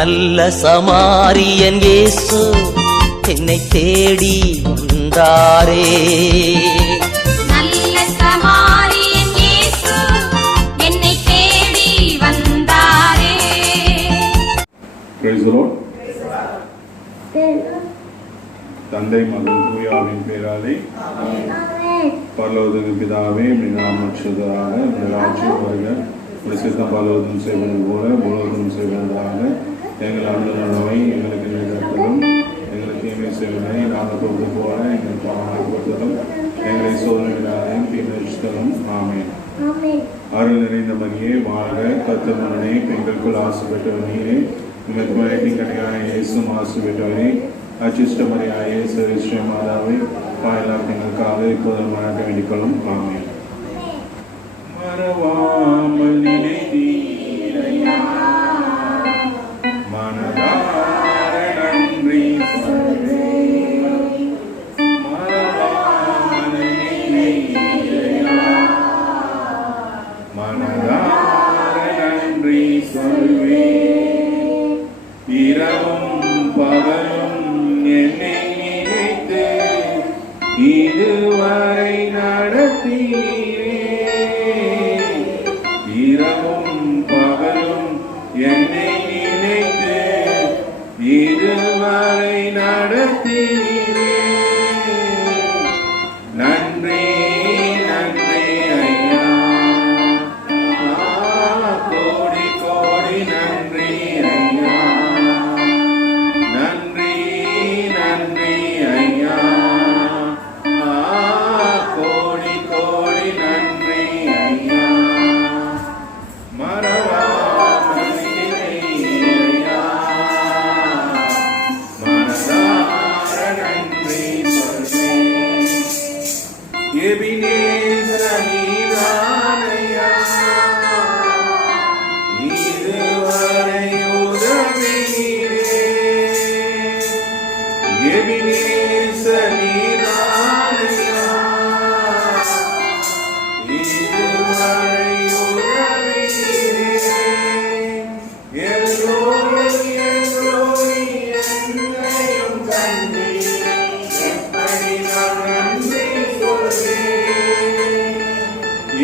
நல்ல சமாரியன் இயேசு என்னை தேடி வந்தாரே. நல்ல சமாரியன் இயேசு என்னை தேடி வந்தாரே. Praise the Lord. தந்தை மகன் தூயாவின் பேராலே பரலோக பிதாவே நாமச்சுதராக ராஜ்யம் வருக சித்தம் பரலோகம் செய்வது போல பூலோகம் செய்வதாக எங்கள் அனுதனவை எங்களுக்கு நிகழ்த்தலும் எங்களுக்கு தீமை செய்வதை நாங்கள் பொறுத்து போல எங்களுக்கு பாவப்படுத்தலும் எங்களை சோதனைகளாலையும் தீர்த்தலும் ஆமென். அருள் நிறைந்த மரியே வாழ்க கர்த்தருடனே பெண்களுக்குள் ஆசைப்பட்டவர் நீரே உங்களுக்கு மயக்கின் கடையான இயேசும் ஆசைப்பட்டவரே அச்சிஷ்ட மரியாயே சரீஸ்வர மாதாவை பாயலாம் எங்களுக்காக இப்போது மறக்க வேண்டிக்கொள்ளும் ஆமென். மறவாமல் நினைத்தீரையா மனதார நன்றி சொல்வேன். மறவாமல் நினைத்தீரையா மனதார நன்றி சொல்வேன். இரவும் பகலும் என்னை நினைத்து இதுவரை நடத்தீரே. இரவும் பகலும் என்னை நினைத்து இதுவரை நடத்தீரே. நன்றி நன்றி ஐயா, கோடி கோடி நன்றி ஐயா. நன்றி நன்றி ஐயா, கோடி கோடி நன்றி ஐயா. மறவாமல் ஐயா மனதார நன்றி சொல்வேன். எபினேசர் நீதானையா இதுவரை உதவினீரே. எபினேசர் நீதானையா இதுவரை உதவினீரே. எல்லோரும் எல்லோரும் என்னையும் கண்டீரே. எப்படி நான் நன்றி சொல்வேன்.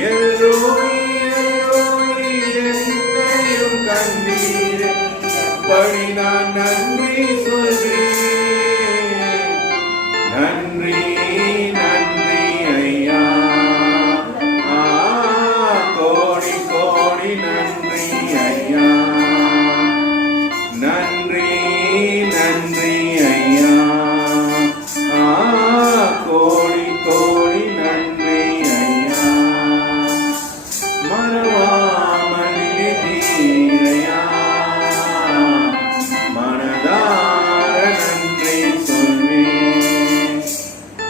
எல்லோரும் எல்லோரும் என்னையும் கண்டீரே. எப்படி நான் நன்றி சொல்வேன். நன்றி நன்றி ஐயா, கோடி கோடி நன்றி ஐயா. நன்றி நன்றி ஐயா, கோடி கோடி நன்றி ஐயா. மறவாமல் நினைத்தீரையா மனதார நன்றி சொல்வேன்.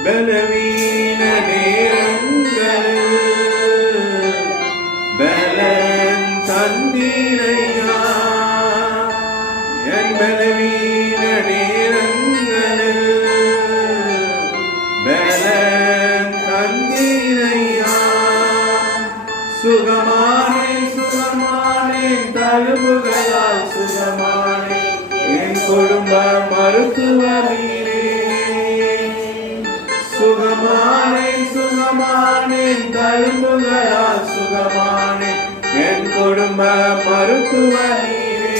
பலவீன நேரங்களில் பலன் தந்தீரையா. என் பலவீன நேரங்களில் பலன் தந்தீரையா. சுகமானேன் சுகமானேன் தழும்புகளால் சுகமானேன் என் குடும்ப மருத்துவமீரே. சுகமானேன் சுகமானேன் தழும்புகளால் சுகமானேன் என் குடும்ப மருத்துவமீரே.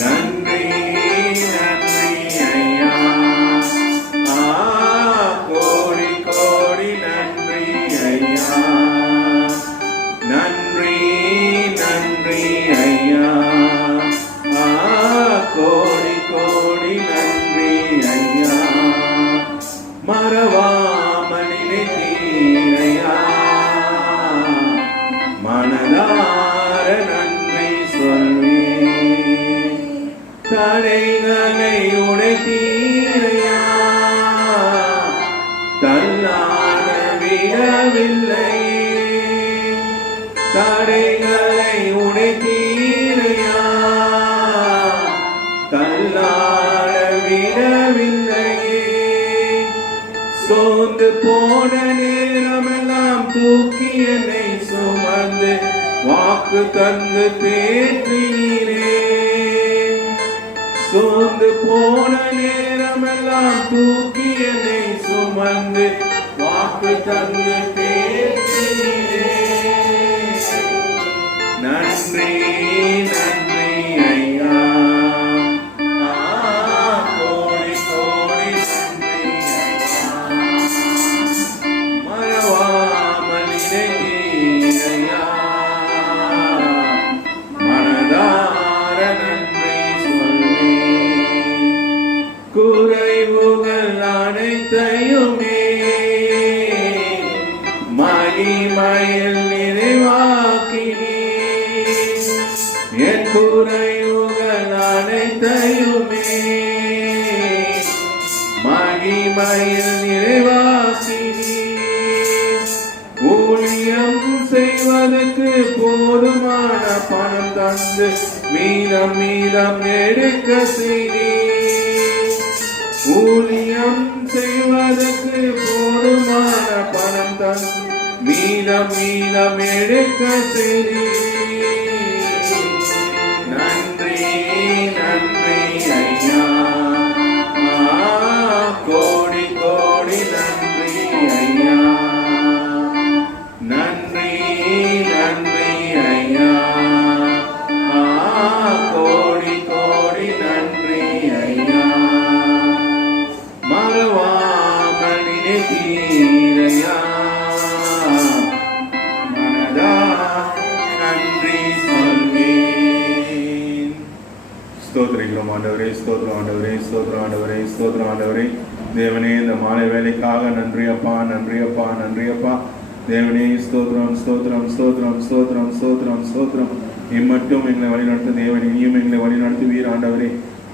நன்றி நன்றி ஐயா, கோடி கோடி நன்றி ஐயா. நன்றி நன்றி ஐயா, கோடி கோடி நன்றி ஐயா. மறவாமல் நினைத்தீரையா மனதார நன்றி சொல்வேன். தடைகளை உடைத்தீரையா தள்ளாட விடவில்லை. தடைகளை உடைத்தீரையா தள்ளாட விடவில்லையே. சோர்ந்து போன நேரமெல்லாம் தூக்கி என்னை சுமந்து வாக்கு தந்து தேற்றினீரே. சோர்ந்து போன நேரமெல்லாம் தூக்கி என்னை சுமந்து வாக்கு தந்து தேற்றினீரே. நன்றி நன்றி ஐயா, கோடி கோடி நன்றி ஐயா. மறவாமல் நினைத்தீரையா, மனதார நன்றி சொல்வேன். குறைவுகள் அனைத்தையுமே மகிமையில் நிறைவாக்கினீர். என் குறைவுகள் அனைத்தையுமே மகிமையில் நிறைவாக்கினீர். ஊழியம் செய்வதற்கு போதுமான பணம் தந்து மீதம் மீதம் எடுக்க செய்தீர். ஊழியம் செய்வதற்கு போதுமான பணம் தந்து மீதம் மீதம் எடுக்க செய்தீர். நன்றி நன்றி ஐயா, கோடி கோடி நன்றி ஐயா. நன்றி நன்றி ஐயா, கோடி கோடி நன்றி ஐயா. மறவாமல் நினைத்தீரையா, மனதா நன்றி சொல்வேன். ஸ்தோத்திரிக்கிறோம் ஆண்டவரே, ஸ்தோத்திரம் ஆண்டவரே, ஸ்தோத்திரம் ஆண்டவரே, ஸ்தோத்திரம் ஆண்டவரே. தேவனே, இந்த மாலை வேலைக்காக நன்றி அப்பா, நன்றி அப்பா, நன்றி அப்பா. தேவனே, ஸ்தோத்திரம் ஸ்தோத்திரம் ஸ்தோத்திரம் ஸ்தோத்திரம் ஸ்தோத்திரம் ஸ்தோத்திரம். இம்மட்டும் எங்களை வழிநடத்த தேவன், இனியும் எங்களை வழிநடத்துவீர் ஆண்டவரே.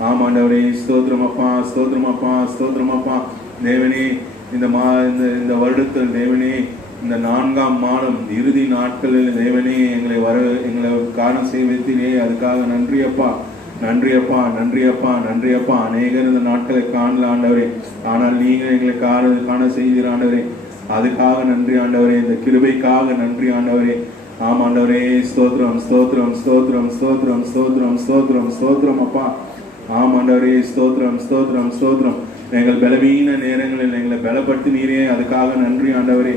ஆம் ஆண்டவரே, ஸ்தோத்திரம் அப்பா, ஸ்தோத்திரம் அப்பா, ஸ்தோத்திரம் அப்பா. தேவனே, இந்த வருடத்தில் தேவனே, இந்த 4ஆம் மாதம் இறுதி நாட்களில் தேவனே எங்களை காண செய்வீரே. அதுக்காக நன்றி அப்பா, நன்றி அப்பா, நன்றி அப்பா, நன்றி அப்பா. அநேகர் இந்த நாட்களை காணல ஆண்டவரே, ஆனால் நீங்கள் எங்களை காண செய்தீர் ஆண்டவரே. அதுக்காக நன்றி ஆண்டவரே, இந்த கிருபைக்காக நன்றி ஆண்டவரே. ஆம் ஆண்டவரே, ஸ்தோத்திரம் ஸ்தோத்திரம் ஸ்தோத்திரம் ஸ்தோத்திரம் ஸ்தோத்திரம் ஸ்தோத்திரம் ஸ்தோத்திரம் அப்பா. ஆம் ஆண்டவரே, ஸ்தோத்திரம் ஸ்தோத்திரம் ஸ்தோத்திரம். எங்கள் பலவீன நேரங்களில் எங்களை பலப்படுத்தினீரே, அதுக்காக நன்றி ஆண்டவரே.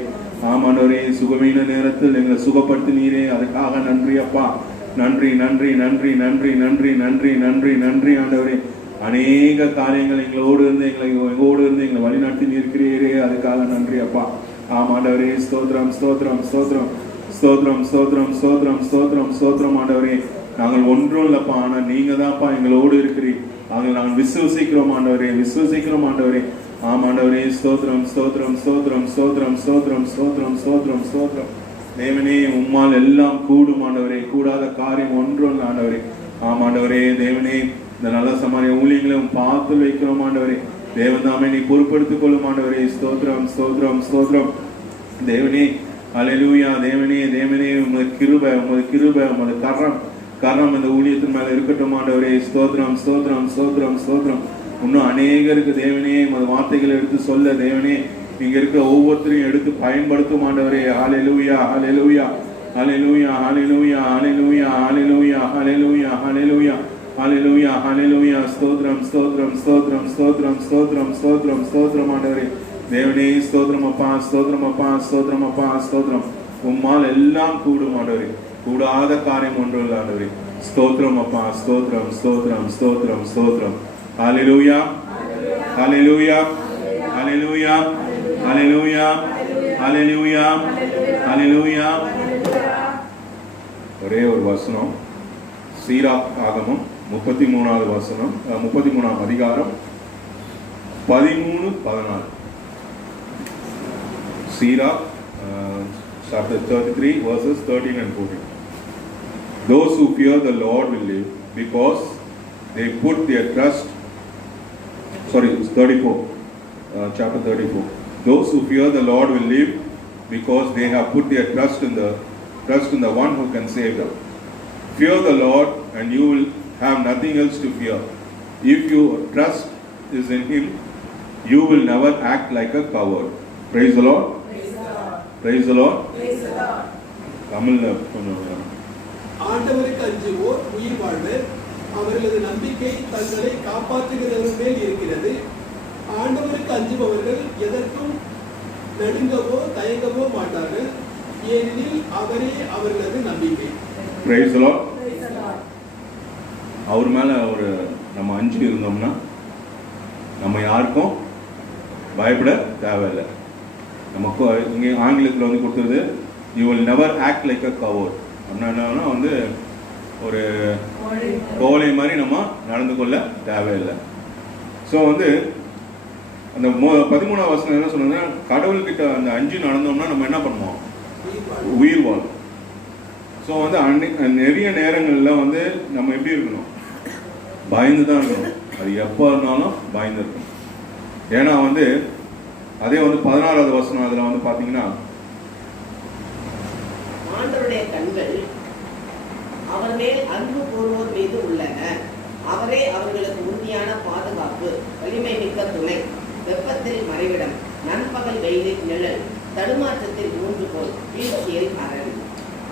ஆம் ஆண்டவரே, சுகவீன நேரத்தில் எங்களை சுகப்படுத்தினீரே, அதுக்காக நன்றி அப்பா. நன்றி நன்றி நன்றி நன்றி நன்றி நன்றி நன்றி நன்றி ஆண்டவரே. அநேக காரியங்கள் எங்களோடு இருந்து எங்களை வழிநடத்தி நிற்கிறீரே, அதுக்காக நன்றி அப்பா. ஆம் ஆண்டவரே, ஸ்தோத்திரம் ஸ்தோத்திரம் ஸ்தோத்திரம் ஸ்தோத்திரம் ஸ்தோத்திரம் ஸ்தோத்திரம் ஸ்தோத்திரம் ஸ்தோத்திரம் ஆண்டவரே. நாங்கள் ஒன்றும் இல்லப்பா, ஆனால் நீங்க தான்ப்பா எங்களோடு இருக்கிறீர். நாங்கள் விசுவசிக்கிறோம் ஆண்டவரே, விசுவசிக்கிறோம் ஆண்டவரே. ஆம் ஆண்டவரே, ஸ்தோத்திரம் ஸ்தோத்திரம் ஸ்தோத்திரம் ஸ்தோத்திரம் ஸ்தோத்திரம் ஸ்தோத்திரம் ஸ்தோத்திரம் ஸ்தோத்திரம். தேவனே, உம்மால் எல்லாம் கூடும் ஆண்டவரே, கூடாத காரியம் ஒன்றும் இல்லை ஆண்டவரே. ஆம் ஆண்டவரே, தேவனே, இந்த நல்ல சமாரிய ஊழியங்களை பார்த்து வைக்கிறோம் ஆண்டவரே. தேவதாமே நீ பொறுப்படுத்திக் கொள்ளும் ஆண்டவரே. ஸ்தோத்திரம் ஸ்தோத்திரம் ஸ்தோத்திரம். தேவனே, அல்லேலூயா. தேவனே, தேவனே, உமது கிருபை, உமது கரம் இந்த ஊழியத்தின் மேல இருக்கட்டும் ஆண்டவரே. ஸ்தோத்திரம் ஸ்தோத்திரம் ஸ்தோத்திரம் ஸ்தோத்திரம். இன்னும் அநேகருக்கு தேவனே உமது வார்த்தைகளை எடுத்து சொல்ல தேவனே, இங்க இருக்கிற ஒவ்வொருத்தரையும் எடுத்து பயன்படுத்தும் ஆண்டவரே. ஹல்லேலூயா, ஹல்லேலூயா, ஹல்லேலூயா, ஹல்லேலூயா, ஹல்லேலூயா, ஹல்லேலூயா, ஹல்லேலூயா, ஹல்லேலூயா, ஹல்லேலூயா, ஹல்லேலூயா. ஸ்தோத்திரம் ஸ்தோத்திரம் ஸ்தோத்திரம் ஸ்தோத்திரம் ஸ்தோத்திரம் ஸ்தோத்திரம் ஸ்தோத்திரம் ஆண்டவரே. தேவனே, ஸ்தோத்திரம் அப்பா, ஸ்தோத்திரம் அப்பா, ஸ்தோத்திரம் அப்பா, ஸ்தோத்திரம். உம்மால் எல்லாம் கூடும் ஆண்டவரே, கூடாத காரியம் ஒன்றும் இல்லை ஆண்டவரே. ஸ்தோத்திரம் அப்பா, ஸ்தோத்திரம் ஸ்தோத்திரம் ஸ்தோத்திரம் ஸ்தோத்திரம். ஹல்லேலூயா, ஹல்லேலூயா, ஹல்லேலூயா, ஹல்லேலூயா, ஹல்லேலூயா, ஹல்லேலூயா. ஒரே ஒரு வசனம், சீராக் ஆகமம் 33வது வசனம், 33ஆம் அதிகாரம் 13-14. Sirach chapter 33 verses 13 and 14. Those who fear the Lord will live because they put their trust. 34, chapter 34. Those who fear the Lord will live because they have put their trust in the one who can save them. Fear the Lord and you will have nothing else to fear. If your trust is in Him, you will never act like a coward. Praise the Lord. Praise the Lord. தமிழ்ல ஆண்டவருக்கு அஞ்சுவோர் உயிர் வாழ்வர், அவர்களது நம்பிக்கை தங்களை காப்பாற்றுகிறவர் மேல் இருக்கிறது. ஆண்டவருக்கு அஞ்சுபவர்கள் எதற்கும் நடுங்கவோ தயங்கவோ மாட்டார்கள், ஏனெனில் அவரே அவர்களது நம்பிக்கை. Praise the Lord. அவர் மேல ஒரு நம்ம அஞ்சு இருந்தோம்னா நம்ம யாருக்கும் பயப்பட தேவையில்லை. நமக்கு இங்கே ஆங்கிலத்தில் வந்து கொடுத்தது you will never act like a cover. அப்படின்னா வந்து ஒரு கோலை மாதிரி நம்ம நடந்து கொள்ள தேவையில்லை. ஸோ வந்து அந்த 13ஆம் வசனம் என்ன சொன்னதுன்னா, கடவுள்கிட்ட அந்த அஞ்சு நடந்தோம்னா நம்ம என்ன பண்ணுவோம்? உயிர் வாழும். ஸோ வந்து நிறைய நேரங்களில் வந்து நம்ம எப்படி இருக்கணும்? பயந்து தான் இருக்கணும். அது எப்போ இருந்தாலும் பயந்து இருக்கணும். ஏன்னா வந்து அதே வந்து 16வது வசனம் அதில் வந்து பார்த்தீங்கன்னா, ஆண்டவருடைய கண்கள் அவர் மேல் அன்பு கூறுவோர் மீது உள்ளன. அவரே அவர்களுக்கு உறுதியான பாதுகாப்பு, வலிமை மிக்க துணை, வெப்பத்தில் மறைவிடம், நண்பகல் வெயிலில் நிழல், தடுமாற்றத்தில் ஊன்றுகோல், வீழ்ச்சியில் அரண்.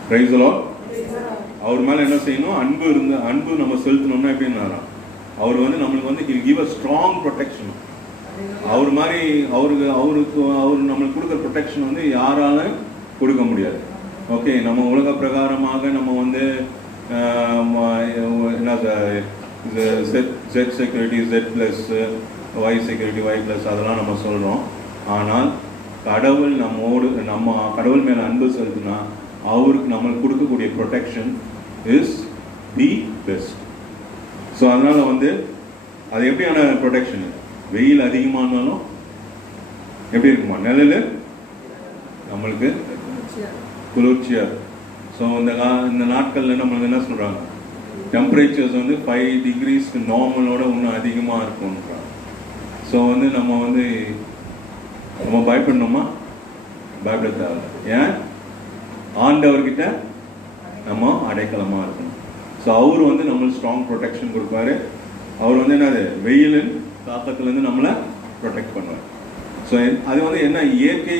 Praise the Lord. அவர் மேல என்ன செய்யணும்? அன்பு நம்ம செலுத்தணும்னா எப்படின்னா, அவர் வந்து நம்மளுக்கு வந்து he will give a strong protection. அவர் மாதிரி அவர் நம்மளுக்கு கொடுக்குற ப்ரொடெக்ஷன் வந்து யாராலும் கொடுக்க முடியாது. ஓகே, நம்ம உலக பிரகாரமாக நம்ம வந்து என்ன Z security, Z+, Y security, Y+, அதெல்லாம் நம்ம சொல்கிறோம். ஆனால் கடவுள் நம்ம கடவுள் மேலே அன்பு செலுத்தினா அவருக்கு நம்மளுக்கு கொடுக்கக்கூடிய protection is the best. So அதனால் வந்து அது எப்படியான ப்ரொடெக்ஷன்? வெயில் அதிகமானாலும் எப்படி இருக்குமா? நிழல் நம்மளுக்கு குளிர்ச்சியாக. ஸோ இந்த நாட்களில் நம்மளுக்கு என்ன சொல்கிறாங்க? டெம்பரேச்சர்ஸ் வந்து 5 degrees நார்மலோட இன்னும் அதிகமாக இருக்கும்ன்றாங்க. ஸோ வந்து நம்ம பயப்படணுமா? பயப்பட தேவை. ஏன்? ஆண்டவர்கிட்ட நம்ம அடைக்கலமாக இருக்கணும். ஸோ அவர் வந்து நம்மளுக்கு ஸ்ட்ராங் ப்ரொடெக்ஷன் கொடுப்பாரு. அவர் வந்து என்னது? வெயிலின் தாக்கத்துலேருந்து நம்மளை ப்ரொடெக்ட் பண்ணுவார். ஸோ அது வந்து என்ன, இயற்கை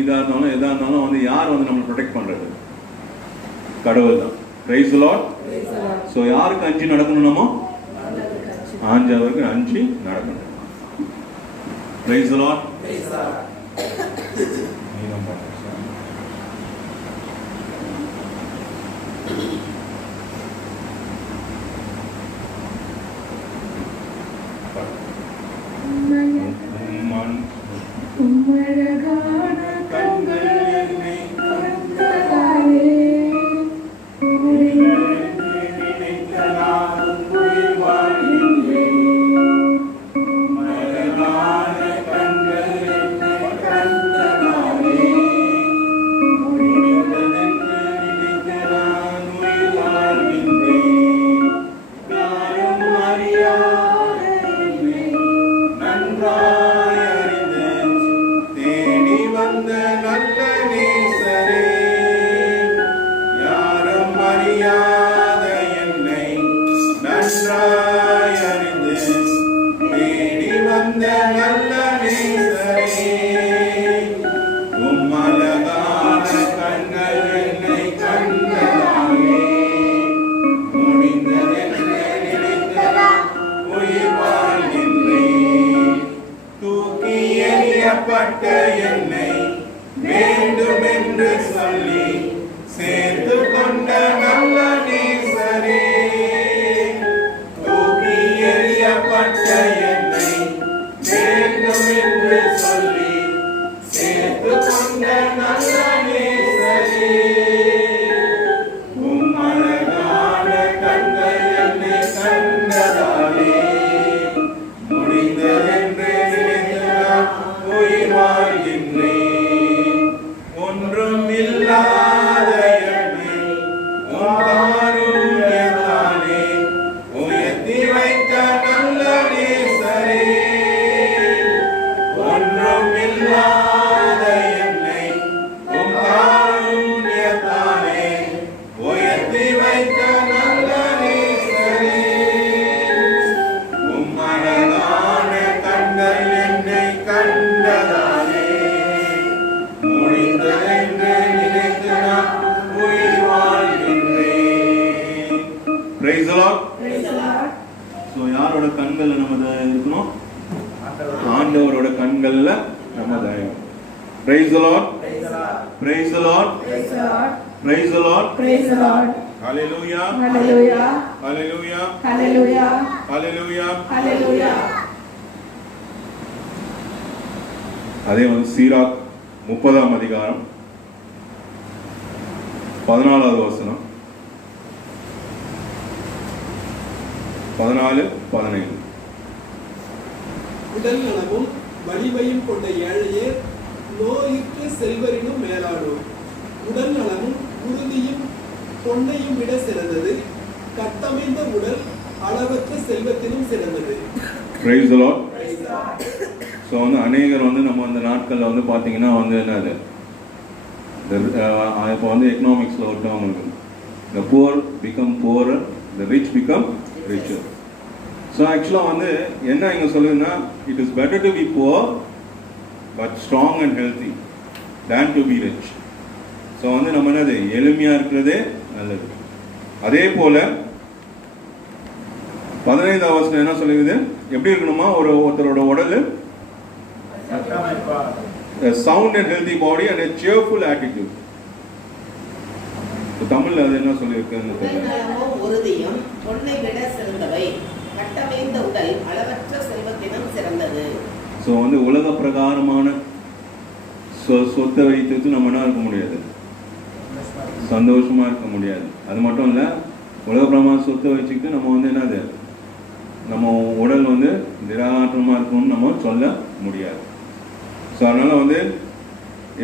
இதாக இருந்தாலும் எதாக இருந்தாலும் வந்து யார் வந்து நம்மளை ப்ரொடெக்ட் பண்ணுறது? கடவுள் தான். Praise the Lord. ஸோ யாருக்கு அஞ்சு நடக்கணும்? நம்ம ஆண்டவருக்கு அஞ்சு நடக்கணும். Praise the Lord. உம்மழகான கண்கள் என்னை கண்டதாலே, நினைத்த நானும் உயிர் வாழ்கின்றேன். உம்மழகான கண்கள் என்னை கண்டதாலே, முடிந்ததென்று நினைத்த நான் உயிர் வாழ்கின்றேன். யாரும் அறியாத என்னை நன்றாய் வந்த நல்ல நேசரே, யாரும் அறியாத என்னை நன்றாய் அறிந்து தேடி வந்த நல்ல நேசரே, உம்மழகான கண்கள் என்னை கண்டதாலே, முடிந்ததென்று நினைத்ததால் உயிர் வாழ்கின்றேன். தூக்கி எறியப்பட்ட என்னை வேண்டுமென்று சொல்லி சேர்த்து கொண்ட நல்ல நேசரே, தூக்கி எறியப்பட்ட என்னை வேண்டுமென்று சொல்லி சேர்த்து கொண்ட நல்ல நேசரே, உம்மழகான கண்கள் என்னை கண்டதாலே, முடிந்ததென்று நினைத்ததால் உயிர் வாழ்கின்றேன். ஒன்றும் இல்லாத என்னை Praise the Lord. ஸோ யாரோட கண்கள்ல நம்ம இருக்கணும்? ஆண்டவரோட கண்கள்ல நம்ம தயவு. Praise the Lord. Praise the Lord. Praise the Lord. Hallelujah. Hallelujah. Hallelujah. அதே வந்து சீராக் 30ஆம் அதிகாரம் 14வது வசனம் 14-15. உடல் நலமும் வலிமையும் கொண்ட ஏழையே நோயுற்ற செல்வரினும் மேலானோர். உடல் நலமும் உறுதியும் பொன்னையும் விட சிறந்தது. கட்டமைந்த உடல் அளவற்ற செல்வத்திலும் சிறந்தது. Praise the Lord. ஸோ வந்து அநேகர் வந்து நம்ம அந்த நாட்களில் வந்து பார்த்தீங்கன்னா வந்து என்னது இப்போ வந்து எக்கனாமிக்ஸில் ஒரு டேர்ம் இருக்குது. The poor become poorer, the rich become richer. So ஆக்சுவலாக வந்து என்ன இங்கே சொல்லுதுன்னா, it is better to be poor but strong and healthy than to be rich. So வந்து நம்ம என்னது எளிமையாக இருக்கிறதே நல்லது. அதே போல் 15வது வசனம் என்ன சொல்லுது? எப்படி இருக்கணுமா ஒருத்தரோட உடல்? A sound and healthy body and a cheerful attitude. தமிழ்ல அது என்ன சொல்லியிருக்குன்னு தெரியல. உறுதியும் பொன்னை விட சிறந்தவை, கட்டமைந்த உடல் அளவற்ற செல்வத்தினும் சிறந்தது. ஸோ வந்து உலக பிரகாரமான சொத்தை வைத்து நம்ம என்ன இருக்க முடியாது? சந்தோஷமா இருக்க முடியாது. அது மட்டும் இல்லை, உலக பிரகாரமான சொத்தை வச்சுக்கிட்டு நம்ம வந்து என்னது நம்ம உடல் வந்து நிராகரமாக இருக்கணும்னு நம்ம சொல்ல முடியாது. ஸோ அதனால் வந்து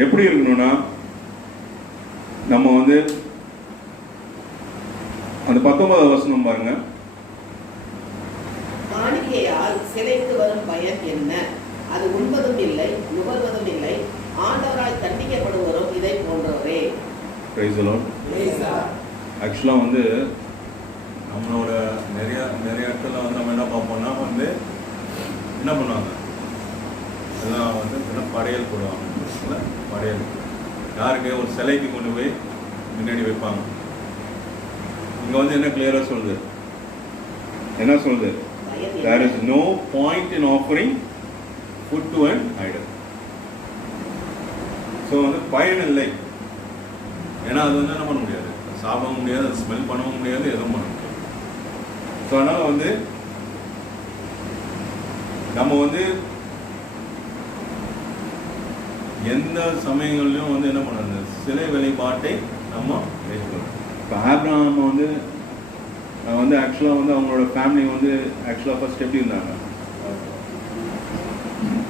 எப்படி இருக்கணும்னா, நம்ம வந்து அந்த 19வது வசனம் பாருங்க. காணிக்கையால் சிலைக்கு வரும் பயன் என்ன? அது உண்பதும் இல்லை, நுகர்வதும் இல்லை. ஆண்டவரால் தண்டிக்கப்படுவரும் இதை போன்றவரே. Praise the Lord. ஆக்சுவலாக வந்து நம்மளோட நிறைய இடத்துல வந்து நம்ம என்ன பார்ப்போம்னா வந்து என்ன பண்ணுவாங்க, எல்லாம் வந்து படையல் போடுவாங்க. படையல் யாருக்கு? ஒரு சிலைக்கு கொண்டு போய் முன்னாடி வைப்பாங்க. இங்கே வந்து என்ன கிளியராக சொல்லுது? என்ன சொல்லுது? There is no point in offering food to an idol. So வந்து பயன் இல்லை. ஏன்னா அது வந்து என்ன பண்ண முடியாது, சாப்பிடவும் முடியாது, அது ஸ்மெல் பண்ணவும் முடியாது, எதுவும் பண்ண முடியாது. ஸோ அதனால் வந்து நம்ம வந்து எந்த சமயங்கள்லையும் வந்து என்ன பண்ணுறது, சிலை வழிபாட்டை நம்ம மேற்கொள்ளணும். இப்போ ஆப்ரஹாம் வந்து ஆக்சுவலாக வந்து அவங்களோட ஃபேமிலி வந்து ஆக்சுவலாக ஃபர்ஸ்ட் எப்படி இருந்தாங்க?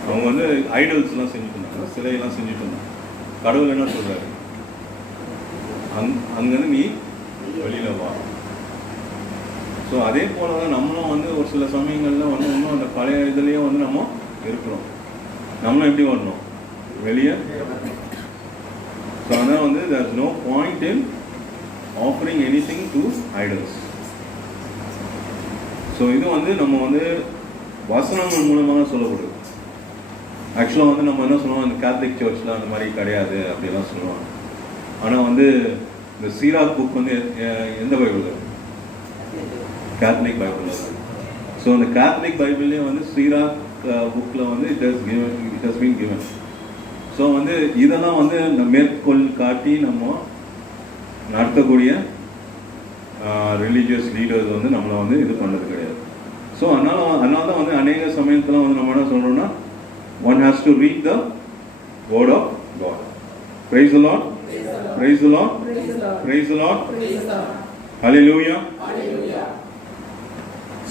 அவங்க வந்து ஐடல்ஸ்லாம் செஞ்சுட்டு இருந்தாங்க, சிலையெல்லாம் செஞ்சுட்டு இருந்தாங்க. கடவுள் என்ன சொல்கிறாரு? அங்கேருந்து நீ வெளியில் வா. ஸோ அதே போல தான் நம்மளும் வந்து ஒரு சில சமயங்களில் வந்து இன்னும் அந்த பழைய இதுலேயே வந்து நம்ம இருக்கிறோம். நம்மளும் எப்படி வரணும்? வெளியே. ஸோ அதான் வந்து there is no point in offering anything to idols. So இது வந்து நம்ம வந்து வசனங்கள் மூலமாக சொல்லப்படுது. ஆக்சுவலாக வந்து நம்ம என்ன சொல்லுவோம், இந்த கேத்தலிக் சர்ச்சில் அந்த மாதிரி கிடையாது அப்படிலாம் சொல்லுவாங்க. ஆனால் வந்து இந்த சீராக் புக் வந்து எந்த பைபிள்? Catholic Bible. ஸோ அந்த கேத்தலிக் பைபிள்லேயே வந்து சீராக் புக்கில் வந்து it has been given. So வந்து இதெல்லாம் வந்து இந்த மேற்கோள் காட்டி நம்ம நடத்தக்கூடிய ரிலீஜியஸ் லீடர்ஸ் வந்து நம்மளை வந்து இது பண்ணுறது கிடையாது. ஸோ அதனால தான் வந்து அநேக சமயத்தில் வந்து நம்ம என்ன சொல்கிறோம்னா, one has to read the word of God. Praise the Lord. Praise the Lord. Praise the Lord. Hallelujah.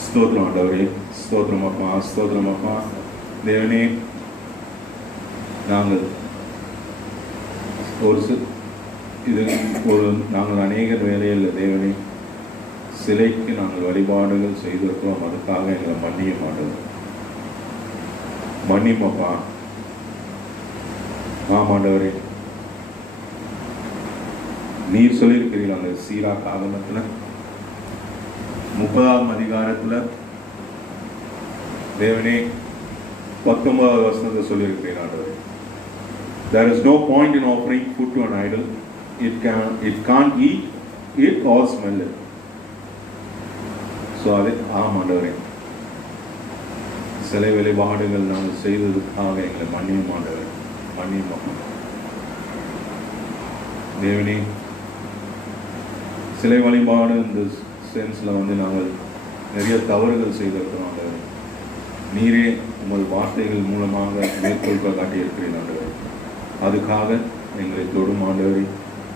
ஸ்தோத்திரம் ஆண்டவரே, ஸ்தோத்திரம் அப்பா, ஸ்தோத்திரம் அப்பா. தேவனே, நாங்கள் நாங்கள் அநேக வேலையில் தேவனே சிலைக்கு நாங்கள் வழிபாடுகள் செய்திருக்கிறோம். அதுக்காக எங்களை மன்னிய மாட்டோம். மன்னிப்பா. ஆமாண்டவரே, நீர் சொல்லியிருக்கிறீர்கள் அந்த சீராக் ஆகமத்தில் 30ஆம் அதிகாரத்தில் தேவனே 19வது வசனத்தை சொல்லியிருக்கிறீர்கள் ஆண்டவரே. There is no point in offering food to an idol. It can't eat it or smell it. So அது ஆண்டவரே, சிலை வழிபாடுகள் நாங்கள் செய்ததுக்காக எங்களை மன்னியும் ஆண்டவரே, மன்னியும் தேவனே. சிலை வழிபாடு இந்த சென்ஸில் நாங்கள் நிறைய தவறுகள் செய்திருக்கிறோம் ஆண்டவரே. நீரே உங்கள் வார்த்தைகள் மூலமாக மேற்கொள்க காட்டியிருக்கிறேன் ஆண்டவரே. அதுக்காக எங்களை தொடும் ஆண்டவரே,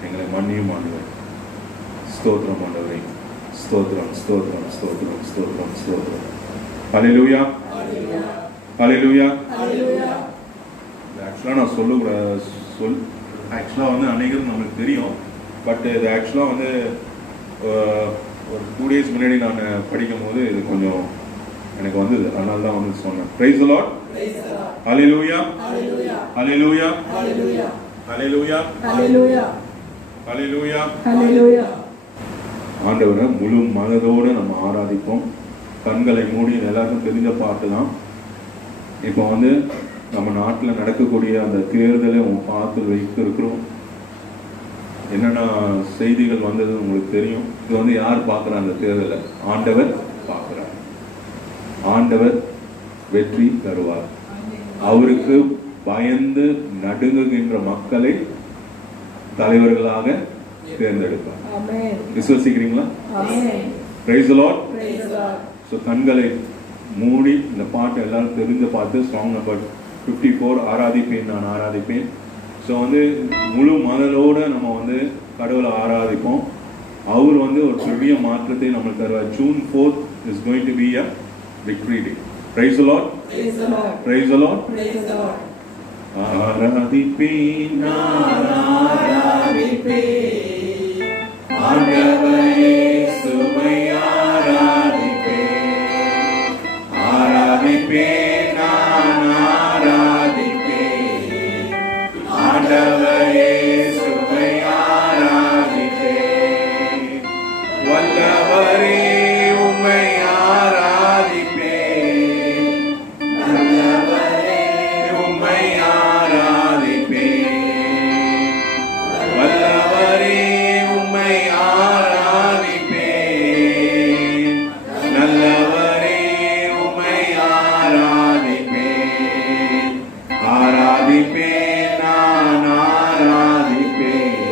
எங்களை மன்னியும் ஆண்டவரே. ஸ்தோத்திரம் ஆண்டவரே, ஸ்தோத்திரம் ஸ்தோத்திரம் ஸ்தோத்திரம் ஸ்தோத்திரம் ஸ்தோத்திரம். ஹல்லேலூயா, ஹல்லேலூயா. ஆக்சுவலாக நான் ஆக்சுவலாக அநேகரும் நம்மளுக்கு தெரியும். பட் இது ஆக்சுவலாக ஒரு 2 days முன்னாடி நான் படிக்கும் போது இது கொஞ்சம் எனக்கு வந்தது, அதனால தான் சொன்னேன். பிரைஸ் தி லார்ட், ஹல்லேலூயா, ஹல்லேலூயா, ஹல்லேலூயா, ஹல்லேலூயா, ஹல்லேலூயா, ஹல்லேலூயா. ஆண்டவரை முழு மனதோடு நம்ம ஆராதிப்போம். கண்களை மூடி எல்லாருக்கும் தெரிஞ்ச பாட்டு தான். இப்போ நம்ம நாட்டில் நடக்கக்கூடிய அந்த தேர்தலை பார்த்து வைத்திருக்கிறோம். என்னென்ன செய்திகள் வந்தது உங்களுக்கு தெரியும். இது யார் பார்க்குற அந்த தேர்தலை? ஆண்டவர் பார்க்குறார். ஆண்டவர் வெற்றி தருவார். அவருக்கு பயந்து நடுங்குகின்ற மக்களை தலைவர்களாக தேர்ந்தெடுப்பார். விசுவசிக்கிறீங்களா? Praise the Lord. ஸோ கண்களை மூடி இந்த பாட்டு எல்லாரும் தெரிஞ்ச பாட்டு, சாங் நம்பர் 54, ஆராதிப்பேன் நான் ஆராதிப்பேன். ஸோ முழு மனதோடு நம்ம கடவுளை ஆராதிப்போம். அவர் ஒரு பெரிய மாற்றத்தை நம்மளுக்கு தருவார். June 4th is going to be a victory day. Praise the Lord. Praise the Lord. Praise the Lord. Praise the Lord. ஆராதிப்பேன் ஆராதிப்பேன் ஆண்டவரே சுமை ஆராதிப்பேன் ஆராதிப்பேன் நான் ஆராதிப்பேன் ஆண்டவரே சுமை ஆராதிப்பேன் வல்லவரே உம்மை ஆராதிப்பேன் நல்லவரே உம்மை ஆராதிப்பேன் வல்லவரே உம்மை ஆராதிப்பேன் நல்லவரே உம்மை ஆராதிப்பேன் ஆராதிப்பேன் நான் ஆராதிப்பேன்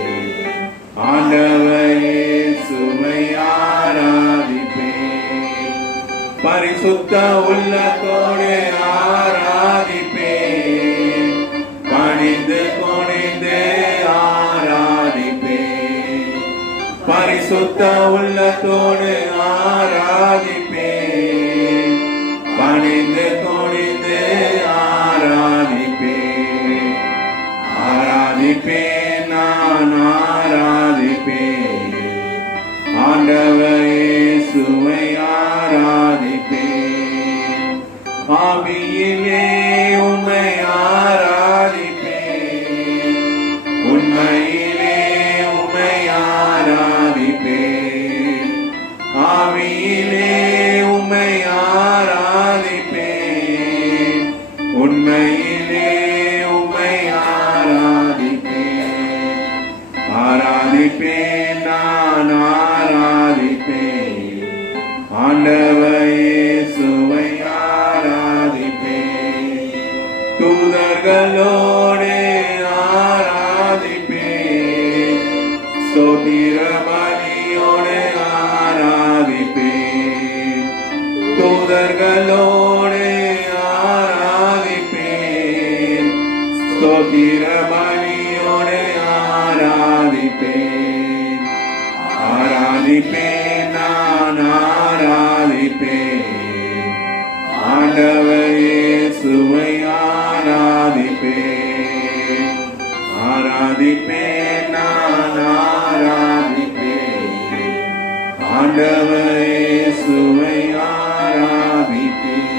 ஆண்டவரே சுமை ஆராதிப்பேன் பரிசுத்த உள்ளத்தோடு ஆராதிப்பேன் பணிந்து கொணிந்து ஆராதிப்பேன் பரிசுத்த உள்ளத்தோடு ஆராதிப்பேன் பணிந்து கொணிந்து ஆராதிப்பேன் ஆராதிப்பேன் நான் ஆராதிப்பேன் ஆண்டவரே சுமை ஆராதிப்பேன் ஆவியிலே உம்மை ஆராதிப்பேன் உண்மையிலே உம்மை ஆராதிப்பேன் ஆவியிலே உம்மை ஆராதிப்பேன் உண்மையிலே உம்மை ஆராதிப்பேன் ஆராதிப்பேன் நான் ஆராதிப்பேன் ஆண்டவரே சுவை ஆராதிப்பேன் தூதர்களோடு ஆராதிப்பேன் ஸ்தோத்திர பலியோடு ஆராதிப்பேன் தூதர்களோடு ஆராதிப்பேன் ஸ்தோத்திர பலியோடு ஆராதிப்பேன் ஆராதிப்பேன் நான் ஆராதிப்பேன் ஆண்டவரே சுவை ஆராதிப்பேன் ஆராதிப்பேன் நான் ஆராதிப்பேன் ஆண்டவரே சுவை ஆராதிப்பேன்.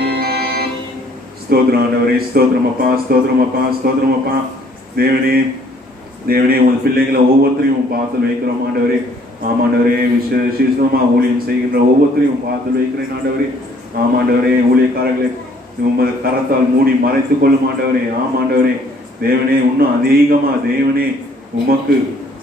ஸ்தோத்திரம் ஆண்டவரே, ஸ்தோத்திரம் அப்பா, ஸ்தோத்திரம் அப்பா, ஸ்தோத்திரம் அப்பா. தேவனே தேவனே உன் பிள்ளைங்களை ஒவ்வொருத்தரையும் பார்த்து வைக்கிறோம் ஆண்டவரே. ஆமாண்டவரே விசேஷமா ஊழியம் செய்கின்ற ஒவ்வொருத்தரையும் பார்த்து வைக்கிறேன் ஆண்டவரே. ஆமாண்டவரே ஊழியக்காரர்களை உமது கரத்தால் மூடி மறைத்துக் கொள்ளும் ஆண்டவரே. ஆமாண்டவரே தேவனே இன்னும் அதிகமா தேவனே உமக்கு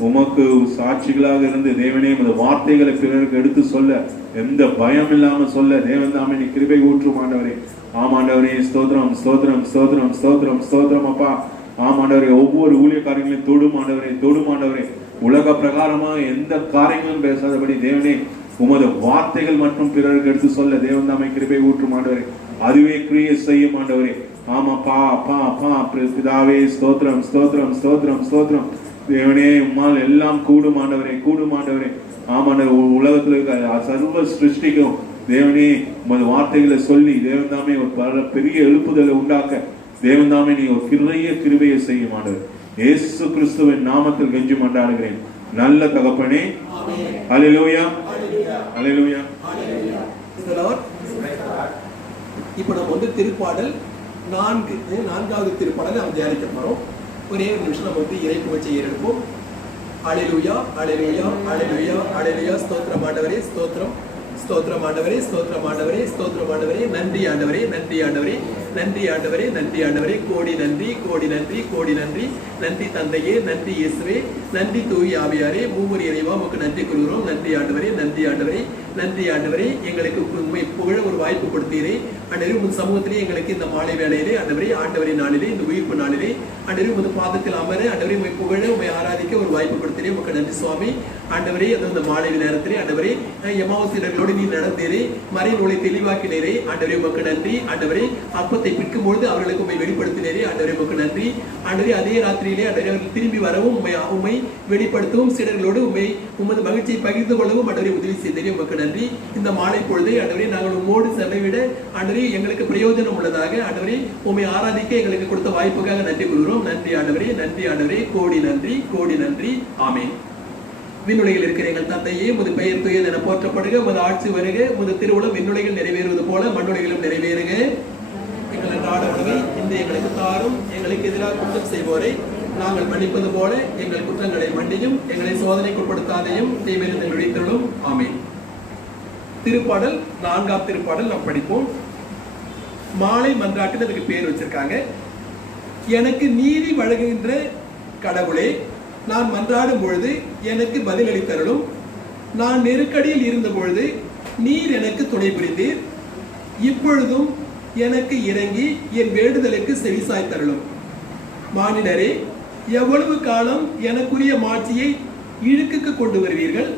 உமக்கு சாட்சிகளாக இருந்து தேவனே உமது வார்த்தைகளை பிறருக்கு எடுத்து சொல்ல எந்த பயம் இல்லாம சொல்ல தேவன் தாமே நீ கிருபை ஊற்றும் ஆண்டவரே. ஆமாண்டவரே, ஸ்தோத்திரம் ஸ்தோத்திரம் ஸ்தோத்திரம் ஸ்தோத்திரம் ஸ்தோத்திரம் அப்பா. ஆமாண்டவரே, ஒவ்வொரு ஊழியக்காரங்களையும் தொடும் ஆண்டவரே, தொடும் ஆண்டவரே. உலக பிரகாரமா எந்த காரியங்களும் பேசாதபடி தேவனே உமது வார்த்தைகள் மற்றும் பிறருக்கு எடுத்து சொல்ல தேவன் தாமே கிருபை ஊற்றும் ஆண்டவரே. அதுவே கிரியை செய்யும் ஆண்டவரே. ஆமாப்பா அப்பா அப்பா பிதாவே, ஸ்தோத்திரம் ஸ்தோத்திரம் ஸ்தோத்திரம் ஸ்தோத்திரம். தேவனே உம்மால் எல்லாம் கூடும் ஆண்டவரே, கூடும் ஆண்டவரே. ஆமாண்டவர், உலகத்துல இருக்க சர்வ சிருஷ்டிக்கும் தேவனே உமது வார்த்தைகளை சொல்லி தேவன் தாமே ஒரு பெரிய எழுப்புதலை உண்டாக்க தேவன் தாமே நீ ஒரு கிருபையை செய்யும் ஆண்டவர். இயேசு கிறிஸ்துவின் நாமத்தில் கெஞ்சி மன்றாடுகிறேன் நல்ல தகப்பனே. ஹல்லேலூயா, ஹல்லேலூயா. இப்போ நம்ம வந்து திருப்பாடல் 4வது திருப்பாடலை நம்ம தியானிக்க போறோம். ஒரே ஒரு நிமிஷம் நம்ம வந்து இறை புகழ்ச்சி ஏறெடுப்போம். ஹல்லேலூயா, ஹல்லேலூயா, ஹல்லேலூயா, ஹல்லேலூயா. ஸ்தோத்திரம் ஆண்டவரே, ஸ்தோத்திரம் ஸ்தோத்திரம் ஆண்டவரே, ஸ்தோத்திரம் ஆண்டவரே, ஸ்தோத்திரம் ஆண்டவரே. நன்றி ஆண்டவரே, நன்றி ஆண்டவரே, நன்றி ஆண்டவரே, நன்றி ஆண்டவரே. கோடி நன்றி, கோடி நன்றி, கோடி நன்றி. நன்றி தந்தையே, நன்றி இயேசுவே, நன்றி தூய் ஆவியாரே, மூவர் இறைவா உமக்கு நன்றி கூறுகிறோம். நன்றி ஆண்டவரே, நன்றி ஆண்டவரே, நன்றி ஆண்டவரே. எங்களுக்கு உண்மை புகழ ஒரு வாய்ப்பு கொடுத்தீரே ஆண்டவரே. உன் சமூகத்திலே எங்களுக்கு இந்த மாலை வேளையிலே ஆண்டவரே, ஆண்டவரே நாளிலே, இந்த உயிர்ப்பு நாளிலே ஆண்டவரே உமது பாதத்தில் அமர ஆண்டவரே உம்மை புகழ உம்மை ஆராதிக்க ஒரு வாய்ப்பு கொடுத்தீரே உமக்கு நன்றி சுவாமி. ஆண்டவரே, அது இந்த மாலை நேரத்திலே ஆண்டவரே எமாவசீடர்களோடு நீ நடந்தீரே, மறை நூலை தெளிவாக்கினீரே ஆண்டவரே உமக்கு நன்றி. ஆண்டவரே, அப்பத்தை பிற்கும் பொழுது அவர்களுக்கு உண்மை வெளிப்படுத்தினீரே ஆண்டவரே உமக்கு நன்றி. ஆண்டவரே, அதே ராத்திரியிலே ஆண்டவரே அவர்கள் திரும்பி வரவும் உண்மை வெளிப்படுத்தவும் சீடர்களோடு உமது மகிழ்ச்சியை பகிர்ந்து கொள்ளவும் ஆண்டவரே உதவி செய்தீரே உமக்கு நன்றி. இந்த மாலை பொழுது ஆண்டவரே நாங்கள் உம்மோடு செலவிட ஆண்டவரே எங்களுக்கு பிரயோஜனம் உள்ளதாக ஆண்டவரே உம்மை ஆராதிக்க எங்களுக்கு கொடுத்த வாய்ப்புக்காக நன்றி கூறுகிறோம். நன்றி ஆண்டவரே, நன்றி ஆண்டவரே, கோடி நன்றி, கோடி நன்றி. ஆமென். விண்ணுலகில் இருக்கிற எங்கள் தந்தையே, உமது பெயர் தூயது என போற்றப்படுக, உமது ஆட்சி வருக, உமது திருவுளம் விண்ணுலகில் நிறைவேறுவது போல மண்ணுலகிலும் நிறைவேறுக. எங்கள் அன்றாட உணவை இன்று எங்களுக்கு தாரும். எங்களுக்கு எதிராக குற்றம் செய்வோரை நாங்கள் மன்னிப்பது போல எங்கள் குற்றங்களை மன்னியும். எங்களை சோதனைக்குட்படுத்தாதையும் தீமையிலிருந்து விடுவித்தருளும். ஆமென். திருப்பாடல் 4ஆம் திருப்பாடல் நாம் படிப்போம். மாலை மன்றாட்டுன்னு அதுக்கு பேர் வச்சிருக்காங்க. எனக்கு நீதி வழங்குகின்ற கடவுளே, நான் மன்றாடும் பொழுது எனக்கு பதிலளித்தருளும். நான் நெருக்கடியில் இருந்த பொழுது நீர் எனக்கு துணை புரிந்தீர். இப்பொழுதும் எனக்கு இறங்கி என் வேண்டுதலுக்கு செவிசாய்த்தருளும். மானிடரே, எவ்வளவு காலம் எனக்குரிய மாட்சியை இழுக்குக்கு கொண்டு வருவீர்கள்?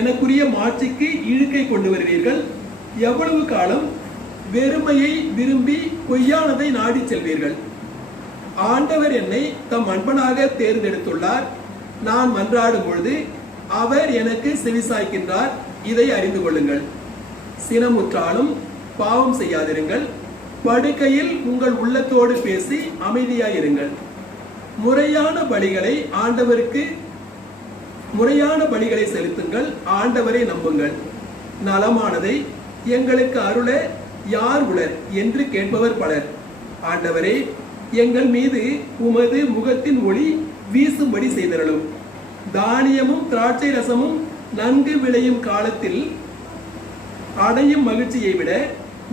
எனக்குரிய மாட்சிக்கு இழுக்கை கொண்டு வருவீர்கள். எவ்வளவு காலம் வெறுமையை விரும்பி பொய்யானதை நாடி செல்வீர்கள்? ஆண்டவர் என்னை தம் அன்பனாக தேர்ந்தெடுத்துள்ளார். நான் மன்றாடும் பொழுது அவர் எனக்கு செவிசாய்க்கின்றார். இதை அறிந்து கொள்ளுங்கள். சினமுற்றாலும் பாவம் செய்யாதிருங்கள். படுக்கையில் உங்கள் உள்ளத்தோடு பேசி அமைதியாயிருங்கள். முறையான பலிகளை செலுத்துங்கள். ஆண்டவரை நம்புங்கள். நலமானதை எங்களுக்கு அருள யார் உளர் என்று கேட்பவர் பலர். ஆண்டவரே, எங்கள் மீது உமது முகத்தின் ஒளி வீசும்படி செய்தருளும். தானியமும் திராட்சை ரசமும் நன்கு விளையும் காலத்தில் அடையும் மகிழ்ச்சியை விட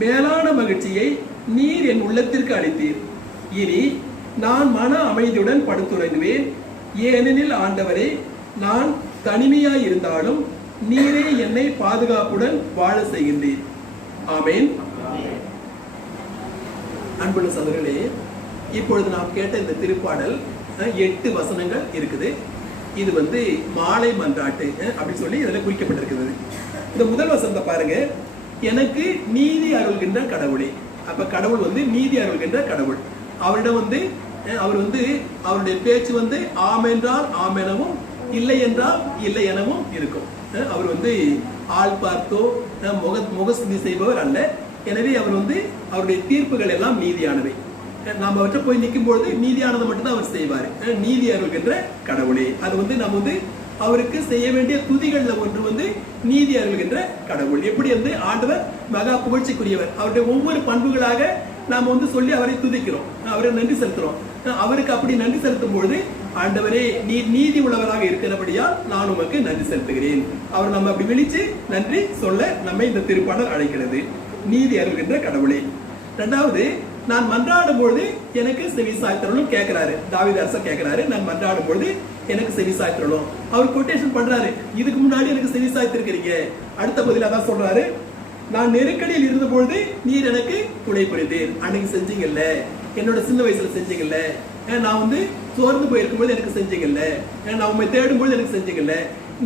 மேலான மகிழ்ச்சியை நீர் என் உள்ளத்திற்கு அளித்தீர். இனி நான் மன அமைதியுடன் படுத்துறங்குவேன். ஏனெனில் ஆண்டவரே, நான் தனிமையாய் இருந்தாலும் நீரே என்னை பாதுகாப்புடன் வாழ செய்கின்றீர். ஆமென். அன்புள்ள சகோதரர்களே, இப்பொழுது நாம் கேட்ட இந்த திருப்பாடல் 8 வசனங்கள் இருக்குது. இது வந்து மாலை மன்றாட்டு அப்படி சொல்லி இதுல குறிக்கப்பட்டிருக்கிறது. இந்த முதல் வசனத்தை பாருங்க. எனக்கு நீதி அருள்கின்ற கடவுளே. அப்ப கடவுள் வந்து நீதி அருள்கின்ற கடவுள். அவரிடம் வந்து அவர் வந்து அவருடைய பேச்சு வந்து ஆம் என்றால் ஆம் எனவும், இல்லை என்றால் இல்லை எனவும் இருக்கும். அவர் வந்து ஆள் பார்த்தோ முகஸ்துதி செய்பவர் அல்ல. எனவே அவர் வந்து அவருடைய தீர்ப்புகள் எல்லாம் நீதியானவை. நாம் அவற்றை போய் நிற்கும் பொழுது நீதியானதை மட்டும்தான் அவர் செய்வார். நீதி அருள்கின்ற கடவுளே. அது வந்து நம்ம வந்து அவருக்கு செய்ய வேண்டிய துதிகள்ல ஒன்று வந்து நீதி அருள்கின்ற கடவுள். எப்படி வந்து ஆண்டவர் மகா புகழ்ச்சிக்குரியவர். அவருடைய ஒவ்வொரு பண்புகளாக நாம் வந்து சொல்லி அவரை துதிக்கிறோம், அவரை நன்றி செலுத்துறோம். அவருக்கு அப்படி நன்றி செலுத்தும் பொழுது, ஆண்டவரே நீர் நீதி உள்ளவராக இருக்கிறபடியால் நான் உமக்கு நன்றி செலுத்துகிறேன். அவர் நம்ம அப்படி விழிச்சு நன்றி சொல்ல நம்மை இந்த திருப்பாடல் அழைக்கிறது. நீதி அருள்கின்ற கடவுளே. இரண்டாவது, நான் மன்றாடும் பொழுது எனக்கு செவி சாய்த்தருளும் கேட்கிறாரு. தாவீது அரசர் கேட்கிறாரு, நான் மன்றாடும் பொழுது எனக்கு செவி சாய்த்திரணும். அவர் கொட்டேஷன் பண்றாரு, இதுக்கு முன்னாடி எனக்கு செவி சாய்த்திருக்கிறீங்க. அடுத்த பதில் அதான் சொல்றாரு, நான் நெருக்கடியில் இருந்த பொழுது நீர் எனக்கு துணை புரிந்தீர். அன்னைக்கு செஞ்சீங்கல்ல, என்னோட சின்ன வயசுல செஞ்சீங்கல்ல, நான் வந்து சோர்ந்து போயிருக்கும்போது எனக்கு செஞ்சீங்கல்ல, நான் உண்மை தேடும்போது எனக்கு செஞ்சீங்கல்ல.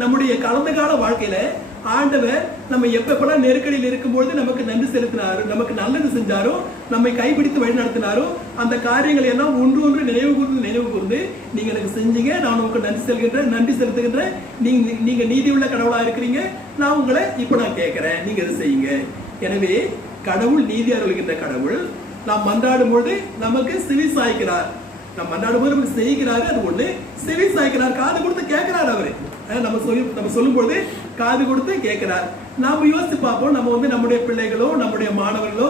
நம்முடைய கடந்த கால வாழ்க்கையில ஆண்டவர் நம்ம எப்பப்பெல்லாம் நெருக்கடியில் இருக்கும்போது நமக்கு நன்றி செலுத்தினாரோ, நமக்கு நல்லது செஞ்சாரோ, நம்மை கைப்பிடித்து வழி நடத்தினாரோ, அந்த காரியங்களை எல்லாம் ஒன்று ஒன்று நினைவு கூர்ந்து நீங்க எனக்கு செஞ்சீங்க, நான் உங்களுக்கு நன்றி செலுத்துகின்றேன். நீங்க நீதி உள்ள கடவுளா இருக்கிறீங்க, நான் உங்களை இப்ப நான் கேட்கிறேன், நீங்க இதை செய்யுங்க. எனவே கடவுள் நீதி அருள்கின்ற கடவுள். நாம் மன்றாடும் போது நமக்கு செவி சாய்க்கிறார். நம்ம மன்றாடும் போது நமக்கு செய்கிறாரு, அது ஒண்ணு. செவி சாய்க்கிறார், காது கொடுத்து கேட்கிறார். அவரு நம்ம சொல்லும் பொழுது காது கொடுத்து கேட்கிறார். நாம யோசித்து பார்ப்போம், நம்ம வந்து நம்முடைய பிள்ளைகளோ, நம்முடைய மாணவர்களோ,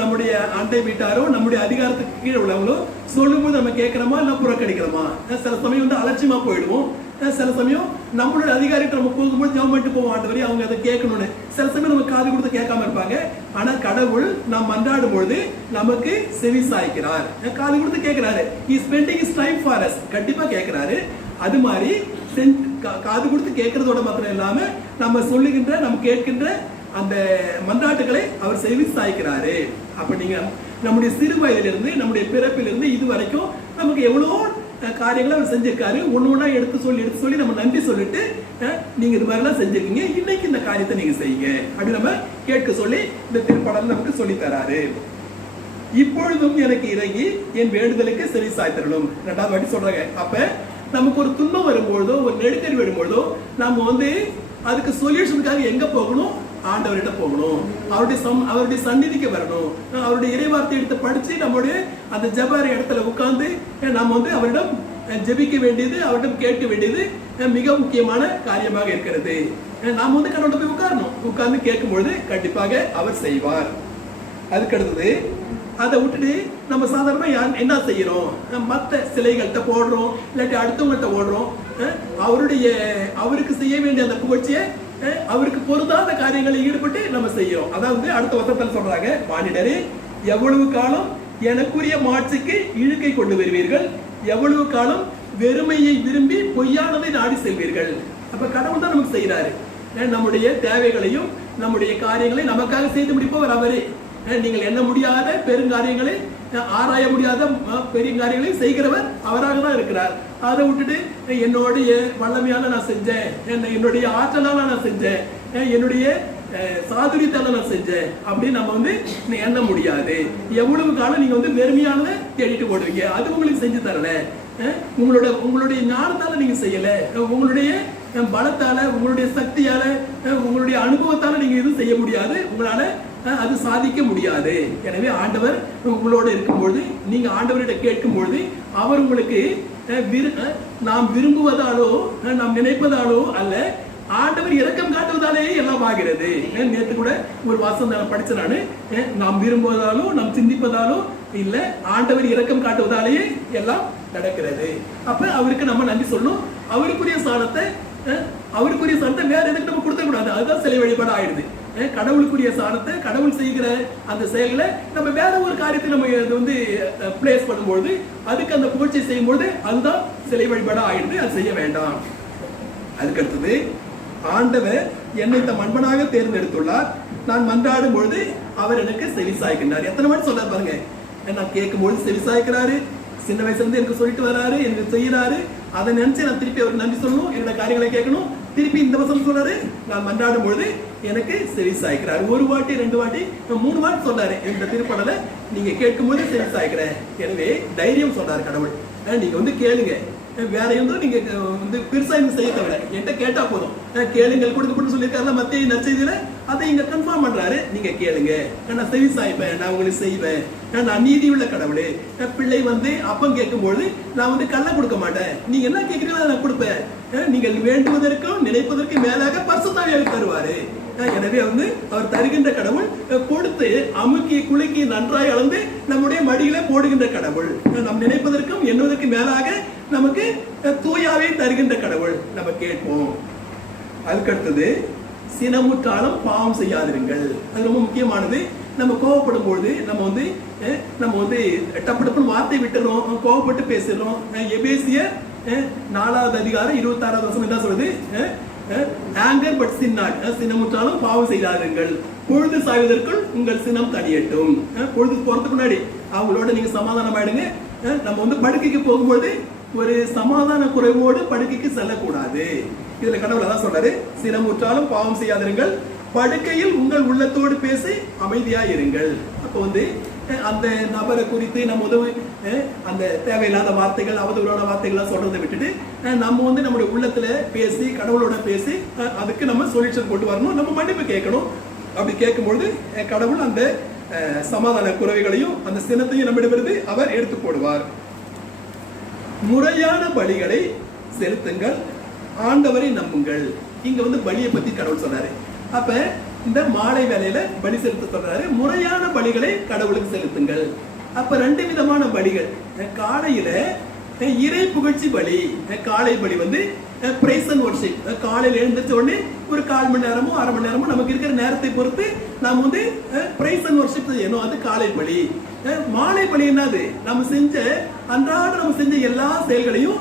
நம்முடைய அண்டை வீட்டாரோ, நம்முடைய அதிகாரத்துக்கு கீழே உள்ளவங்களோ சொல்லும் போது நம்ம கேட்கிறோமா, இல்ல புறக்கணிக்கிறோமா? சில சமயம் வந்து அலட்சியமா போயிடுவோம். சில சமயம் நம்மளுடைய அதிகாரிகிட்ட நம்ம போகும்போது ஜெபம் பண்ணிட்டு போவோம், ஆண்டவரே அவங்க அதை கேட்கணும்னு. சில சமயம் நம்ம காது கொடுத்து கேட்காம இருப்பாங்க. ஆனா கடவுள் நாம் மன்றாடும் பொழுது நமக்கு செவி சாய்க்கிறார், காது கொடுத்து கேட்கிறாரு. He is spending his time for us. கண்டிப்பா கேட்கிறாரு. அது மாதிரி காது கொடுத்து கேட்கறதோட மாத்திரம் இல்லாம நம்ம சொல்லுகின்ற, நம்ம கேட்கின்ற அந்த மன்றாட்டுகளை அவர் செவி சாய்க்கிறாரு. அப்ப நீங்க நம்முடைய சிறு வயதிலிருந்து, நம்முடைய பிறப்பிலிருந்து இது வரைக்கும் நமக்கு எவ்வளவோ காரியங்களை அவர் செஞ்சிருக்காரு. ஒண்ணு ஒண்ணா எடுத்து சொல்லி நம்ம நன்றி சொல்லிட்டு, நீங்க இது மாதிரி எல்லாம் செஞ்சிருக்கீங்க, இன்னைக்கு இந்த காரியத்தை நீங்க செய்யுங்க அப்படி நம்ம கேட்க சொல்லி இந்த திருப்பாடல் நமக்கு சொல்லி தராரு. இப்பொழுதும் எனக்கு இறங்கி என் வேண்டுதலுக்கு செவி சாய்த்தரணும். 2வது வாட்டி சொல்றாங்க. அப்ப நமக்கு ஒரு துன்பம் வரும்பொழுதோ, ஒரு நெருக்கடி வரும்பொழுதோ, நம்ம வந்து அதுக்கு சொல்யூஷனுக்காக எங்க போகணும்? ஆண்டவர்கிட்ட போகணும். அவருடைய சந்நிதிக்கு வரணும். அவருடைய இறைவார்த்தை எடுத்து படிச்சு நம்முடைய அந்த ஜெப இடத்துல உட்கார்ந்து நம்ம வந்து அவரிடம் ஜெபிக்க வேண்டியது, அவரிடம் கேட்க வேண்டியது மிக முக்கியமான காரியமாக இருக்கிறது. நாம வந்து கடவுள்கிட்ட போய் உட்காரணும். உட்கார்ந்து கேட்கும்பொழுது கண்டிப்பாக அவர் செய்வார். அதுக்கடுத்தது அதை விட்டுட்டு நம்ம சாதாரணமா என்ன செய்யறோம்? மற்ற சிலைகள்கிட்ட போடுறோம், இல்லாட்டி அடுத்தவங்கள்ட்ட ஓடுறோம். அவருக்கு செய்ய வேண்டிய அந்த புகழ்ச்சியை, அவருக்கு பொருந்தாத காரியங்களை ஈடுபட்டு நம்ம செய்யறோம். அதாவது அடுத்த வசனத்தில் சொல்றாங்க, மானிடரே எவ்வளவு காலம் எனக்குரிய மாட்சிக்கு இழுக்கை கொண்டு வருவீர்கள், எவ்வளவு காலம் வெறுமையை விரும்பி பொய்யானதை நாடி செல்வீர்கள். அப்ப கடவுள் தான் நமக்கு செய்யறாரு. நம்முடைய தேவைகளையும் நம்முடைய காரியங்களை நமக்காக செய்து முடிப்பவர் அவரே. நீங்கள் எண்ண முடியாத பெருங்காரியங்களை, ஆராய முடியாத பெரிய காரியங்களை செய்கிறவர் அவராக தான் இருக்கிறார். அதை விட்டுட்டு என்னுடைய வல்லமையால நான் செஞ்சேன், என்னுடைய ஆற்றலால நான் செஞ்சேன், என்னுடைய சாதுரியத்தால நான் செஞ்சேன் அப்படின்னு நம்ம வந்து எண்ண முடியாது. எவ்வளவு காலம் நீங்க வந்து வெறுமையானதை தேடிட்டு போடுவீங்க, அது உங்களுக்கு செஞ்சு தரல. உங்களுடைய ஞானத்தால நீங்க செய்யல, உங்களுடைய பலத்தால, உங்களுடைய சக்தியால, உங்களுடைய அனுபவத்தால நீங்க எதுவும் செய்ய முடியாது, உங்களால அது சாதிக்க முடியாது. எனவே ஆண்டவர் உங்களோட இருக்கும்பொழுது, நீங்க ஆண்டவர்கிட்ட கேட்கும் பொழுது, அவர் உங்களுக்கு நாம் விரும்புவதாலோ நாம் நினைப்பதாலோ அல்ல, ஆண்டவர் இரக்கம் காட்டுவதாலே எல்லாம் ஆகிறது. நேற்று கூட ஒரு வாசம் படிச்ச நானு, நாம் விரும்புவதாலோ நாம் சிந்திப்பதாலோ இல்ல, ஆண்டவர் இரக்கம் காட்டுவதாலேயே எல்லாம் நடக்கிறது. அப்ப அவருக்கு நம்ம நன்றி சொல்லணும். அவருக்குரிய சாணத்தை வேற எதுக்கு நம்ம கொடுத்த கூடாது. அதுதான் சிலை வழிபாடு ஆயிடுது. கடவுளுக்குரிய சாணத்தை, கடவுள் செய்கிற அந்த செயல்களை நம்ம வேற ஒரு காரியத்தை நம்ம வந்து பிளேஸ் பண்ணும்போது, அதுக்கு அந்த புகழ்ச்சி செய்யும்போது அதுதான் சிலை வழிபாடு ஆயிடுது. அது செய்ய வேண்டாம். அதுக்கடுத்தது, ஆண்டவர் என்னை தம் அன்பனாக தேர்ந்தெடுத்துள்ளார், நான் மன்றாடும் பொழுது அவர் எனக்கு செவி சாய்க்கின்றார். எத்தனை வாட்டி சொல்றாரு பாருங்க. நான் கேட்கும் பொழுது செவி சாய்க்கிறாரு, சின்ன வயசுல இருந்து எனக்கு சொல்லிட்டு வராரு, எனக்கு செய்யறாரு. அதை நினைச்சு நான் திருப்பி அவருக்கு நன்றி சொல்லணும், என்னோட காரியங்களை கேட்கணும். திருப்பி இந்த வசனம் சொல்றாரு, நான் மன்றாடும் பொழுது எனக்கு செவி சாய்க்கிறாரு. 1 வாட்டி 2 வாட்டி 3 வாட்டி சொல்றாரு. இந்த திருப்பாடலை நீங்க கேட்கும் போது செவி சாய்க்கிறேன். எனவே தைரியம் சொல்றாரு கடவுள். நீங்க வந்து கேளுங்க, வேற எதுவும் நீங்க வந்து பெருசா செய்ய தவிர என்கிட்ட கேட்டா போதும். கேளுங்கள் கொடுக்கப்பட்டு சொல்லியிருக்காருல மத்திய நற்செய்தியில, அதை இங்க கன்ஃபார்ம் பண்றாரு. நீங்க கேளுங்க, நான் செவி சாய்ப்பேன், நான் உங்களுக்கு செய்வேன், நான் நீதி உள்ள கடவுளே. பிள்ளை வந்து அப்பம் கேட்கும்போது நான் வந்து கள்ள கொடுக்க மாட்டேன், நீங்க என்ன கேட்கிறீங்களோ நான் கொடுப்பேன். நீங்கள் வேண்டுவதற்கும் நினைப்பதற்கும் மேலாக பரிசுத்த ஆவியை தருவாரு. எனவே வந்து அவர் தருகின்ற கடவுள், கொடுத்து அமுக்கி குலுக்கி நன்றாய் அளந்து நம்முடைய மடியில போடுகின்ற கடவுள். நம் நினைப்பதற்கும் எண்ணுவதற்கு மேலாக நமக்கு தூயாவை தருகின்ற கடவுள். நம்ம கேட்போம். அதுக்கடுத்தது, சினமுற்றாலும் பாவம் செய்யாதிருங்கள். அது ரொம்ப முக்கியமானது. நம்ம கோவப்படும் பொழுது நம்ம வந்து டப்பு டப்புன்னு வார்த்தை விட்டுறோம், கோவப்பட்டு பேசுறோம். எபேசியர் 4வது அதிகாரம் 26வது வசனம் என்ன சொல்லுது? ஆங்கர் பட் சின் நாட், சினமுற்றாலும் பாவம் செய்யாதீர்கள், பொழுது சாய்வதற்குள் உங்கள் சினம் தணியட்டும். பொழுது போறதுக்கு முன்னாடி அவங்களோட நீங்க சமாதானம் ஆயிடுங்க. நம்ம படுக்கைக்கு போகும்போது ஒரு சமாதான குறைவோடு படுக்கைக்கு செல்லக்கூடாது. இதுல கடவுள் அதான் சொல்றாரு, சினமுற்றாலும் பாவம் செய்யாதீர்கள், படுக்கையில் உங்கள் உள்ளத்தோடு பேசி அமைதியா இருங்கள். அப்போ அந்த நபரை குறித்து நம்ம அந்த தேவையில்லாத வார்த்தைகள், அவதூறான வார்த்தைகள் சொல்றதை விட்டுட்டு நம்ம நம்முடைய உள்ளத்துல பேசி கடவுளோட பேசி அதுக்கு நம்ம சொல்யூஷன் கொண்டு வரணும். நம்ம மன்னிப்பு கேட்கணும். அப்படி கேட்கும்பொழுது கடவுள் அந்த சமாதான குறைகளையும் அந்த சினத்தையும் நம்மிடமிருந்து அவர் எடுத்து போடுவார். முறையான பலிகளை செலுத்துங்கள், ஆண்டவரை நம்புங்கள். இங்க பலியை பத்தி கடவுள் சொன்னாரு. அப்ப இந்த மாலை வேலையில பலி செலுத்த சொல்றாரு. முறையான பலிகளை கடவுளுக்கு செலுத்துங்கள். அப்ப 2 விதமான பலிகள். காலையில இறை புகழ்ச்சி பலி. காலை பலி பிரைஸ் அண்ட் வொர்ஷிப். காலையில எழுந்திருச்ச உடனே ஒரு 1/4 மணி நேரமோ 1/2 மணி நேரமோ நமக்கு இருக்கிற நேரத்தை பொறுத்து நாம் பிரைஸ் அண்ட் வொர்ஷிப் செய்யணும். அது காலை பலி. மாலை பலி என்னது? நம்ம செஞ்ச அன்றாட நம்ம செஞ்ச எல்லா செயல்களையும்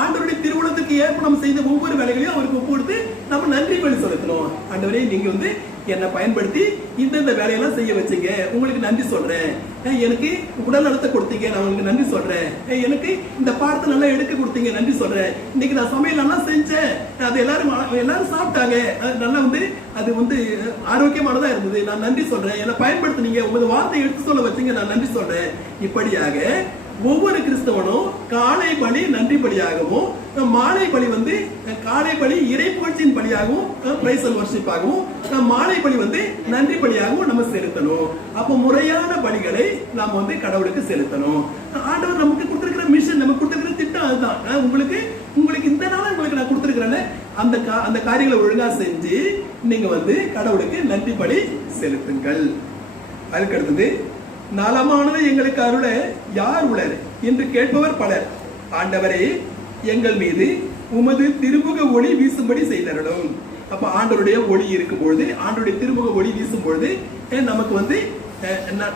ஆண்டவருடைய திருவுளத்துக்கு ஏற்ப நம்ம செய்த ஒவ்வொரு வேலைகளையும் அவருக்கு ஒப்பு கொடுத்து நம்ம நன்றி பலி செலுத்தணும். ஆண்டவரே, நீங்க என்னை பயன்படுத்தி இந்த வேலையெல்லாம் செய்ய வச்சீங்க, உங்களுக்கு நன்றி சொல்றேன். எனக்கு உடல் நலத்தை கொடுத்தீங்க, நான் உங்களுக்கு நன்றி சொல்றேன். எனக்கு இந்த பாடத்தை நல்லா எடுக்க கொடுத்தீங்க, நன்றி சொல்றேன். இன்னைக்கு நான் சமையல் நல்லா செஞ்சேன், அது எல்லாரும் சாப்பிட்டாங்க, நல்லா அது ஆரோக்கியமானதா இருந்தது, நான் நன்றி சொல்றேன். என்னை பயன்படுத்தினீங்க, உங்க வார்த்தை எடுத்து சொல்ல வச்சீங்க, நான் நன்றி சொல்றேன். இப்படியாக ஒவ்வொரு கிறிஸ்தவனும் காலை பலி நன்றி பலியாகவும், மாலை பலி காலை பலி இறை புகழ்ச்சியின் பலியாகவும், பிரைஸ் அண்ட் வொர்ஷிப் ஆகவும், மாலை பலி நன்றி பலியாகவும் நம்ம செலுத்தணும். அப்போ முறையான பலிகளை நாம் கடவுளுக்கு செலுத்தணும். ஆண்டவர் நமக்கு கொடுத்திருக்கிற மிஷன், நமக்கு கொடுத்திருக்கிற திட்டம் அதுதான். உங்களுக்கு இந்த நாள் உங்களுக்கு நான் கொடுத்திருக்கிறேன், அந்த காரியங்களை ஒழுங்கா செஞ்சு நீங்க கடவுளுக்கு நன்றி பலி செலுத்துங்கள். அதுக்கு அடுத்தது, நலமானது எங்களுக்கு அருள யார் உளர் என்று கேட்பவர் பலர். ஆண்டவரே, எங்கள் மீது உமது திருமுக ஒளி வீசும்படி செய்தரணும். அப்ப ஆண்டவருடைய ஒளி இருக்கும் பொழுது, ஆண்டவருடைய திருமுக ஒளி வீசும் பொழுது நமக்கு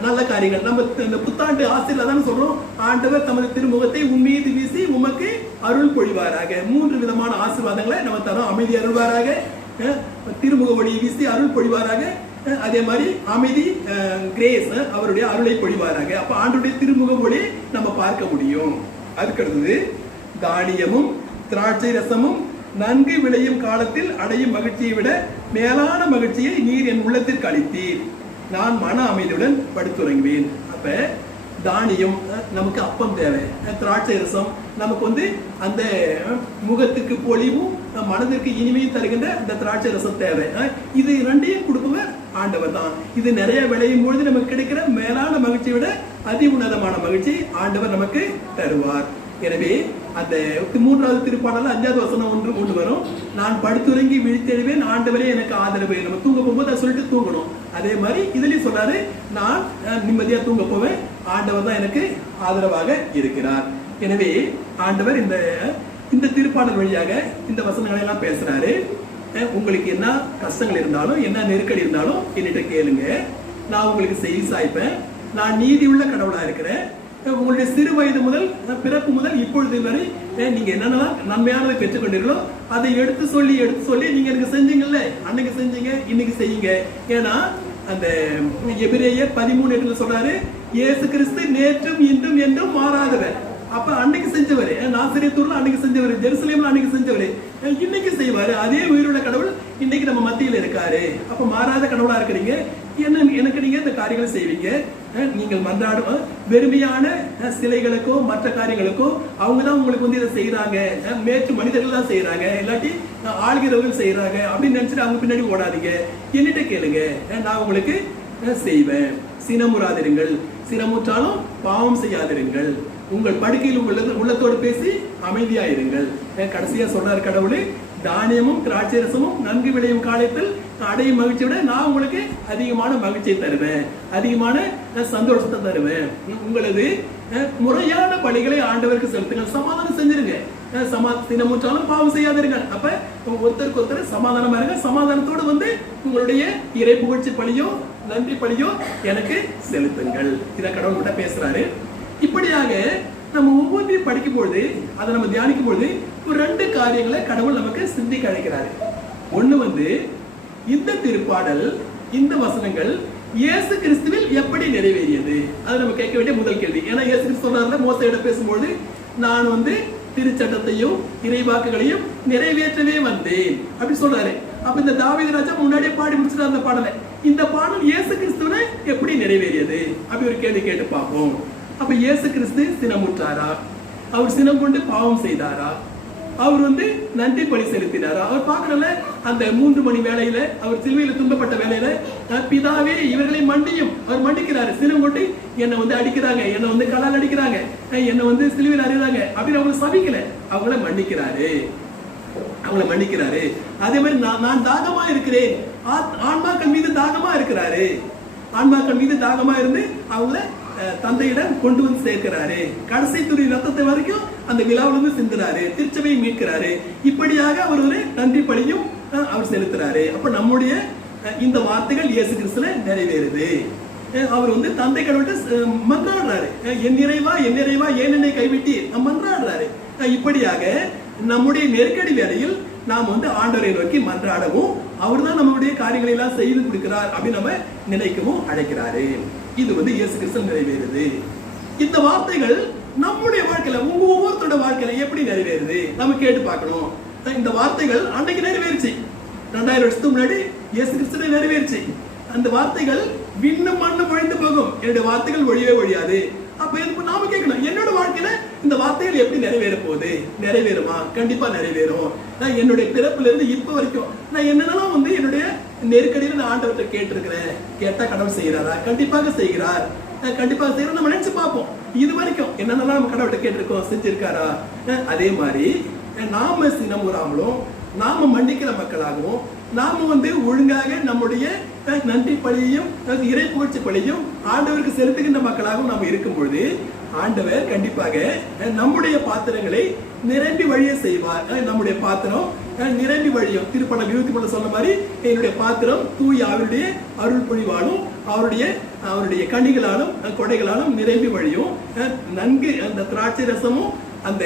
நல்ல காரியங்கள். நம்ம இந்த புத்தாண்டு ஆசிரியர் தான் சொல்றோம், ஆண்டவர் தமது திருமுகத்தை உம்மீது வீசி உமக்கு அருள் பொழிவாராக. 3 விதமான ஆசீர்வாதங்களை நம்ம தரோம். அமைதி அருள்வாராக, திருமுக ஒளி வீசி அருள் பொழிவாராக, அதே மாதிரி அமைதி கிரேஸ் அவருடைய அருளை பொழிவாராக. அப்ப ஆண்டவருடைய திருமுக ஒளி நம்ம பார்க்க முடியும். அதுக்கு அடுத்தது, தானியமும் திராட்சை ரசமும் நன்கு விளையும் காலத்தில் அடையும் மகிழ்ச்சியை விட மேலான மகிழ்ச்சியை நீர் என் உள்ளத்திற்கு அளித்தீர், நான் மன அமைதியுடன் படுத்துறங்குவேன். அப்ப தானியம் நமக்கு அப்பம் தேவை, திராட்சை ரசம் நமக்கு அந்த முகத்துக்கு பொலிவும் மனதிற்கு இனிமையும் தருகின்ற அந்த திராட்சை ரசம் தேவை. இது 2ஐயும் கொடுப்பவர் ஆண்டவர் தான். இது நிறைய விளையும் பொழுது நமக்கு கிடைக்கிற மேலான மகிழ்ச்சியை விட அதி உன்னதமான மகிழ்ச்சி ஆண்டவர் நமக்கு தருவார். எனவே அந்த 3வது திருப்பாடல்ல 5வது வசனம் ஒன்று வரும், நான் படுத்துறங்கி விழித்தெழுவேன், ஆண்டவரே எனக்கு ஆதரவு. நம்ம தூங்க போகும்போது அதை சொல்லிட்டு தூங்கணும். அதே மாதிரி இதுலயும் சொல்றாரு, நான் நிம்மதியா தூங்க போவேன், ஆண்டவர் தான் எனக்கு ஆதரவாக இருக்கிறார். எனவே ஆண்டவர் இந்த திருப்பாடல் வழியாக இந்த வசனங்களை எல்லாம் பேசுறாரு. உங்களுக்கு என்ன கஷ்டங்கள் இருந்தாலும், என்ன நெருக்கடி இருந்தாலும் என்கிட்ட கேளுங்க, நான் உங்களுக்கு செய்தி சாய்ப்பேன். நான் நீதி உள்ள கடவுளா இருக்கிறேன். உங்களுடைய சிறு வயது முதல், பிறப்பு முதல் இப்பொழுது வரை நீங்க என்னென்னலாம் நன்மையானதை பெற்றுக்கொண்டீர்களோ அதை எடுத்து சொல்லி நீங்க எனக்கு செஞ்சீங்கல்ல, அன்னைக்கு செஞ்சீங்க, இன்னைக்கு செய்யுங்க. ஏன்னா அந்த எபிரேயர் 13:8 சொல்றாரு, இயேசு கிறிஸ்து நேற்றும் இன்றும் என்றும் மாறாதவர். அப்ப அன்னைக்கு செஞ்சவர், நாசரேத்தூர்ல அன்னைக்கு செஞ்சவர், ஜெருசலேம்ல அன்னைக்கு செஞ்சவர், இன்னைக்கு செய்வாரு. அதே உயிருள்ள கடவுள் இன்னைக்கு நம்ம மத்தியில இருக்காரு. அப்ப மாறாத கடவுளா இருக்கிறீங்க, எனக்கு நீங்க இந்த காரியங்களை செய்வீங்க. நீங்கள் மன்றாடும் வெறுமையான சிலைகளுக்கோ மற்ற காரியங்களுக்கோ அவங்கதான் உங்களுக்கு இதை செய்யறாங்க, மேற்று மனிதர்கள் தான் செய்யறாங்க, இல்லாட்டி ஆளுகிறவர்கள் செய்யறாங்க அப்படின்னு நினைச்சிட்டு அவங்க பின்னாடி ஓடாதீங்க. என்னிட்ட கேளுங்க, நான் உங்களுக்கு செய்வேன். சினமுறாதிருங்கள், சினமுற்றாலும் பாவம் செய்யாதிருங்கள், உங்கள் படுக்கையில் உள்ளத்தோடு பேசி அமைதியாயிருங்கள். கடைசியா சொல்றாரு கடவுள், தானியமும் திராட்சை ரசமும் நன்கு விளையும் காலத்தில் அடையும் மகிழ்ச்சியை விட நான் உங்களுக்கு அதிகமான மகிழ்ச்சியை தருவேன், அதிகமான சந்தோஷத்தை தருவேன். உங்களது முறையான பலிகளை ஆண்டவருக்கு செலுத்துங்கள், சமாதானம் செஞ்சிருங்க, சினமுற்றாலும் பாவம் செய்யாதிருங்க. அப்ப ஒருத்தருக்கு ஒருத்தர் சமாதானமா இருங்க. சமாதானத்தோடு உங்களுடைய இறை புகழ்ச்சி பலியோ நன்றி பலியோ எனக்கு செலுத்துங்கள். இத கடவுள் கிட்ட பேசுறாரு. இப்படியாக நம்ம ஒவ்வொன்றையும் படிக்கும் பொழுது, அதை நம்ம தியானிக்கும் பொழுது ஒரு 2 காரியங்களை கடவுள் நமக்கு சிந்திக்க அழைக்கிறாரு. ஒண்ணு இந்த திருப்பாடல், இந்த வசனங்கள் இயேசு கிறிஸ்துவில் எப்படி நிறைவேறியது, அது நம்ம கேட்க வேண்டிய முதல் கேள்வி. ஏன்னா இயேசு கிறிஸ்து சொன்னார்ல, மோசேயிடம் பேசும்போது, நான் திருச்சட்டத்தையும் இறைவாக்குகளையும் நிறைவேற்றவே வந்தேன் அப்படி சொல்றாரு. அப்ப இந்த தாவீது ராஜா முன்னாடியே பாடி முடிச்சிட்டார் அந்த பாடலை. இந்த பாடல் இயேசு கிறிஸ்துவை எப்படி நிறைவேறியது அப்படி ஒரு கேள்வி கேட்டு பார்ப்போம். அப்ப இயேசு கிறிஸ்து சினமுற்றாரா? அவர் சினம் கொண்டு பாவம் செய்தாரா? அவர் நன்றி பலி செலுத்தினாரா? அவர் பார்க்கறல அந்த 3 மணி வேளையில, அவர் சிலுவையில் துன்பப்பட்ட வேளையில, பிதாவே இவர்களை மன்னியும் அவர் மன்னிக்கிறாரு. சினம் கொண்டு என்னை அடிக்கிறாங்க, என்னை கல்லால் அடிக்கிறாங்க, என்னை சிலுவையில் அறிகிறாங்க அப்படின்னு அவங்களை சபிக்கல, அவங்கள மன்னிக்கிறாரு. அதே மாதிரி நான் தாகமா இருக்கிறேன், ஆன்மாக்கள் மீது தாகமா இருக்கிறாரு. ஆன்மாக்கள் மீது தாகமா இருந்து அவங்கள தந்தையிடம் கொண்டு சேர்க்கிறாரு. கடைசி துளி ரத்தத்தை வரைக்கும் அந்த விழாவிலிருந்து சிந்துறாரு, திருச்சபையை மீட்கிறாரு. இப்படியாக அவர் ஒரு நன்றி பலியும் அவர் செலுத்துறாரு. அப்ப நம்முடைய இந்த வார்த்தைகள் இயேசு கிறிஸ்துல நிறைவேறுது. அவர் தந்தை கடவுள்கிட்ட மன்றாடுறாரு, என் நிறைவா ஏன் என்னை கைவிட்டி மன்றாடுறாரு. இப்படியாக நம்முடைய நெருக்கடி வேளையில் நாம் ஆண்டவரை நோக்கி மன்றாடவும், அவர் தான் நம்மளுடைய காரியங்களை எல்லாம் செய்து கொடுக்கிறார் அப்படின்னு நம்ம நினைக்கவும் அழைக்கிறாரு. இது இயேசு கிறிஸ்து நிறைவேறுது. இந்த வார்த்தைகள் நம்முடைய வாழ்க்கையில, ஒவ்வொருத்தரோட வாழ்க்கையில எப்படி நிறைவேறுது நம்ம கேட்டு பார்க்கணும். இந்த வார்த்தைகள் அன்னைக்கு நிறைவேறுச்சு, 2000 வருஷத்துக்கு முன்னாடி இயேசு கிறிஸ்து நிறைவேறுச்சு. அந்த வார்த்தைகள் விண்ணும் மண்ணும் ஒழிந்து போகும், என்னுடைய வார்த்தைகள் ஒழியவே ஒழியாது. அப்ப நாம கேட்கணும், என்னோட வாழ்க்கையில இந்த வார்த்தைகள் எப்படி நிறைவேற போகுது? நிறைவேறுமா? கண்டிப்பா நிறைவேறும். நான் என்னுடைய பிறப்புல இருந்து இப்ப வரைக்கும் நான் என்னென்னலாம் என்னுடைய நெருக்கடியில நான் ஆண்டவர்கிட்ட கேட்டிருக்கிறேன். கேட்டா கடவுள் செய்யறாரா? கண்டிப்பாக செய்கிறார். கண்டிப்பாக செய்யறோம். நம்ம நினைச்சு பார்ப்போம், இது வரைக்கும் என்னென்னலாம் நம்ம கடவுள்கிட்ட கேட்டிருக்கோம், செஞ்சிருக்காரா? அதே மாதிரி நாம சினமுறாமலும், நாம மன்னிக்கிற மக்களாகவும், நாம ஒழுங்காக நம்முடைய நன்றி பலியையும் இறை புகழ்ச்சி பலியும் ஆண்டவருக்கு செலுத்துகின்ற மக்களாகவும் நாம் இருக்கும் பொழுது, ஆண்டவர் கண்டிப்பாக நம்முடைய பாத்திரங்களை நிரம்பி வழிய செய்வார். நம்முடைய பாத்திரம் நிரம்பி வழியும். திருப்பணம் 23 சொன்ன மாதிரி, என்னுடைய பாத்திரம் தூய் அவருடைய அருள் பொழிவாலும் அவருடைய கனிகளாலும் கொடைகளாலும் நிரம்பி வழியும். நன்கு அந்த திராட்சை ரசமும் அந்த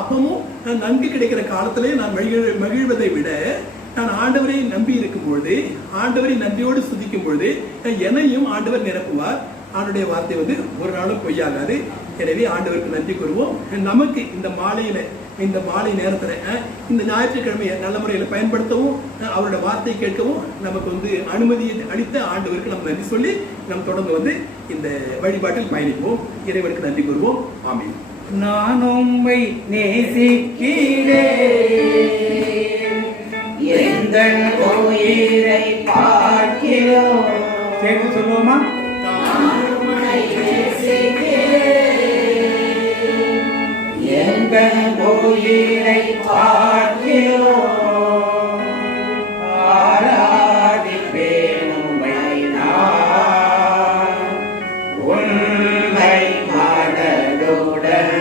அப்பமும் நன்கு கிடைக்கிற காலத்திலே நான் மகிழ்வதை விட, நான் ஆண்டவரை நம்பி இருக்கும் பொழுது, ஆண்டவரை நன்றியோடு சுதிக்கும் பொழுது என்னையும் ஆண்டவர் நிரப்புவார். ஆண்டுடைய வார்த்தை ஒரு நாளும் பொய்யாகாது. எனவே ஆண்டவருக்கு நன்றி கூறுவோம். நமக்கு இந்த மாலை நேரத்துல இந்த ஞாயிற்றுக்கிழமையை நல்ல முறையில் பயன்படுத்தவும், அவருடைய வார்த்தையை கேட்கவும் நமக்கு அனுமதியை அளித்த ஆண்டவருக்கு நம்ம நன்றி சொல்லி நாம் தொடர்ந்து இந்த வழிபாட்டில் பயணிப்போம். இறைவனுக்கு நன்றி கூறுவோம். ஆமீன். நான் உம்மை நேசிக்கிறேன், எங்கள் உயிரை பார்க்கிறோம். சேர்ந்து சொல்லுவோமா? எங்கள் உயிரை பார்க்கிறோம், ஆராதிப்பேன் உம்மை நான் உண்மை மனதுடன்.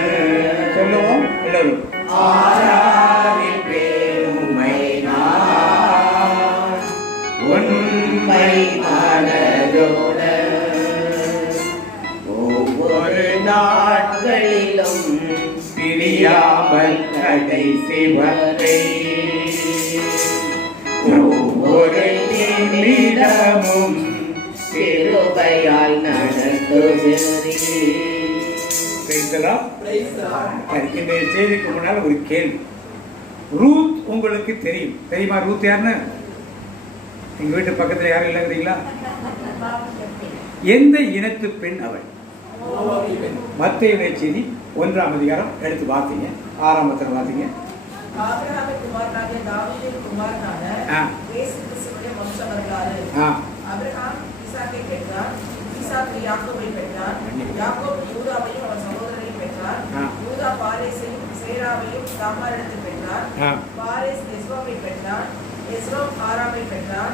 சொல்லுவோம் எல்லாரும். ஆராதிப்பேன் உம்மை நான் உண்மை மனதுடன். ஒவ்வொரு நாட்களிலும் பிரியாமல் கடைசி வரை, ஒவ்வொரு நிமிடமும் கிருபையால் நடத்துகிறீர். இந்த செய்திக்கு முன்னால் ஒரு கேள்வி. ரூத் உங்களுக்கு தெரியுமா? ரூத் யாருன்னு? எங்க வீட்டு பக்கத்துல யாரும் இல்லைங்கிறீங்களா? எந்த இனத்து பெண் அவள்? மத்தேயு நற்செய்தி 1ஆம் அதிகாரம் எடுத்து வாசிங்க, 6ஆம் வசனம் வாசிங்க. ஆபிரகாமின் குமாரனாகிய தாவீதின் குமாரனான இயேசு கிறிஸ்துவின் வம்சவரலாறு. ஆபிரகாம் ஈசாக்கை பெற்றார், ஈசாக்கு யாக்கோபை பெற்றார், யாக்கோபு யூதாவையும் அவன் சகோதரரையும் பெற்றார், யூதா பாரேசையும் சேராவையும் தாமாரிடத்தில் பெற்றார், பாரேஸ் எஸ்ரோமை பெற்றார், எஸ்ரோம் ஆராமை பெற்றார்,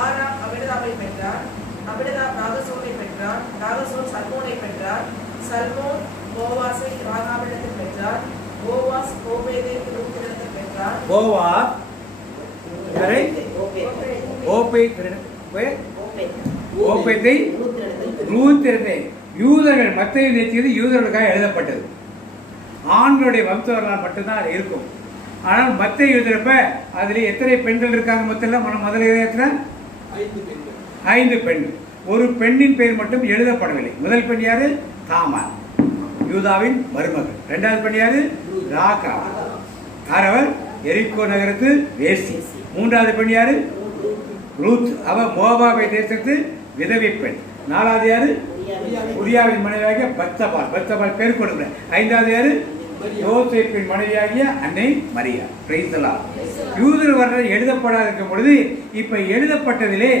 ஆராம் அபினதாபை பெற்றார், அபினதாப் நாகசோனை பெற்றார், நாகசோன் சல்மோனை பெற்றார், சல்மோன் போவாசை ராகாவிடத்தில் பெற்றார், போவாஸ் ஓபேதை ரூத்திடத்தில் பெற்றார், போவாஸ் யாரை? ஓபேத் ஓப்பேத்தை ரூத் இடத்தை யூதர்கள் மத்தேயு எழுதியது யூதர்களுக்காக எழுதப்பட்டது. ஆண்களுடைய வம்ச வரலாறு மட்டும்தான் அது இருக்கும். ஆனால் மத்தேயு எழுதுறப்ப அதில் எத்தனை பெண்கள் இருக்காங்க? மொத்தம் முதல் இதயத்தில் 5 பெண்கள். ஒரு பெண்ணின் பெயர் மட்டும் எழுதப்படவில்லை. முதல் பெண் யாரு? தாமார், யூதாவின் மருமகள். 2வது பெண் யாரு? ராகா, அவர் எரிகோ நகரத்து வேசி. 3வது பெண் யாரு? ரூத், அவ மோவாபை தேசத்து விதவை பெண். 4வது யாரு? உரியாவின் மனைவியாகிய பத்சபால், பத்சபால் பேர் கொடுக்கல. 5வது யாரு? யோசேப்பின் மனைவியாகிய அன்னை மரியா. Price the Lord. யூதர் வரலாறு எழுதப்படாத இருக்கும் பொழுது இப்ப எழுதப்பட்டதிலே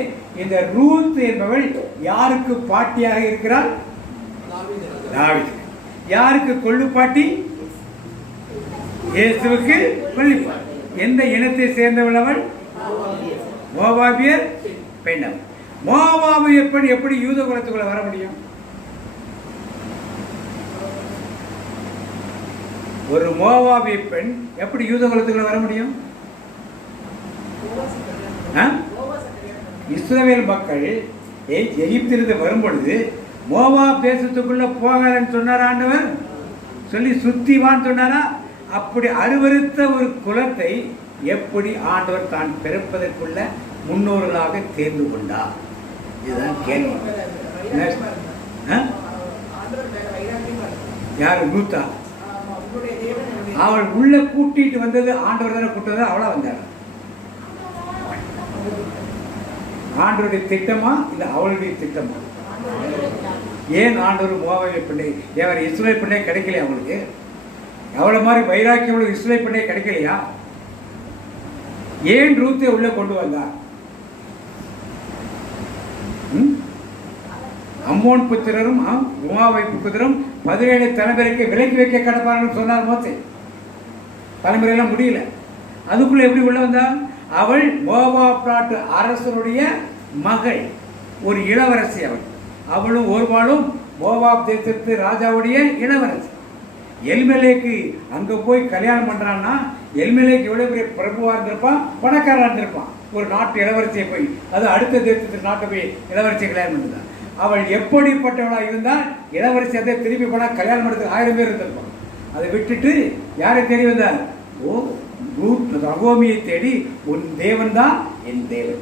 இந்த ரூத் என்பவள் யாருக்கு பாட்டியாக இருக்கிறார்? தாவீது. யாருக்கு கொள்ளுப்பாட்டி? இயேசுவுக்கு கொள்ளுப்பாட்டி. எந்த இனத்தை சேர்ந்தவள் அவள்? மோவாபியர் பெண். மோவாபிய பெண் எப்படி யூத குலத்துக்குள்ள வர முடியும்? ஒரு மோவாபிய பெண் எப்படி யூத குலத்துக்குள்ள வர முடியும்? இஸ்ரவேல் மக்கள் எகிப்திலிருந்து வரும் பொழுது மோவாப் தேசத்துக்குள்ள போகாதன்னு சொன்னார் ஆண்டவர். சொல்லி சுத்திவான்னு சொன்னாரா? அப்படி அருவருத்த ஒரு குலத்தை எப்படி ஆண்டவர் தான் பிறப்பதற்குள்ள முன்னோர்களாக தேர்ந்து கொண்டார்? இதுதான் கேள்வி. யாரு? ரூத்தா. அவள் உள்ள கூட்டிட்டு வந்தது ஆண்டவர் தானே கூட்டு வந்தா? அவளா வந்தாள். ஆண்டவருடைய திட்டமா இல்ல அவளுடைய திட்டமா? ஏன் ஆண்டவர் மோவாபிய பெண்ணை, இஸ்ரவேல் பெண்ணே கிடைக்கலையா அவங்களுக்கு? அவ்வளவு மாதிரி வைராக்கியம் இஸ்ரவேல் பெண்ணே கிடைக்கலையா? ஏன் ரூத்தை உள்ள கொண்டு வந்தார்? அம்மோன் புத்திரரும் மோவாபிய புத்திரரும் 17 தலைமுறைக்கு விலக்கி வைக்க கடப்பார்கள் சொன்னார் மோசே. தலைமுறையெல்லாம் முடியல. அதுக்குள்ள எப்படி உள்ள வந்தா? அவள் மோவாப் நாட்டு அரசனுடைய மகள், ஒரு இளவரசி. அவளும் ஒருபாலும் மோவாப் தேசத்து ராஜாவுடைய இளவரசி. எல்மெலேக்கு அங்க போய் கல்யாணம் பண்றான்னா எல்மெலேக்கு எவ்வளவு பெரிய பிரபுவா இருந்திருப்பான், பணக்காரா இருந்திருப்பான். ஒரு நாட்டு இளவரசியை போய், அது அடுத்த தேசத்து நாட்டை போய் இளவரசியை கல்யாணம் பண்ணுதான். அவள் எப்படிப்பட்டவளா இருந்தால் இளவரசி அதை திரும்பி போனா கல்யாணம் பண்ணுறதுக்கு 1000 பேர் இருந்திருப்பான். அதை விட்டுட்டு யாரை தேடி வந்தார்? நகோமியை தேடி, உன் தேவன் தான் என் தேவன்,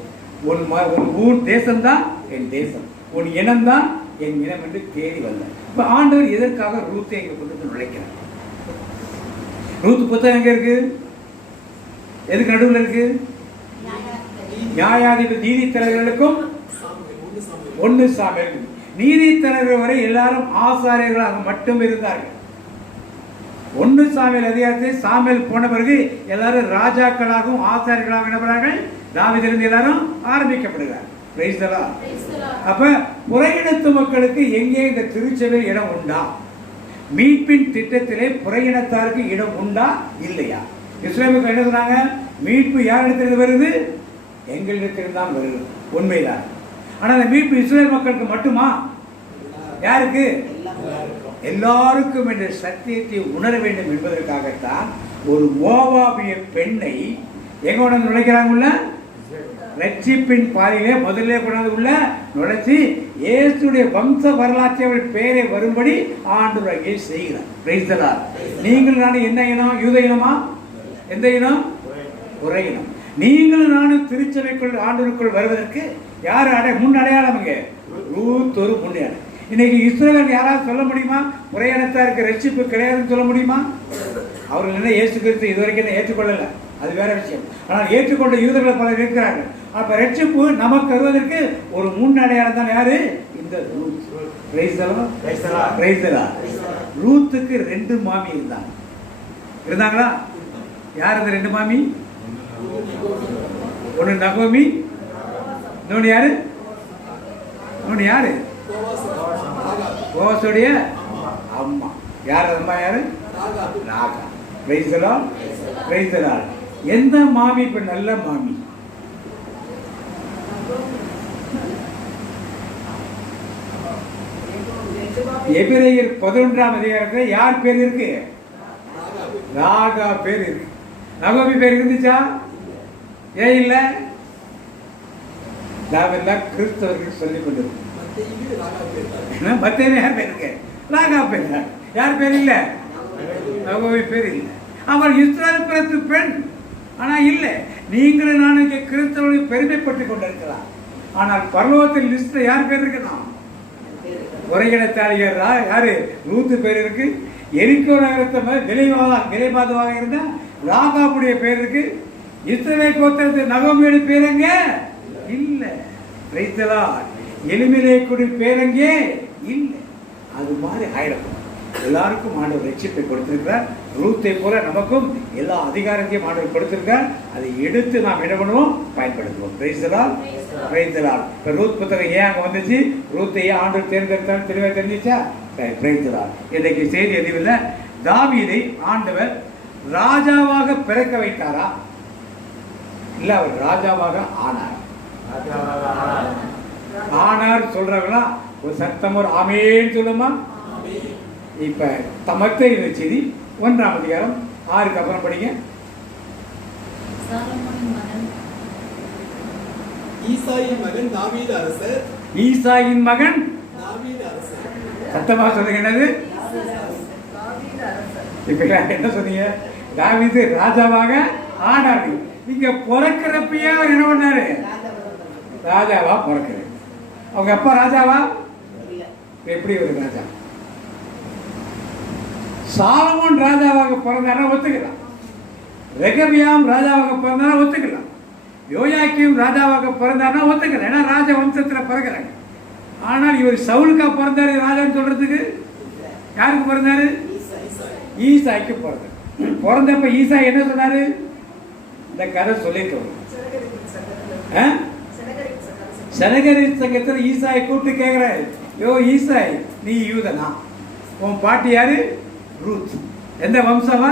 உன் ஊர் தேசம் தான் என் தேசம், உன் இனம் தான் என் இனம் என்று தேடி வந்தார். இப்ப ஆண்டவர் எதற்காக ரூத்தை எங்க கொண்டு நுழைக்கிறார்? ரூத் புத்தகம் எங்க இருக்கு? எதுக்கு நடுவில் இருக்கு? நியாயாதிபதி நீதித்தலைவர்களுக்கும் 1 சாமுவேல். நீதித்தலைவர் வரை எல்லாரும் ஆசாரியர்களாக மட்டும் இருந்தார்கள். 1 சாமுவேல் அதிகாரத்தில் சாமுவேல் போன பிறகு எல்லாரும் ராஜாக்களாகவும் ஆசாரியர்களாக நபரார்கள். தாவீதிலிருந்து எல்லாரும் ஆரம்பிக்கப்படுகிறார். Price the Lord. அப்ப புறையினத்து மக்களுக்கு எங்கே இந்த திருச்சபையில் இடம் உண்டா? மீட்பின் திட்டத்திலே புறையினத்தாருக்கு இடம் உண்டா இல்லையா? இஸ்ரவேலுக்கு என்ன சொன்னாங்க? மீட்பு யாரிடத்திலிருந்து வருது? எங்களிடத்திலிருந்து தான் வருது. உண்மைதான். ஆனா அந்த மீட்பு இஸ்ரவேல் மக்களுக்கு மட்டுமா? யாருக்கு? எல்லாருக்கும் என்ற சத்தியத்தை உணர வேண்டும் என்பதற்காகத்தான் ஒரு மோவாபிய பெண்ணை எங்க கொண்டு நுழைக்கிறாங்க? ரட்சிப்பின் பாதையிலே முதல்ல கொண்டாந்து உள்ள நுழைச்சி இயேசுடைய வம்ச வரலாற்றை அவள் பெயரை வரும்படி ஆண்டவர் அங்கே செய்கிறார். Price the Lord. நீங்கள் நானும் என்ன இனம்? யூத இனமா? எந்த இனம்? புறை இனம். நீங்களும் நானும் திருச்சபைக்குள் ஆண்டவருக்குள் வருவதற்கு யார் முன் அடையாளம்? இங்கே ரூத் ஒரு முன்னேற்றம். இன்னைக்கு இஸ்ரவேல் யாராவது சொல்ல முடியுமா புறையினத்தாருக்கு ரட்சிப்பு கிடையாதுன்னு சொல்ல முடியுமா? அவர்கள் என்ன இயேசு கிறிஸ்து இதுவரைக்கும் என்ன ஏற்றுக்கொள்ளல, அது வேற விஷயம். ஆனால் ஏற்றுக்கொண்ட யூதர்கள் பலர் இருக்கிறார்கள். அப்ப ரட்சிப்பு நமக்கு வருவதற்கு ஒரு முன் அடையாளம் தான் யாரு? இந்த Ruth. Praise the Lord. Praise the Lord. ரூத்துக்கு 2 மாமி இருந்தாங்களா? யார் அந்த 2 மாமி? ஒன்னு நகோமி, இன்னொன்னு யாரு? இன்னொன்னு யாரு? போவாசுடைய அம்மா. யார் அம்மா? யாரு? Raga. Praise the Lord. Praise the Lord. எந்த மாமி இப்ப நல்ல மாமி? எபிரேயர் 11ஆம் அதிகாரத்தில் யார் பேர் இருக்கு? ராகா பேர் இருக்கு. நகோமி பேர் இருந்துச்சா? ஏன் இல்ல? தாவீது தான் கிறிஸ்தவர்கள் சொல்லிக் கொண்டிருக்கிறார். மத்தேயுவே ராகா பேர் மத்தேயுவே யார் பேர் இருக்கு? ராகா பேர். யார் பேர் இல்ல? நகோமி பேர் இல்ல. அவர் இஸ்ரவேல் பிறப்பு பெண். ஆனா இல்ல, நீங்களும் நானும் இங்கே கிறிஸ்தவர்கள் பெருமைப்பட்டுக் கொண்டிருக்கலாம். ஆனால் பரலோகத்தில் லிஸ்ட்ல யார் பேர் இருக்குதான்? உரையிடத்தாளியர் யாரு? ரூத்து பேர் இருக்கு. எரிக்கோ நகரத்தை விலைவாதமாக இருந்த ராகாவுடைய பேர் இருக்கு. இஸ்ரவேல் கோத்திரத்து நகோமியோட பேருங்க இல்ல. எலிமெலேக்குடைய பேரங்கே இல்லை. அது மாதிரி ஆயிடும். எல்லாருக்கும் ஆண்டவர் ரட்சிப்பை கொடுத்திருக்கிறார். ரூத்தை போல நமக்கும் எல்லா அதிகாரத்தையும் ஆண்டவர் கொடுத்திருக்கார். அதை எடுத்து நாம் என்ன பண்ணுவோம்? பயன்படுத்துவோம். Price the Lord. இப்ப ரூத் புத்தகம் ஏன் அங்க வந்துச்சு? ரூத்தை ஏன் ஆண்டவர் தேர்ந்தெடுத்தாலும் தெளிவாக தெரிஞ்சிச்சா? Price the Lord. இன்னைக்கு செய்தி எதுவும் இல்லை. தாவீதை ஆண்டவர் ராஜாவாக பிறக்க வைத்தாரா, இல்ல அவர் ராஜாவாக ஆனார்? ஆனார் சொல்றாங்களா? ஒரு சத்தம் ஒரு ஆமேன்னு சொல்லுமா? இப்ப மத்தேயு செய்தி 1ஆம் அதிகாரம் 6க்கு அப்புறம் படிங்க. ஈசாயின் மகன் தாவீது அரசர். ஈசாயின் மகன் தாவீது அரசர். சத்தமா சொல்லுங்க. என்னது? இப்ப என்ன சொன்னீங்க? தாவீது ராஜாவாக ஆனார். நீங்க பிறக்கிறப்பயே அவர் என்ன பண்ணாரு? ராஜாவா பிறக்கிறார். அவங்க அப்பா ராஜாவா? எப்படி ஒரு ராஜா? சாலமோன் ராஜாவாக பிறந்தாரா ஒத்துக்கலாம். ரெகபியாம் ராஜாவாக பிறந்தாரா ஒத்துக்கலாம். யோயாக்கீம் ராஜாவாக பிறந்தாரா ஒத்துக்கலாம். ஏன்னா ராஜ வம்சத்தில் பிறகுறாங்க. ஆனால் இவர் சவுலுக்கா பிறந்தாரு ராஜான்னு சொல்றதுக்கு? யாருக்கு பிறந்தாரு? ஈசாய்க்கு பிறந்தார். பிறந்தப்ப ஈசா என்ன சொன்னாரு? இந்த கதை சொல்லிட்டு சனகரி சங்கத்தில் ஈசாயை கூப்பிட்டு கேட்கிறாரு, யோ ஈசாய், நீ யூதனா? உன் பாட்டி யாரு? ரூத். எந்த வம்சமா?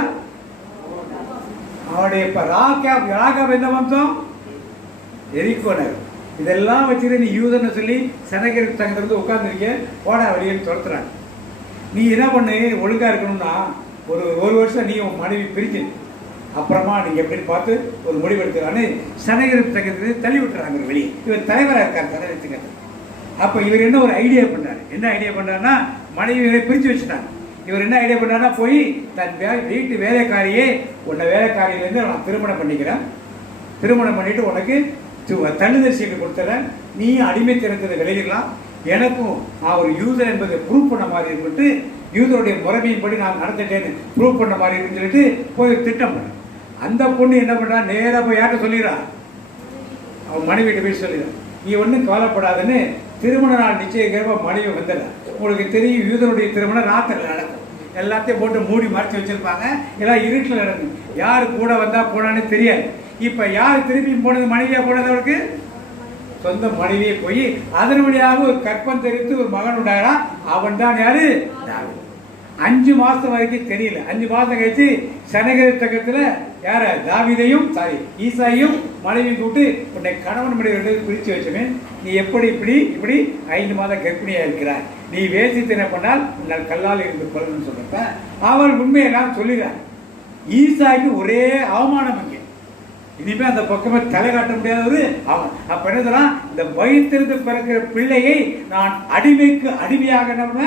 அவருடைய ராகாப் எந்த வம்சம்? எரிக்கோ நகர். இதெல்லாம் வச்சுட்டு நீ யூதன்னு சொல்லி சனகரி சங்கத்திலிருந்து உட்கார்ந்துருக்க, போடா வெளியேன்னு துரத்துறாங்க. நீ என்ன பண்ணு, ஒழுங்கா இருக்கணும்னா ஒரு வருஷம் நீ உன் மனைவி பிரிக்கணும். அப்புறமா நீங்க எப்படின்னு பார்த்து ஒரு முடிவெடுக்கிறான்னு சனகரி சங்கத்திலிருந்து தள்ளி விட்டுறாங்க வெளியே. இவர் தலைவராக இருக்கார் சனகரி சங்கத்தில். அப்ப இவர் என்ன ஒரு ஐடியா பண்ணாரு? என்ன ஐடியா பண்ணாருன்னா, மனைவியை பிரிச்சு வச்சுட்டாங்க. இவர் என்ன ஐடியா பண்ணாருன்னா, போய் தன் வீட்டு வேலைக்காரியே, உன்னை வேலைக்காரியிலேருந்து நான் திருமணம் பண்ணிக்கிறேன், திருமணம் பண்ணிட்டு உனக்கு தள்ளுதல் சீட்டு கொடுத்துறேன், நீ அடிமைத்தனத்தை விளையிடலாம், எனக்கும் நான் ஒரு யூதர் என்பதை ப்ரூவ் பண்ண மாதிரி இருந்துட்டு, யூதருடைய முறைமையின்படி நான் நடந்துட்டேன்னு ப்ரூவ் பண்ண மாதிரி இருக்குன்னு சொல்லிட்டு போய் திட்டம் பண்ண. அந்த பொண்ணு என்ன பண்ணா, நேராக போய் யார்கிட்ட சொல்லிடுறா? அவன் மனைவிட்ட போய் சொல்லிடுறான், நீ ஒன்றும் கவலைப்படாதுன்னு திருமண நாள் நிச்சயமாக மனைவி வந்துடுறா. உங்களுக்கு தெரியும், யூதருடைய திருமணம் ராத்திரியில் நடக்கும். எல்லாத்தையும் போட்டு மூடி மறைச்சி வச்சிருப்பாங்க. எல்லாம் இருட்டில் நடக்கும். யார் கூட வந்தா போனான்னு தெரியாது. இப்ப யார் திரும்பி போனது? மனைவியா போனது. அவருக்கு சொந்த மனைவியை போய் அதன் வழியாக ஒரு கற்பம் தெரிவித்து ஒரு மகன் உண்டாரா. அவன் தான் யாரு? 5 மாசம் வரைக்கும் தெரியல. 5 மாசம் கழிச்சு சனகரி சங்கத்துல யார? தாவீதையும் ஈசாயையும் மனைவி கூப்பிட்டு, உன்னை கணவன் மனைவி பிரிச்சு வச்சுமே, நீ எப்படி இப்படி 5 மாதம் கர்ப்பிணியா இருக்கிறாய், நீ வேசித்தனை பண்ணால் உன்னால் கல்லால் இருந்து கொள்ளணும்னு சொல்றப்ப அவள் உண்மையெல்லாம் சொல்லுகிறார். ஈசாய்க்கு ஒரே அவமானம். அங்கே இனிமே அந்த பக்கமே தலை காட்ட முடியாதவர் அவன். அப்ப என்ன சொல்றான்? இந்த வயிற்றிலிருந்து பிறக்கிற பிள்ளையை நான் அடிமைக்கு அடிமையாக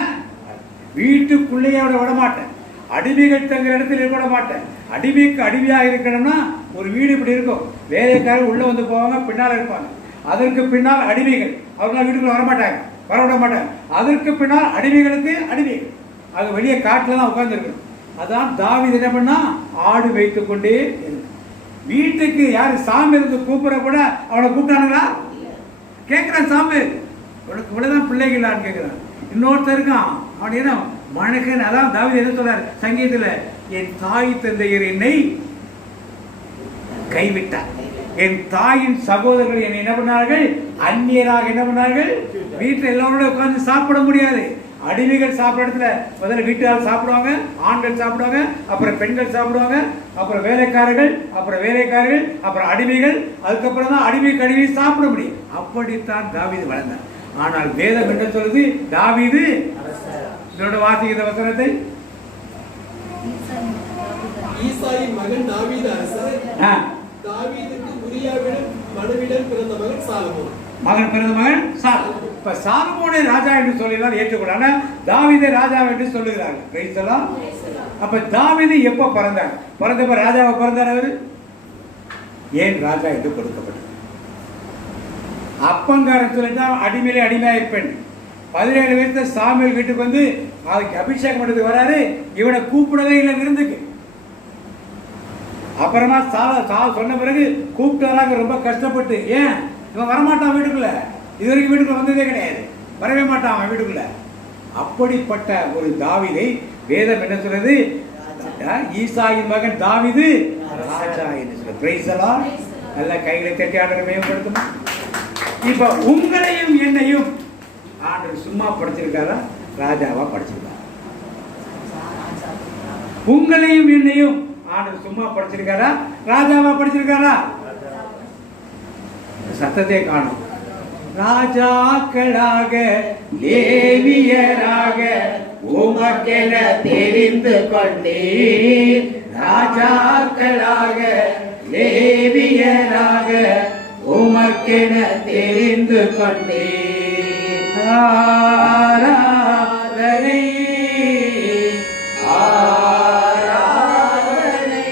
வீட்டுக்குள்ளேயே விட மாட்டேன், அடிமைகள் தங்குற இடத்துல விட மாட்டேன். அடிமைக்கு அடிமையாக இருக்கணும்னா ஒரு வீடு இப்படி இருக்கும், வேலைக்காரர் உள்ள வந்து போவாங்க, பின்னால் இருப்பாங்க. அதற்கு பின்னால் அடிமைகள், அவர்களாம் வீட்டுக்குள்ள வரமாட்டாங்க, வரவிட மாட்டாங்க. அதற்கு பின்னால் அடிமைகளுக்கு அடிமைகள், அது வெளியே காட்டில் தான் உட்கார்ந்து இருக்கணும். அதான் தாவீது என்ன பண்ணா, ஆடு வைத்துக் கொண்டே வீட்டுக்கு யாரு சாமி இருந்து கூப்பிட கூட அவனை கூப்பிட்டானுங்களா? கேட்கிறான் சாமி, உனக்கு இவ்வளவுதான் பிள்ளைகளான்னு கேட்கிறான். இன்னொருத்தர் இருக்கான், அவன் என்ன மணக்கன். அதான் தாவீது என்ன சொல்றாரு சங்கீதத்துல, என் தாய் தந்தையர் என்னை கைவிட்டார், என் தாயின் சகோதரர்கள் என்னை என்ன பண்ணார்கள்? அந்நியராக என்ன பண்ணார்கள்? வீட்டில் எல்லாரோட உட்கார்ந்து சாப்பிட முடியாது. அடிமைகள் சாப்பிட்ற இடத்துல முதல்ல வீட்டுக்காரர் சாப்பிடுவாங்க, ஆண்கள் சாப்பிடுவாங்க, அப்புறம் பெண்கள் சாப்பிடுவாங்க, அப்புறம் வேலைக்காரர்கள், அப்புறம் அடிமைகள், அதுக்கப்புறம் தான் அடிமை சாப்பிட முடியும். அப்படித்தான் தாவீது வளர்ந்தார். ஆனால் வேதம் என்ன சொல்லுது? தாவீது இதோட வாசிக்கிற வசனத்தை, ஈசாயின் மகன் தாவீது அரசர். தாவீதுக்கு உரியாவிடம் மனுவிடம் பிறந்த மகன் சாலமோன். மகன் பிறந்த மகன் சாலமோன். இப்ப சாலமோனை ராஜா என்று சொல்லிதான் ஏற்றுக்கொள்ள, தாவீதை ராஜா என்று சொல்லுகிறார்கள். Price the Lord. அப்ப தாவீது எப்ப பிறந்தார்? பிறந்தப்ப ராஜாவை பிறந்தார். அவரு ஏன் ராஜா என்று கொடுக்கப்பட்டது? அப்பங்காரன் சொல்லிட்டா அடிமையிலே அடிமையா இருப்பேன். 17 வயசுல சாமுவேல் வீட்டுக்கு வந்து அவருக்கு அபிஷேகம் பண்ணதுக்கு வராரு. இவனை கூப்பிடவே இல்லை விருந்துக்கு. அப்புறமா சொன்ன பிறகு கூப்பிட்டு வராங்க ரொம்ப கஷ்டப்பட்டு. ஏன் இவன் வரமாட்டான் வீட்டுக்குள்ள, இது வரைக்கும் வீட்டுக்குள்ள வந்ததே கிடையாது, வரவே மாட்டான் அவன் வீட்டுக்குள்ள. அப்படிப்பட்ட ஒரு தாவீதை வேதம் என்ன சொல்றது? ஈசாயின் மகன் தாவீது ராஜா என்று சொல்ல. Price the Lord. நல்ல கைகளை தட்டி ஆண்டவரை மேம்படுத்தணும். இப்ப உங்களையும் என்னையும் ஆண்டவர் சும்மா படைச்சிருக்காரா, ராஜாவா படைச்சிருக்காரா? உங்களையும் என்னையும் ஆண்டவர் சும்மா படைச்சிருக்காரா, ராஜாவா படைச்சிருக்காரா? சத்தத்தை காணும். ராஜாக்களாக லேவியராக உமக்கென தெரிந்து கொண்டீர். ராஜாக்களாக லேவியராக உமக்கென தெரிந்து கொண்டீர். ஆராதனை ஆராதனை.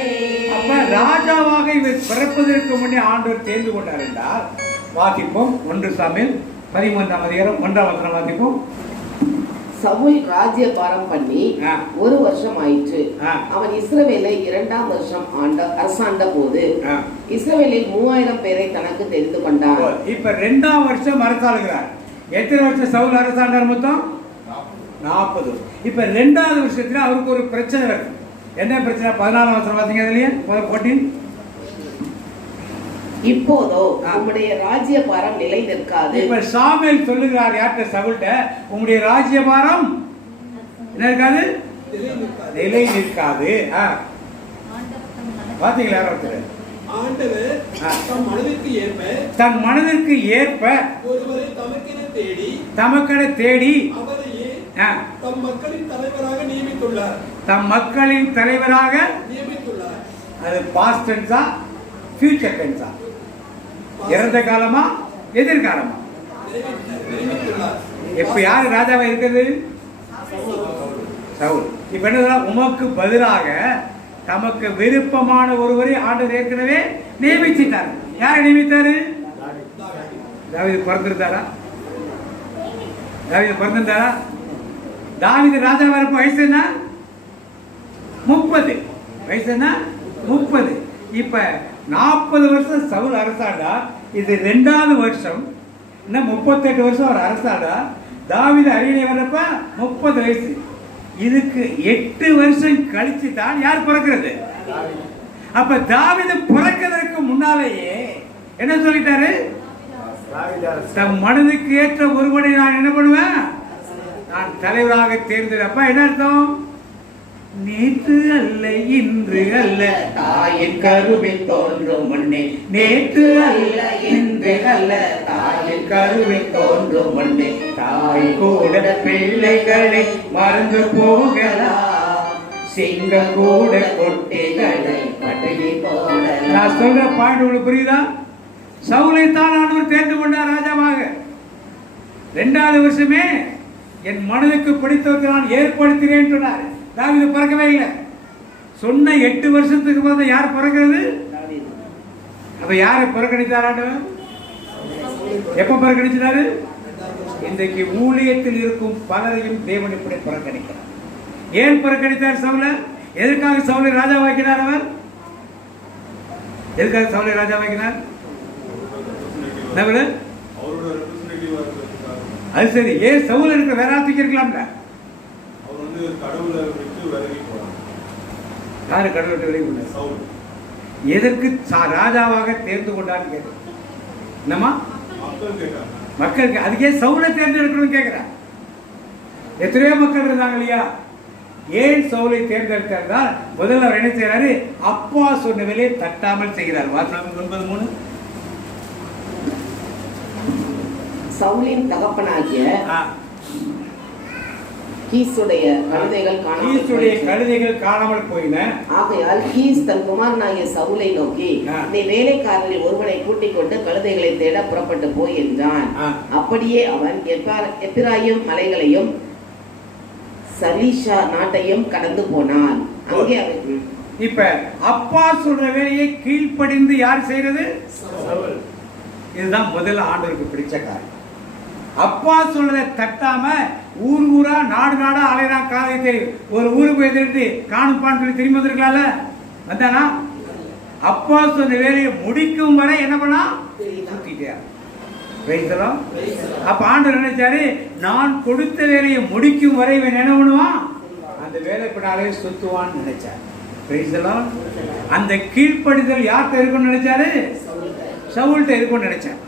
அப்ப ராஜாவாக இவர் பிறப்பதற்கு முன்னே ஆண்டவர் தேர்ந்து கொண்டார் என்றால் வாசிப்போம். 1 சாமுவேல் 13ஆம் அதிகாரம் 1ஆம் வசனம் வாசிப்போம். சவுல் ராஜ்யபாரம் பண்ணி 1 வருஷம் ஆயிற்று. அவன் இஸ்ரவேலை 2ஆம் வருஷம் அரசாண்ட போது இஸ்ரவேலில் 3000 பேரை தனக்கு தெரிந்து கொண்டான். இப்ப 2ஆம் வருஷம் அரசாளுகிறார். எத்தனை வருஷம் சவுல் அரசாண்டார்? மொத்தம் 40. இப்ப 2வது வருஷத்துல அவருக்கு ஒரு பிரச்சனை வருது. என்ன பிரச்சனை? 14ஆம் வசனம் வாசிங்க. அதுலயே 14. இப்போதோ உம்முடைய ராஜ்யபாரம் நிலை நிற்காது. இப்ப சாமுவேல் சொல்லுகிறார் யார்கிட்ட? சவுல்ட்ட. உம்முடைய ராஜ்யபாரம் என்ன இருக்காது? நிலை நிற்காது. பாத்தீங்களா? ஆண்டவர் தன் மனதிற்கு ஏற்ப ஒருவரை தமக்கென தேடி அவரையே தம் மக்களின் தலைவராக நியமித்துள்ளார். தம் மக்களின் தலைவராக நியமித்துள்ளார். அது பாஸ்ட் டென்ஸா, ஃபியூச்சர் டென்ஸா? இறந்த காலமா, எதிர்காலமா? இப்ப யாரு ராஜாவா இருக்கிறது? சவுல். இப்ப என்ன? உமக்கு பதிலாக தமக்கு விருப்பமான ஒருவரை ஆண்டவர் ஏற்கனவே நியமிச்சிட்டார். யாரை நியமித்தாரு? தாவீது பிறந்திருந்தாரா? தாவீது பிறந்திருந்தாரா? தாவீது ராஜாவா இருப்ப வயசு என்ன? 30. வயசு என்ன? 30. இப்ப 40 வருஷம் சவுல் அரசாண்டா. இது 2வது வருஷம். இன்னும் 38 வருஷம் அவர் அரசாண்டா. தாவீது அரியணை வர்றப்ப 30 வயசு. இதுக்கு 8 வருஷம் கழிச்சு தான் யார் பிறக்கிறது? அப்ப தாவீது பிறக்கிறதுக்கு முன்னாலேயே என்ன சொல்லிட்டாரு? தம் மனதுக்கு ஏற்ற ஒருவனை நான் என்ன பண்ணுவேன்? நான் தலைவராக தேர்ந்தெடுப்ப. என்ன அர்த்தம்? நேற்று அல்ல இன்று அல்ல தாயின் கருவில் தோன்றும் முன்னே, நேற்று அல்ல இன்று அல்ல தாயின் கருவில் தோன்றும் முன்னே, தாய் கூட பிள்ளைகளை மறந்து போகலாம், சிங்க கூட குட்டிகளை பட்டினி போடலாம். நான் சொல்ற பாயிண்ட் உங்களுக்கு புரியுதா? சவுலை தான் ஆண்டவர் தேர்ந்து கொண்டார் ராஜாவாக. 2வது வருஷமே என் மனதுக்கு பிடித்தவற்றை நான் ஏற்படுத்தினேன் சொன்னார். தாவீது பிறக்கவே இல்லை. சொன்ன 8 வருஷத்துக்கு வந்து யார் பிறக்கிறது? அப்ப யாரை புறக்கணித்தார் ஆண்டவர்? எப்ப புறக்கணிச்சாரு? இன்றைக்கு ஊழியத்தில் இருக்கும் பலரையும் தேவன் இப்படி புறக்கணிக்கிறார். ஏன் புறக்கணித்தார் சவுல? எதற்காக சவுலை ராஜாவாக்கினார் அவர்? எதற்காக சவுலை ராஜாவாக்கினார்? அது சரி. ஏன் சவுல் இருக்க வேற ஆத்துக்கு இருக்கலாம்ல? யாரு கடவுளை விட்டு விலகி கொண்டார்? எதற்கு ராஜாவாக தேர்ந்து கொண்டான்னு கேட்க என்னமா மக்களுக்கு? அதுக்கே சவுலை தேர்ந்தெடுக்கணும்னு கேட்கிறார். எத்தனையோ மக்கள் இருந்தாங்க இல்லையா? ஏன் சவுலை தேர்ந்தெடுத்தார்? முதல்ல அவர் என்ன செய்யறாரு? அப்பா சொன்ன வேலையை தட்டாமல் செய்கிறார். வாசிக்கும் 9:3. சவுலின் தகப்பனாகிய கீசுடைய கழுதைகள் காணாமல் போயின. ஆகையால் கீஸ் தன் குமாரனாகிய சவுலை நோக்கி, நீ வேலைக்காரரில் ஒருவனை கூட்டிக் கொண்டு கழுதைகளை தேட புறப்பட்டு போய் என்றான். அப்படியே அவன் எப்பிராயிம் மலைகளையும் சலீஷா நாட்டையும் கடந்து போனான். அங்கே அவன் இப்ப அப்பா சொல்ற வேலையை கீழ்ப்படிந்து யார் செய்யறது? இதுதான் முதல்ல ஆண்டவருக்கு பிடிச்ச காரியம். அப்பா சொல்றதை தட்டாம ஊர் ஊரா நாடு நாடா அலையறான். காலை தெரியும் ஒரு ஊருக்கு எதிர்த்து காணுப்பான்னு சொல்லி திரும்பி வந்திருக்கலாம்ல, வந்தானா? அப்பா சொன்ன வேலையை முடிக்கும் வரை என்ன பண்ணா? அப்ப ஆண்டவர் நினைச்சாரு, நான் கொடுத்த வேலையை முடிக்கும் வரை இவன் என்ன பண்ணுவான்? அந்த வேலை பின்னாலே சுத்துவான்னு நினைச்சார். அந்த கீழ்ப்படிதல் யார்கிட்ட இருக்கும்னு நினைச்சாரு? சவுல்கிட்ட இருக்கும்னு நினைச்சார்.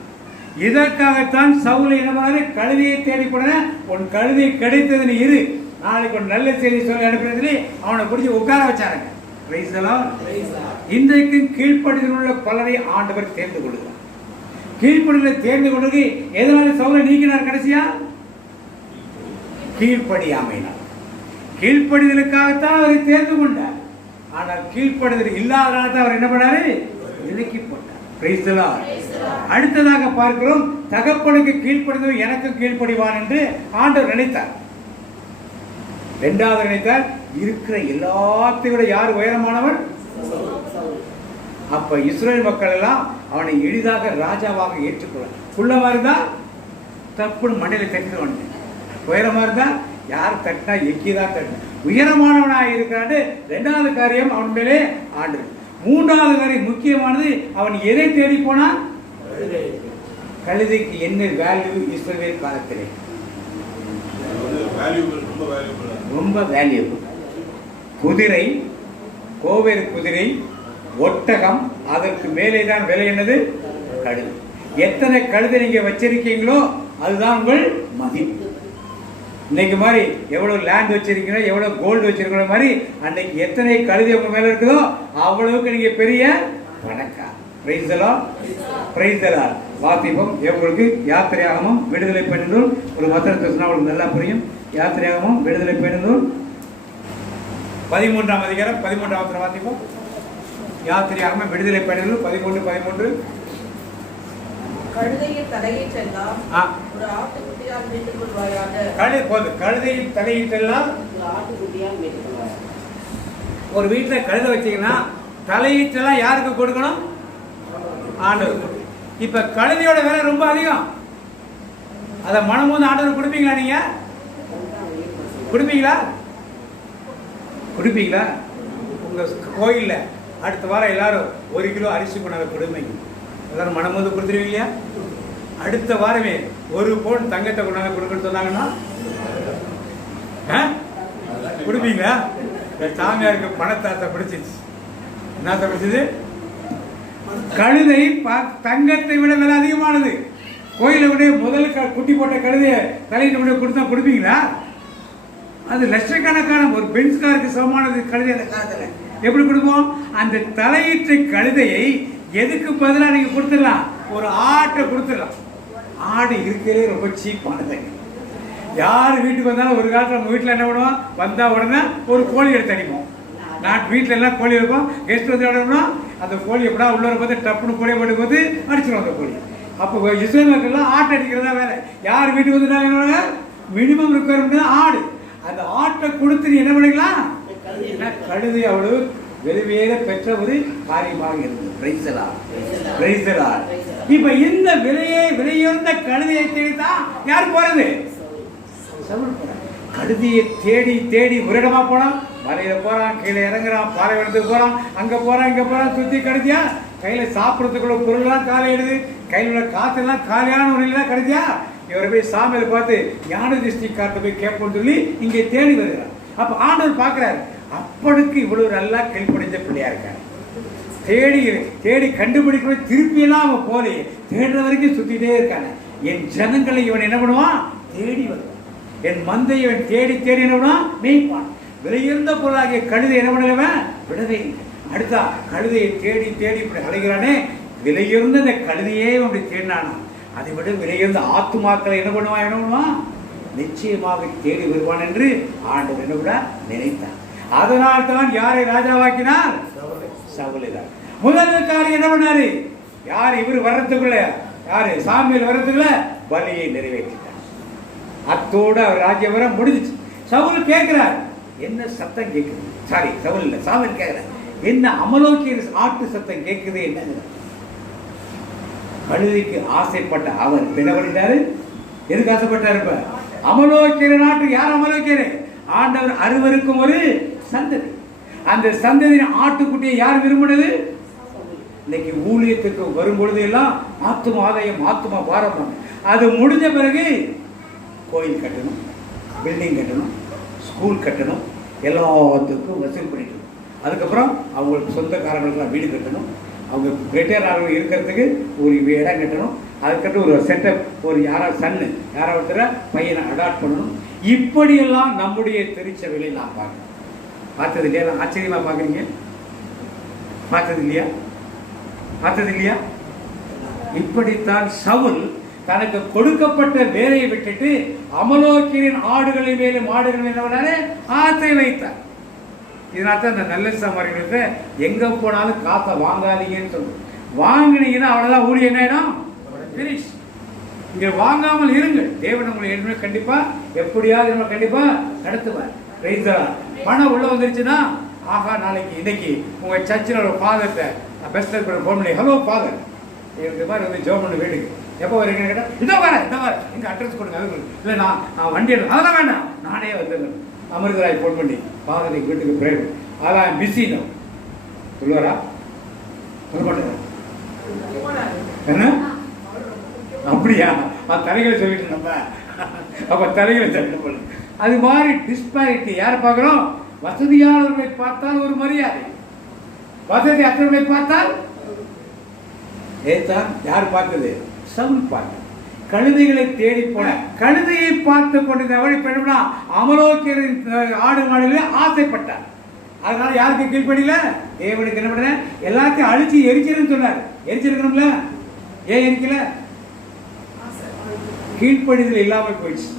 இதற்காகத்தான் சவுல் என்ன பண்ணாரு? கழுதையை தேடி போன, உன் கழுதை கிடைத்ததுன்னு இரு, நாளைக்கு ஒரு நல்ல செய்தி சொல்லி அனுப்பினதுல அவனை பிடிச்சி உட்கார வச்சாருங்க. இன்றைக்கு கீழ்ப்படிதல் உள்ள பலரை ஆண்டவர் தேர்ந்து கொள்கிறார். கீழ்ப்படிதலை தேர்ந்து கொண்டு எதனால சவுலை நீக்கினார்? கடைசியா கீழ்ப்படியாமையினார். கீழ்ப்படிதலுக்காகத்தான் அவரை தேர்ந்து கொண்டார். ஆனால் கீழ்ப்படிதல் இல்லாதனால தான் அவர் என்ன பண்ணாரு? விலக்கி போட்டார். அடுத்ததாக பார்க்கிறோம், தகப்பனுக்கு கீழ்ப்படிந்தவர் எனக்கு கீழ்ப்படிவான் என்று ஆண்டவர் நினைத்தார். இரண்டாவது நினைத்தார், இருக்கிற எல்லாத்தையும் விட யார் உயரமானவன்? அப்ப இஸ்ரேல் மக்கள் எல்லாம் அவனை எளிதாக ராஜாவாக ஏற்றுக்கொள்ள. குள்ளமா இருந்தா தப்புன்னு மண்டையில தட்டுவான், உயரமா இருந்தா யார் தட்டினா எக்கிதான் தட்டின. உயரமானவனாக இருக்கிறான்னு இரண்டாவது காரியம் அவன் மேலே ஆண்டு. மூன்றாவது காரியம் முக்கியமானது, அவன் எதை தேடி போனான்? கழுதைக்கு என்ன வேல்யூ இஸ்ரவேல் காலத்திலே? ரொம்ப வேல்யூபிள். குதிரை, கோவேறு குதிரை, ஒட்டகம், அதற்கு மேலே தான் விலை என்னது? கழுதை. எத்தனை கழுதை நீங்க வச்சிருக்கீங்களோ அதுதான் உங்கள் மதிப்பு. இன்னைக்கு மாதிரி எவ்வளவு லேண்ட் வச்சிருக்கீங்களோ, எவ்வளவு கோல்டு வச்சிருக்கிற மாதிரி அன்னைக்கு எத்தனை கழுதை உங்க மேல இருக்குதோ அவ்வளவுக்கு நீங்க பெரிய பணக்காரர். Price the Lord, praise the Lord. வாசிப்போம். உங்களுக்கு யாத்திரையாகமம் விடுதலை பெண்ணூல் ஒரு வசனத்தை சொன்னா உங்களுக்கு நல்லா புரியும். யாத்திரையாகமம் விடுதலை பெண்ணூல் 13ஆம் அதிகாரம் 13ஆம் வசனம் வாசிப்போம். யாத்திரையாகமம் விடுதலை பெண்ணூல் 13:13. கழுதையின் தலையீட்டெல்லாம் ஒரு ஆட்டுக்குட்டியால் மீட்டுக் கொள்வாயாக. கழுதையின் தலையீட்டெல்லாம் ஒரு ஆட்டுக்குட்டியால் மீட்டுக் கொள்வாயாக. ஒரு வீட்டுல கழுதை வச்சீங்கன்னா தலையீட்டெல்லாம் யாருக்கு கொடுக்கணும்? ஆண்டவர். இப்ப கழுதையோட விலை ரொம்ப அதிகம். அத மனம் வந்து ஆண்டவர் கொடுப்பீங்களா? நீங்க கொடுப்பீங்களா? கொடுப்பீங்களா? உங்க கோயில்ல அடுத்த வாரம் எல்லாரும் 1 கிலோ அரிசி கொண்டாட கொடுமைங்க. எல்லாரும் மனம் வந்து கொடுத்துருவீங்க. அடுத்த வாரமே 1 பவுன் தங்கத்தை கொண்டாந்து கொடுக்கணும்னு சொன்னாங்கன்னா கொடுப்பீங்களா? சாமியாருக்கு பணத்தாத்த பிடிச்சிச்சு. என்னத்த பிடிச்சது? கழுதை தங்கத்தை விட விலை அதிகமானது. கோயில விட முதல் குட்டி போட்ட கழுதைய தலையிட்ட விட கொடுத்தா கொடுப்பீங்களா? அது லட்சக்கணக்கான ஒரு பென்ஸ் காருக்கு சமமானது கழுதை. அந்த காலத்துல எப்படி கொடுப்போம்? அந்த தலையீற்ற கழுதையை எதுக்கு பதிலாக நீங்க கொடுத்துடலாம்? ஒரு ஆட்டை கொடுத்துடலாம். ஆடு இருக்கிறதே ரொம்ப சீப்பானது. யார் வீட்டுக்கு வந்தாலும் ஒரு காலத்தில் நம்ம வீட்டில் என்ன பண்ணுவோம்? வந்தா உடனே ஒரு கோழி எடுத்து அடிப்போம். நான் வீட்டில் எல்லாம் கோழி வைப்போம். கெஸ்ட் வந்து விடணும்னா அந்த கோழி எப்படா உள்ள போது டப்புன்னு கோழியை போட்டு போது அடிச்சிடும் அந்த கோழி. அப்போ இஸ்ரேல் மக்கள்லாம் ஆட்டை அடிக்கிறதா வேலை. யார் வீட்டுக்கு வந்துட்டாங்க? மினிமம் ரெக்குயர்மெண்ட் ஆடு. அந்த ஆட்டை கொடுத்து நீ என்ன பண்ணிக்கலாம்? கழுதை அவ்வளவு வெளிவேற பெற்ற ஒரு காரியமாக இருந்தது. Price the Lord, praise the Lord. இப்ப இந்த விலையுயர்ந்த கழுதையை தேடிதான் யார் போறது? கழுதையை தேடி தேடி ஒரு இடமா போனான். மலையில போறான், கீழே இறங்குறான், பாறை இடத்துக்கு போறான், அங்க போறான், இங்க போறான், சுத்தி கடைசியா கையில சாப்பிடறதுக்குள்ள பொருள்லாம் காலை எடுது, கையில் உள்ள காத்தெல்லாம் காலியான ஒரு நிலையில கடைசியா இவரை போய் சாமியில பார்த்து ஞான திருஷ்டி காட்ட போய் கேட்போம்னு சொல்லி இங்கே தேடி வருகிறார். அப்ப ஆண்டவர் பாக்குறாரு, அப்பனுக்கு இவ்வளவு நல்லா கீழ்ப்படிஞ்ச பிள்ளையா இருக்காரு. தேடி தேடி கண்டுபிடிக்கணும். திருப்பியெல்லாம் அவன் போலே தேடுற வரைக்கும் சுத்திட்டே இருக்காங்க. என் ஜனங்களை இவன் என்ன பண்ணுவான்? தேடி வருவான். என் மந்தை இவன் தேடி தேடி என்ன பண்ணுவான்? மேய்ப்பான். விலையுயர்ந்த பொருளாகிய கழுதை என்ன பண்ணலவன்? விடவே இல்லை. அடுத்தா கழுதையை தேடி தேடி இப்படி அலைகிறானே, விலையுயர்ந்த இந்த கழுதையே அப்படி தேடினானா, அதை விட விலையுயர்ந்த ஆத்துமாக்களை என்ன பண்ணுவான்? நிச்சயமாக தேடி வருவான் என்று ஆண்டவர் என்ன கூட நினைத்தார். அதனால் தான் யாரை ராஜாவாக்கினார்? சவுலை தான். முதல் காரியம் என்ன பண்ணாரு? யார் இவர் வர்றதுக்குள்ள, யாரு சாமுவேல் வர்றதுக்குள்ள பலியை நிறைவேற்றிட்டார். அத்தோடு அவர் ராஜ்யவரம் முடிஞ்சிச்சு. சவுல் கேட்கிறார், என்ன சத்தம் கேட்குது? சாரி, சவுல் இல்ல, சாமுவேல் கேட்கிறார், என்ன அமலோக்கிய ஆட்டு சத்தம் கேட்குது? என்ன? கழுதைக்கு ஆசைப்பட்ட அவர் என்ன பண்ணிட்டாரு? எதுக்கு ஆசைப்பட்டாரு? இப்ப அமலோக்கிய நாட்டுக்கு யார் அமலோக்கியரு? ஆண்டவர் அறுவருக்கும் ஒரு சந்ததி. அந்த சந்ததியின் ஆட்டுக்குட்டியை யார் விரும்பினது? இன்னைக்கு ஊழியத்துக்கு வரும்பொழுது எல்லாம் ஆத்தும ஆதாயம், ஆத்தும பாரம். அது முடிஞ்ச பிறகு கோயில் கட்டணும், பில்டிங் கட்டணும், ஸ்கூல் கட்டணும், எல்லாத்துக்கும் வசூல் பண்ணிட்டு, அதுக்கப்புறம் அவங்களுக்கு சொந்தக்காரங்களுக்குலாம் வீடு கட்டணும், அவங்க ரிட்டையர் ஆகிறவங்க இருக்கிறதுக்கு ஒரு இடம் கட்டணும், அதுக்கப்புறம் ஒரு செட்டப், ஒரு யாராவது சன்னு யாராவது ஒருத்தர பையனை அடாப்ட் பண்ணணும். இப்படியெல்லாம் நம்முடைய திருச்சபையில் நான் பார்க்குறேன். பார்த்தது இல்லையா? ஆச்சரியமா பார்க்குறீங்க? பார்த்தது இல்லையா? பார்த்தது இல்லையா? இப்படித்தான் சவுல் தனக்கு கொடுக்கப்பட்ட வேலையை விட்டுட்டு அமலோக்கியரின் ஆடுகளின் மேலும் மாடுகளின் மேலே ஆசை வைத்தார். இதனால்தான் இந்த நல்ல சமாரியத்தை எங்க போனாலும் காசை வாங்காதீங்கன்னு சொல்லுவோம். வாங்கினீங்கன்னா அவ்வளவுதான், ஊழியம் என்ன ஆயிடும்? பினிஷ். இங்க வாங்காமல் இருங்கள். தேவன் உங்களை ஏற்கனவே கண்டிப்பா எப்படியாவது கண்டிப்பா நடத்துவார். பணம் உள்ள வந்துருச்சுன்னா, ஆகா நாளைக்கு இன்னைக்கு உங்க சர்ச்சில் ஒரு ஃபாதர்கிட்ட பெஸ்ட் ஃபோன் பண்ணி, ஹலோ ஃபாதர், இந்த மாதிரி வந்து ஜோம் பண்ண வீட்டுக்கு எப்போ வரீங்கன்னு கேட்டால், இதோ வரேன் எங்க அட்ரஸ் கொடுங்க. இல்லை நான் வண்டி எடுத்து, அதெல்லாம் வேண்டாம், நானே வந்துடுறேன். அமிர்தராய் ஃபோன் பண்ணி, ஃபாதர் எங்கள் வீட்டுக்கு பிரேயர், அதான் பிஸி நோ சொல்லுவாரா? சொல்ல மாட்டேன். என்ன அப்படியா? தலைகளை சொல்லிட்டு நம்ம அப்ப தலைகளை சொல்லிட்டு அது மாதிரி டிஸ்பாரிட்டி யாரை பார்க்கிறோம்? வசதியானவர்களை பார்த்தால் ஒரு மரியாதை, வசதி அற்றவர்களை பார்த்தால் ஏத்தான். யார் பார்த்தது? சவுல் பார்த்து கழுதைகளை தேடி போன, கழுதையை பார்த்து கொண்டிருந்த அமலோக்கியரின் ஆடு மாடுகளே ஆசைப்பட்டார். அதனால யாருக்கு கீழ்ப்படியில? தேவனுக்கு என்ன பண்ண? எல்லாத்தையும் அழிச்சு எரிச்சிருன்னு சொன்னார். எரிச்சிருக்கணும்ல, ஏன் எரிக்கல? கீழ்ப்படிதல் இல்லாமல் போயிடுச்சு.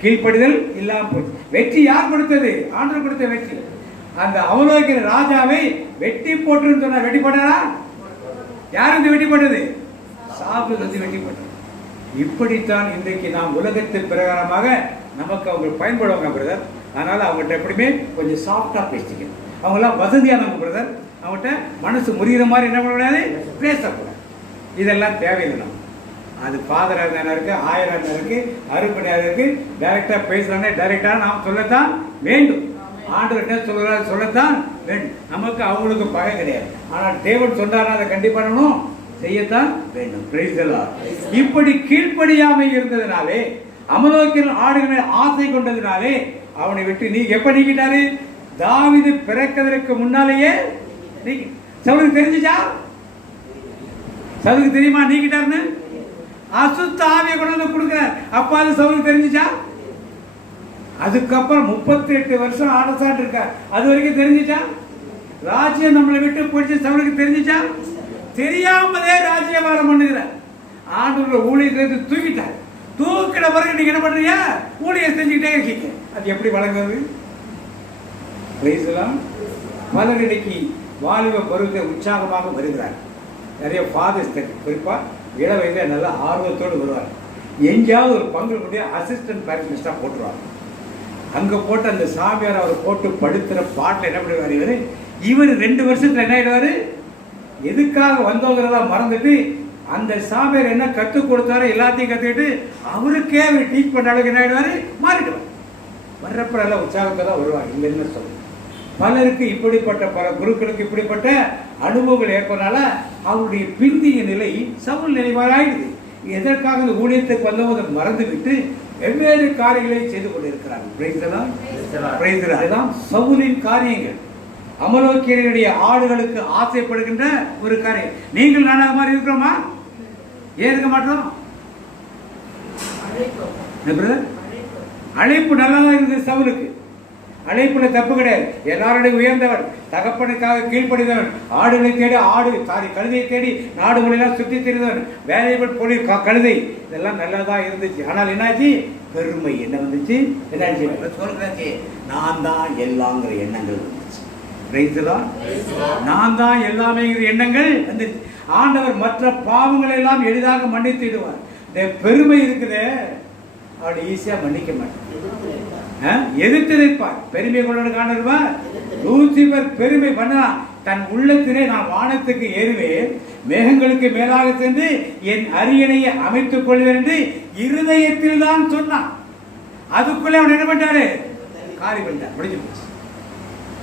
கீழ்ப்படிதல் இல்லாமல் போயிடுச்சு. வெற்றி யார் கொடுத்தது? ஆண்டவர் கொடுத்த வெற்றி. அந்த அமலோக்கிய ராஜாவை வெட்டி போட்டுன்னு சொன்னார். வெட்டி போட்டாரா? யார் வந்து வெட்டி போட்டது? சாவுல் வந்து வெட்டி போட்டது. இப்படித்தான் இன்றைக்கு நாம் உலகத்தின் பிரகாரமாக நமக்கு அவங்க பயன்படுவாங்க பிரதர். அதனால அவங்ககிட்ட எப்படியுமே கொஞ்சம் சாஃப்டா பேசிக்கணும். அவங்களாம் வசதியானவங்க பிரதர். அவங்ககிட்ட மனசு முறிகிற மாதிரி என்ன பண்ணக்கூடாது? பேசக்கூடாது. இதெல்லாம் தேவையில்லை. அது ஃபாதராக இருந்தாலும் இருக்கு, ஆயராக இருந்தாலும் இருக்கு, அறுப்படையாக இருக்கு. டைரக்டா பேசுறாங்க, டைரக்டா நாம் சொல்லத்தான் வேண்டும். ஆண்டவர் என்ன சொல்றாரு சொல்லத்தான் வேண்டும். நமக்கு அவங்களுக்கு பகை கிடையாது. ஆனால் தேவன் சொன்னாரா அதை கண்டிப்பா செய்யத்தான் வேண்டும். Price the Lord. இப்படி கீழ்ப்படியாமை இருந்ததுனாலே, அமலோக்கியரின் ஆடுகள் மேல் ஆசை கொண்டதுனாலே அவனை விட்டு நீ எப்ப நீக்கிட்டாரு? தாவீது பிறக்கிறதுக்கு முன்னாலேயே சவுலுக்கு தெரிஞ்சுச்சா? சவுலுக்கு தெரியுமா நீக்கிட்டாருன்னு? அசுத்த ஆவியை கொண்டு வந்து கொடுக்கிறார். அப்ப அது சவுலுக்கு தெரிஞ்சுச்சா? அதுக்கப்புறம் 38 வருஷம் அரசாண்டு இருக்கார். அது வரைக்கும் தெரிஞ்சுச்சா? ராஜ்யம் நம்மளை விட்டு போயிடுச்சு. சவுலுக்கு தெரிஞ்சுச்சா? தெரியாமலே ராஜ்யபாரம் பண்ணுகிறார். ஆண்டவருடைய ஊழியத்தை தூக்கிட்டார். தூக்கிட பிறகு நீங்க என்ன பண்றீங்க? ஊழியை செஞ்சுக்கிட்டே இருக்கீங்க. அது எப்படி வழங்குறது? பலர் இன்னைக்கு வாலிப பருவத்தை உற்சாகமாக வருகிறார். நிறைய ஃபாதர்ஸ் குறிப்பா இள வயதில் நல்ல ஆர்வத்தோடு வருவார். எங்கேயாவது ஒரு பங்கு கூடிய அசிஸ்டன்ட் பேரமினிஸ்டா போட்டுருவாங்க. அங்க போட்டு அந்த சாமியார் அவர் போட்டு படுத்துற பாட்டில் என்ன பண்ணுவார்? இவர் 2 வருஷத்துல என்ன ஆயிடுவாரு? எதுக்காக வந்தோங்கிறதா மறந்துட்டு அந்த சாமியார் என்ன கற்றுக் கொடுத்தாரோ எல்லாத்தையும் கற்றுக்கிட்டு அவருக்கே அவர் டீச் பண்ண அளவுக்கு என்ன ஆயிடுவாரு? மாறிடுவார். வர்றப்ப எல்லாம் உற்சாகத்தை தான் வருவாங்க. இல்லைன்னு சொல்லுங்க. பலருக்கு இப்படிப்பட்ட, பல குருக்களுக்கு இப்படிப்பட்ட அனுபவங்கள் ஏற்பதனால அவருடைய பிந்திய நிலை சவுல் நிலைவாக ஆயிடுது. எதற்காக இந்த ஊழியத்துக்கு வந்தவங்க மறந்து விட்டு வெவ்வேறு காரியங்களை செய்து கொண்டிருக்கிறார்கள். அதுதான் சவுலின் காரியங்கள். அமலோக்கியருடைய ஆடுகளுக்கு ஆசைப்படுகின்ற ஒரு காரியம். நீங்கள் நானா மாதிரி இருக்கிறோமா? ஏன் இருக்க மாட்டோம்? அழைப்பு நல்லதா இருந்தது சவுலுக்கு. அழைப்புல தப்பு கிடையாது. எல்லாருடைய உயர்ந்தவர், தகப்பனுக்காக கீழ்ப்படிந்தவன், ஆடுகளை தேடி கழுதையை தேடி நாடுகளெல்லாம் சுற்றி திரிந்தவன், வேலைகள் பொழி கழுதை, இதெல்லாம் நல்லதா இருந்துச்சு. ஆனால் என்னாச்சு? பெருமை என்ன வந்துச்சு? என்ன சொல்றாச்சு? நான் தான் எல்லாங்கிற எண்ணங்கள் வந்துச்சு. Praise the Lord. நான் தான் எல்லாமேங்கிற எண்ணங்கள் வந்துச்சு. ஆண்டவர் மற்ற பாவங்களை எல்லாம் எளிதாக மன்னித்து விடுவார். இந்த பெருமை இருக்குதே, அவளை ஈஸியா மன்னிக்க மாட்டான், எதிர்த்து நிற்பார். பெருமை கொள்ள காணுவா. லூசிபர் பெருமை பண்ணா, தன் உள்ளத்திலே நான் வானத்துக்கு ஏறுவேன், மேகங்களுக்கு மேலாக சென்று என் அரியணையை அமைத்துக் கொள்வேன் என்று இருதயத்தில் தான் சொன்னான். அதுக்குள்ளே அவன் என்ன பண்ணாரு? காரி பண்ணிட்டான். முடிஞ்சு போச்சு.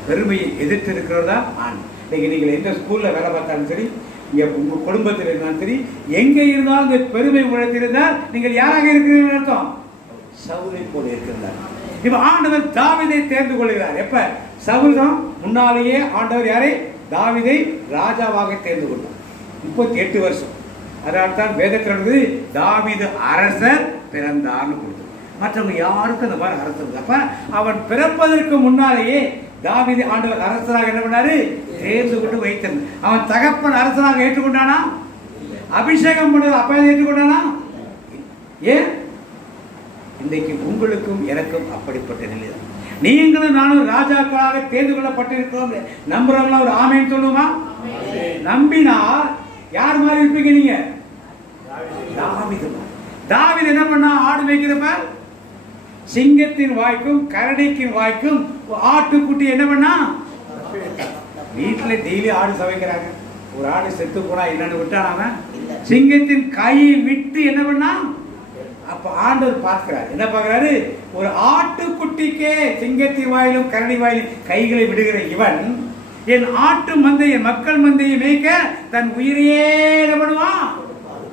பெருமையை எதிர்த்து இருக்கிறதா ஆண். இன்னைக்கு நீங்கள் எந்த ஸ்கூல்ல வேலை பார்த்தாலும் சரி, இங்க உங்க குடும்பத்தில் இருந்தாலும் சரி, எங்க இருந்தாலும் இந்த பெருமை உழைத்திருந்தால் நீங்கள் யாராக இருக்கிறீர்கள் அர்த்தம்? சவுலை போல இருக்கிறார். இப்ப ஆண்டவர் தாவீதை தேர்ந்து கொள்கிறார். எப்ப? சவுல் தான் முன்னாலேயே ஆண்டவர் யாரை? தாவீதை ராஜாவாக தேர்ந்து கொண்டார். 38 வருஷம். அதனால் தான் வேதத்தில் தாவீது அரசர் பிறந்தான்னு கொடுத்தது. மற்றவங்க யாருக்கும் அந்த மாதிரி அரசர். அப்ப அவன் பிறப்பதற்கு முன்னாலேயே தாவீது ஆண்டவர் அரசராக என்ன பண்ணாரு? தேர்ந்து கொண்டு வைத்திருந்தார். அவன் தகப்பன் அரசராக ஏற்றுக்கொண்டானா? அபிஷேகம் பண்ணது அப்ப ஏற்றுக்கொண்டானா? ஏன்? இன்றைக்கு உங்களுக்கும் எனக்கும் அப்படிப்பட்ட நிலை தான். நீங்களும் நானும் ராஜாக்களாக தேர்ந்து கொள்ளப்பட்டிருக்கிறோம். நம்புறவங்களா ஒரு ஆமேன்னு சொல்லுமா? நம்பினா யார் மாதிரி இருப்பீங்க நீங்க? தாவீது. தாவீது என்ன பண்ணா? ஆடு மேய்க்கிறப்ப சிங்கத்தின் வாய்க்கும் கரடிக்கின் வாய்க்கும் ஆட்டுக்குட்டி என்ன பண்ணா? வீட்டுல டெய்லி ஆடு சமைக்கிறாங்க. ஒரு ஆடு செத்து போனா என்னன்னு விட்டானாம சிங்கத்தின் கையை விட்டு என்ன பண்ணா? அப்ப ஆண்டவர் பார்க்கிறார். என்ன பார்க்கிறாரு? ஒரு ஆட்டுக்குட்டிக்கே சிங்கத்தின் வாயிலும் கரடி வாயிலும் கைகளை விடுகிற இவன் என் ஆட்டு மந்தையை, மக்கள் மந்தையை மேய்க்க தன் உயிரையே என்ன பண்ணுவான்?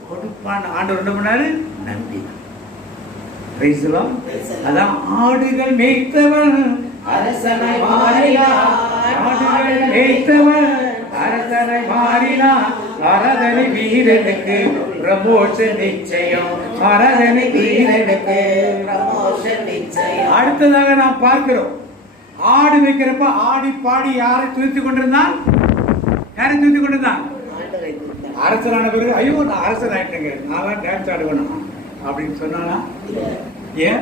கொடுப்பான். ஆண்டவர் என்ன பண்ணாரு? நம்பினார். அதான் ஆடுகள் மேய்த்தவன் அரசனை மாறினார். ஆடுகள் மேய்த்தவன் அரசனை மாறினார். அரதனை வீரனுக்கு பிரமோஷன் நிச்சயம். அரதனை வீரனுக்கு பிரமோஷன் நிச்சயம். அடுத்ததாக நாம் பார்க்கிறோம், ஆடு வைக்கிறப்ப ஆடி பாடி யாரை துதித்துக் கொண்டிருந்தான்? யாரை துதித்துக் கொண்டிருந்தான்? அரசரான பிறகு ஐயோ நான் அரசன் ஆயிட்டேங்க, நான் டான்ஸ் ஆடுவேனா அப்படின்னு சொன்னானா? ஏன்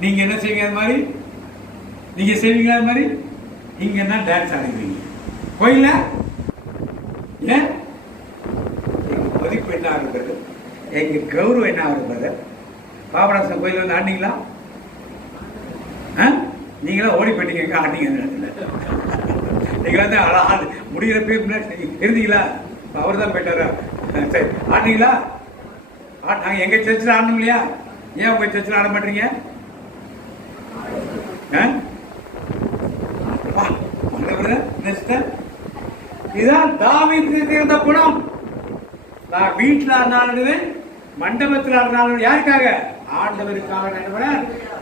நீங்க என்ன செய்வீங்க? அது மாதிரி நீங்க செய்வீங்க. அது மாதிரி நீங்க என்ன டான்ஸ் ஆடுவீங்க கோயில? ஏன்? எங்க மதிப்பு என்ன ஆகுறது? எங்க கௌரவம் என்ன ஆகுறது? பாபநாசம் கோயில் வந்து ஆடினீங்களா? நீங்களா ஓடி போயிட்டீங்க. எங்க ஆடினீங்க? நீங்க வந்து முடிகிற பேர் இருந்தீங்களா? அவர் தான் போயிட்டாரா? சரி, ஆடினீங்களா? நாங்க எங்க சர்ச்சில் ஆடணும் இல்லையா? ஏன் உங்க சர்ச்சில் ஆட மாட்டீங்க? இதுதான் தாவீதுக்கு இருந்த குணம். நான் வீட்டில் ஆடினாலும் மண்டபத்தில் ஆடினாலும் யாருக்காக? ஆண்டவருக்காக.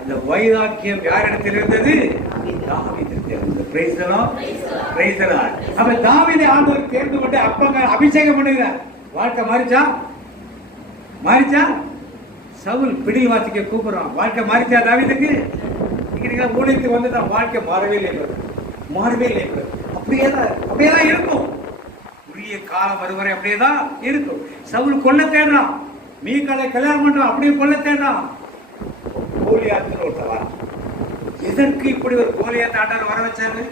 இந்த வைராக்கியம் யாரிடத்தில் இருந்தது? தாவீதுக்கு இருந்தது. Price the Lord, praise the Lord. அப்ப தாவீதை ஆண்டவர் தேர்ந்து கொண்டு அப்பங்க அபிஷேகம் பண்ணுகிறார். வாழ்க்கை மாறிச்சா? மாறிச்சா? சவுல் பிடில் வாசிக்க கூப்பிடுறான். வாழ்க்கை மாறிச்சா தாவீதுக்கு? நீங்க ஊழியத்துக்கு வந்துதான் வாழ்க்கை மாறவே இல்லை, மாறவே இல்லை. அப்படியேதான் இருக்கும். உரிய காலம் வருவரை அப்படியேதான் இருக்கும். சவுல் கொல்ல தேடுறான், மீகாலை கல்யாணம் பண்றான், அப்படியே கொல்ல தேடுறான். கோலியாத்துன்னு ஒருத்தர் வர. எதற்கு இப்படி ஒரு கோலியாத்து ஆண்டார் வர வச்சாரு?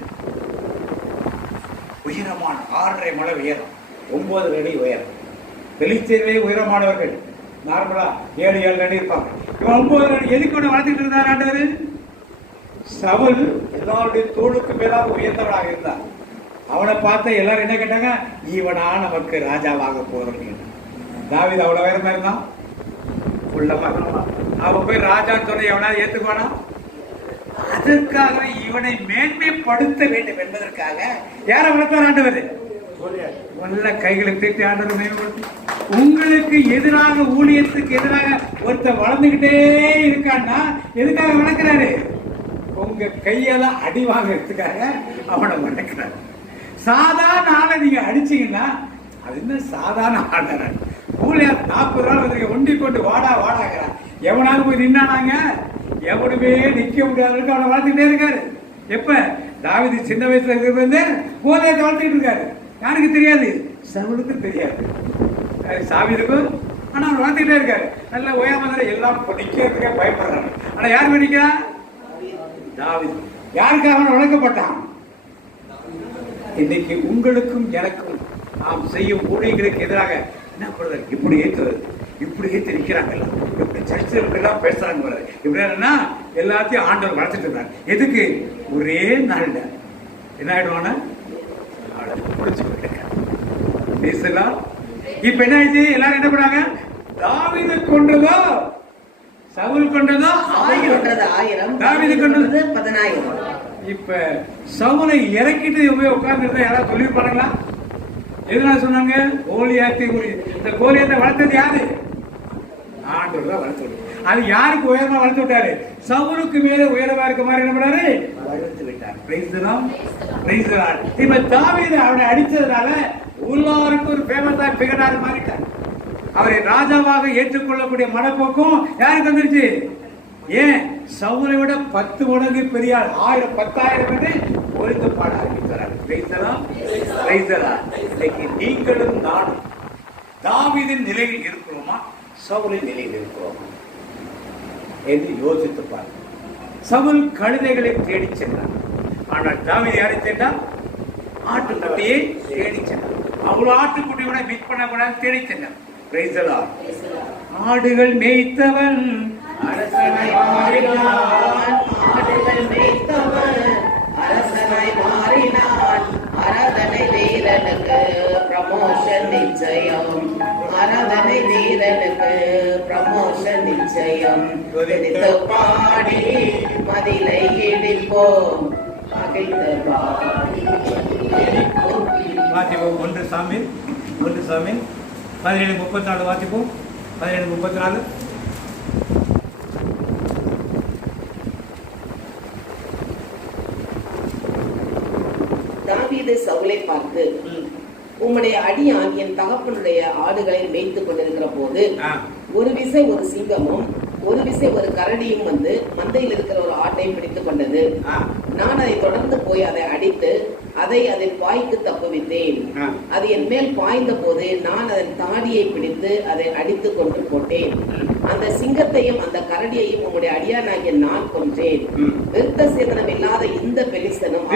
உயரமான 6.5 மலை உயரம், 9 அடி உயரம். பெலிஸ்தீனே உயரமானவர்கள் நார்மலா 7 அடி இருப்பாங்க. இவன் 9 அடி எதுக்கு வளர்த்துட்டு இருந்தார் ஆண்டவர்? சவுல் எல்லாருடைய தோளுக்கு மேலாக உயர்ந்தவனாக இருந்தார். அவனை பார்த்த எல்லாரும் என்ன கேட்டாங்க? இவனா நமக்கு ராஜாவாக போறோம். தாவீது அவ்வளவு உயரமா இருந்தான், உள்ளமா. அவன் போய் ராஜா சொல்ல எவனாவது ஏத்துக்குவானா? அதற்காக இவனை மேன்மைப்படுத்த வேண்டும் என்பதற்காக யார வளர்த்தார் ஆண்டவர்? நல்ல கைகளை தீர்த்து ஆண்டவர் மேம்படுத்தி. உங்களுக்கு எதிராக, ஊழியத்துக்கு எதிராக ஒருத்தர் வளர்ந்துகிட்டே இருக்கான்னா எதுக்காக வளர்க்கிறாரு? உங்க கையால அடி வாங்கிறதுக்காக அவனை வளர்க்கிறாரு. சாதாரண ஆளை நீங்க அடிச்சீங்கன்னா அது என்ன சாதாரண ஆடுற? ஊழியா 40 நாள் வந்து ஒண்டி கொண்டு வாடா வாடாங்கிறான். எவனாலும் போய் நின்னானாங்க? எவனுமே நிக்க முடியாதவருக்கு அவனை வளர்த்துக்கிட்டே இருக்காரு. எப்ப? தாவீது சின்ன வயசுல இருக்கிறது கோலியாத்தை வளர்த்துக்கிட்டு இருக்காரு. யாருக்கு தெரியாது? சவுலுக்கு தெரியாது. தாவீதுக்கும் ஆனா அவர் வளர்த்துக்கிட்டே இருக்காரு. நல்ல உயரமான எல்லாம் படிக்கிறதுக்கே பயப்படுறாங்க. ஆனா யார் படிக்கிறா? தாவீது. யாருக்காக அவன் வளர்க்கப்பட்டான்? இன்னைக்கு உங்களுக்கும் எனக்கும் நாம் செய்யும் ஊழியர்களுக்கு எதிராக என்ன பண்ணுறது? இப்படி ஏற்றுறது, இப்படி ஏற்றி நிற்கிறாங்கல்ல, இப்படி சர்ச்சைலாம் பேசுறாங்க, இப்படி என்னன்னா எல்லாத்தையும் ஆண்டவர் வளர்த்துட்டு இருக்காங்க. எதுக்கு? ஒரே நாள்ல என்ன ஆயிடுவானா முடிச்சு பேசலாம். இப்ப என்ன ஆயிடுச்சு? எல்லாரும் என்ன பண்ணாங்க? தாவீது கொண்டதோ சவுல் கொண்டதோ 1000, தாவீது கொண்டது 10,000. இப்ப சவுலை இறக்கிட்டு போய் உட்கார்ந்து யாராவது சொல்லிருப்பாங்களா? எதுனா சொன்னாங்க? கோலியாத்தை. இந்த கோலியாத்தை வளர்த்தது யாரு? ஆண்டவர் தான் வளர்த்து விட்டாரு. அது யாருக்கு உயரமா வளர்த்து விட்டாரு? சவுலுக்கு மேல உயரமா இருக்க மாதிரி என்ன பண்ணாரு? வளர்த்து விட்டார். Price the Lord, praise the Lord. இப்ப தாவீது அவனை அடிச்சதுனால எல்லாருக்கும் ஒரு ஃபேமஸா பிகடார் மாறிட்டார். அவரை ராஜாவாக ஏற்றுக்கொள்ளக்கூடிய மனப்போக்கம் யாருக்கு வந்துருச்சு? ஏன்? சவுலை விட 10 மடங்கு பெரிய 10,000 பேர் ஒழுங்கு பாட ஆரம்பித்தார். இன்னைக்கு நீங்களும் நானும் தாவீதின் நிலையில் இருக்கிறோமா, சவுலின் நிலையில் இருக்கிறோமா என்று யோசித்து பாருங்க. சவுல் கழுதைகளை தேடி சென்றார். ஆனால் தாவீது யாரை சென்றார்? ஆட்டுக்குட்டியை தேடி சென்றார். அவ்வளவு ஆட்டுக்குட்டியோட மிஸ் பண்ணக்கூடாது தேடி சென்றார். ஆடுகள் மேய்த்தவன் அரசனாய் மாறினான். ஆடுகள் மேய்த்தவன் அரசனாய் மாறினான். ஆராதனை வீரனுக்கு ப்ரமோஷன் நிச்சயம். ஆராதனை வீரனுக்கு ப்ரமோஷன் நிச்சயம். துதித்து பாடி மதிலை இடிப்போம். மகிழ்ந்து பாடி வாசிப்போம். 1 சாமுவேல் 17:34 வாசிப்போம். 17:34. தாவீது சவுலை பார்த்து, உம்முடைய அடியான் என் தகப்பனுடைய ஆடுகளை மேய்த்துக் கொண்டிருக்கிற போது ஒரு விசை ஒரு சிங்கமும் ஒரு விசை ஒரு கரடியும் வந்து மந்தையில் இருக்கிற ஒரு ஆட்டை பிடித்துக் கொண்டது. நான் அதை தொடர்ந்து போய் அதை அடித்து அதை அதன் வாய்க்கு தப்புவித்தேன். அது என் மேல் பாய்ந்த போது நான் அதன் தாடியை பிடித்து அதை அடித்து கொண்டு போட்டேன். அந்த சிங்கத்தையும் அந்த கரடியையும் உங்களுடைய அடியானாகிய நான் கொன்றேன். விருத்த சேதனம் இல்லாத இந்த பெலிஸ்தனும்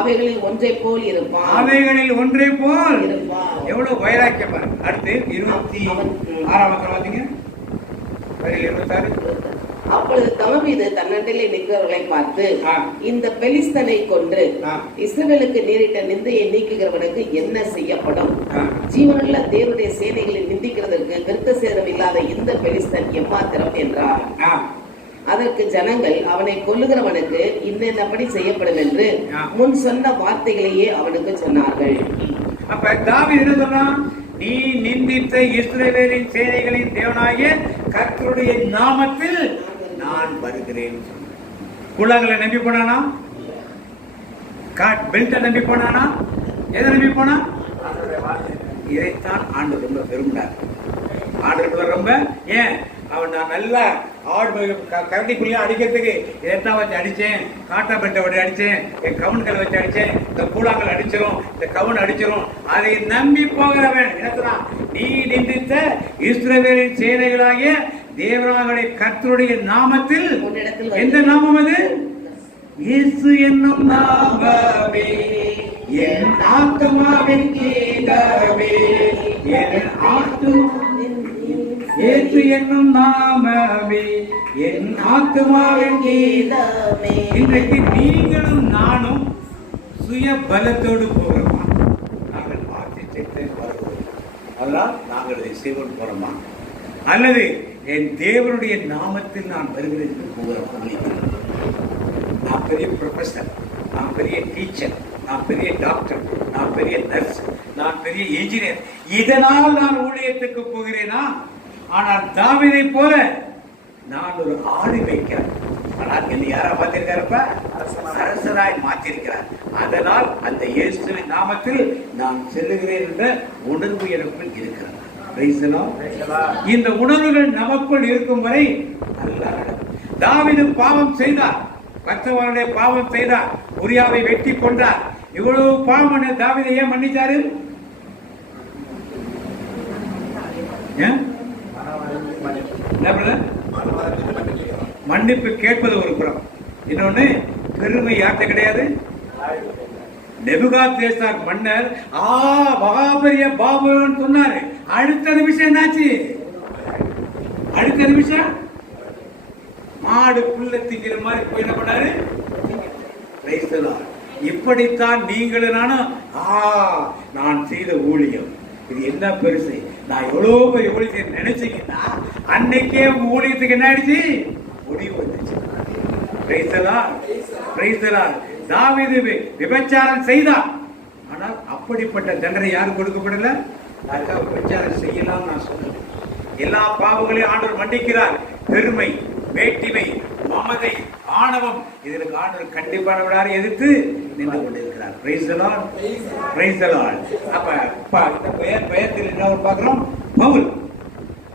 அவைகளில் ஒன்றை போல் இருப்பான். அவைகளில் ஒன்றை போல் இருப்பான். எவ்வளவு வைராக்கியம் பாருங்க. அடுத்து 26 அப்பொழுது தாவீது தன்னண்டையிலே நிற்கிறவர்களை பார்த்து, இந்த பெலிஸ்தனை கொன்று இஸ்ரவேலுக்கு நேரிட்ட நிந்தையை நீக்குகிறவனுக்கு என்ன செய்யப்படும்? ஜீவனுள்ள தேவனுடைய சேனைகளை நிந்திக்கிறதற்கு விருத்த சேதம் இல்லாத இந்த பெலிஸ்தன் எம்மாத்திரம் என்றார். அதற்கு ஜனங்கள், அவனை கொல்லுகிறவனுக்கு இன்னென்னபடி செய்யப்படும் என்று முன் சொன்ன வார்த்தைகளையே அவனுக்கு சொன்னார்கள். அப்ப தாவீது என்ன சொன்னான்? நீ நிந்தித்த இஸ்ரவேலின் சேனைகளின் தேவனாகிய கர்த்தருடைய நாமத்தில் நான் வருகிறேன். குள்ளங்களை நம்பி போனானா? பெல்ட்டை நம்பி போனானா? எதை நம்பி போனா? இதைத்தான் ஆண்டவர் ரொம்ப விரும்பினார். ஆண்டவர் ரொம்ப ஏன் அவன் நான் நல்லா ஆடு கரண்டிக்குள்ளே அடிக்கிறதுக்கு இதைத்தான் வச்சு அடிச்சேன், காட்டா பெட்டை வச்சு அடிச்சேன், என் கவுன்களை வச்சு அடிச்சேன், இந்த கூழாங்கல் அடிச்சிடும், இந்த கவுன் அடிச்சிடும். அதை நம்பி போகிறவன் என்ன? நீ நிந்தித்த இஸ்ரவேலின் சேனைகளாகிய தேவனாகிய கர்த்தருடைய நாமத்தில். எந்த நாமம் அது? இயேசு என்னும் நாமமே என் ஆத்துமாவின் கீதமே, என் இயேசு என்னும் நாமமே என் ஆத்துமாவின் கீதமே. இன்றைக்கு நீங்களும் நானும் சுய பலத்தோடு போகிறோமா? நாங்கள் வார்த்தை செய்து வருவோம், அதனால் நாங்கள் இதை செய்வோம் போறோமா? அல்லது என் தேவனுடைய நாமத்தில் நான் வருகிறதுக்கு போகிறோம்? நான் பெரிய ப்ரொஃபஸர், நான் பெரிய டீச்சர், நான் பெரிய டாக்டர், நான் பெரிய நர்ஸ், நான் பெரிய இன்ஜினியர், இதனால் நான் ஊழியத்துக்கு போகிறேனா? ஆனால் தாவீதை போல நான் ஒரு ஆடு வைக்கிறேன். ஆனால் என்னை யாரா பார்த்திருக்காரப்ப? அரசனாய் மாற்றிருக்கிறார். அதனால் அந்த இயேசுவின் நாமத்தில் நான் செல்லுகிறேன் என்ற உணர்வு எனக்குள் இருக்கிறது. இந்த உணர்வுகள் நமக்குள் இருக்கும் வரை நல்லா நடக்கும். தாவீது பாவம் செய்தார், கர்த்தருடைய பாவம் செய்தார், உரியாவை வெட்டி கொண்டார். இவ்வளவு பாவம் தாவீதை ஏன் மன்னிச்சாரு? ஏன்? என்ன brother? மன்னிப்பு கேட்பது ஒரு புறம், இன்னொன்னு பெருமை யார்கிட்ட கிடையாது. நெபுகாத்நேச்சார் மன்னர் மகாபெரிய பாபுலோன் சொன்னாரு. அடுத்த நிமிஷம் என்னாச்சு? அடுத்த நிமிஷம் மாடு புல்ல திங்கிற மாதிரி போய் என்ன பண்ணாரு? இப்படித்தான் நீங்களும் நானும் நான் செய்த ஊழியம் இது என்ன பெருசு, நான் எவ்வளவு பெரிய ஊழியத்தை நினைச்சீங்கன்னா அன்னைக்கே ஊழியத்துக்கு என்ன ஆயிடுச்சு? முடிவு வந்துச்சு. தாவீது விபச்சாரம் செய்தான், ஆனால் அப்படிப்பட்ட தண்டனை யாரும் கொடுக்கப்படல. விபச்சாரம் செய்யலாம் நான் சொன்னேன். எல்லா பாவங்களையும் ஆண்டவர் மன்னிக்கிறார். பெருமை, வேட்டிமை, மமதை, ஆணவம், இதற்கு ஆண்டவர் கண்டிப்பான விடாத எதிர்த்து நின்று கொண்டிருக்கிறார். Price the Lord, praise the Lord. அப்ப இந்த பெயர்த்தில் என்ன பார்க்கிறோம்? பவுல்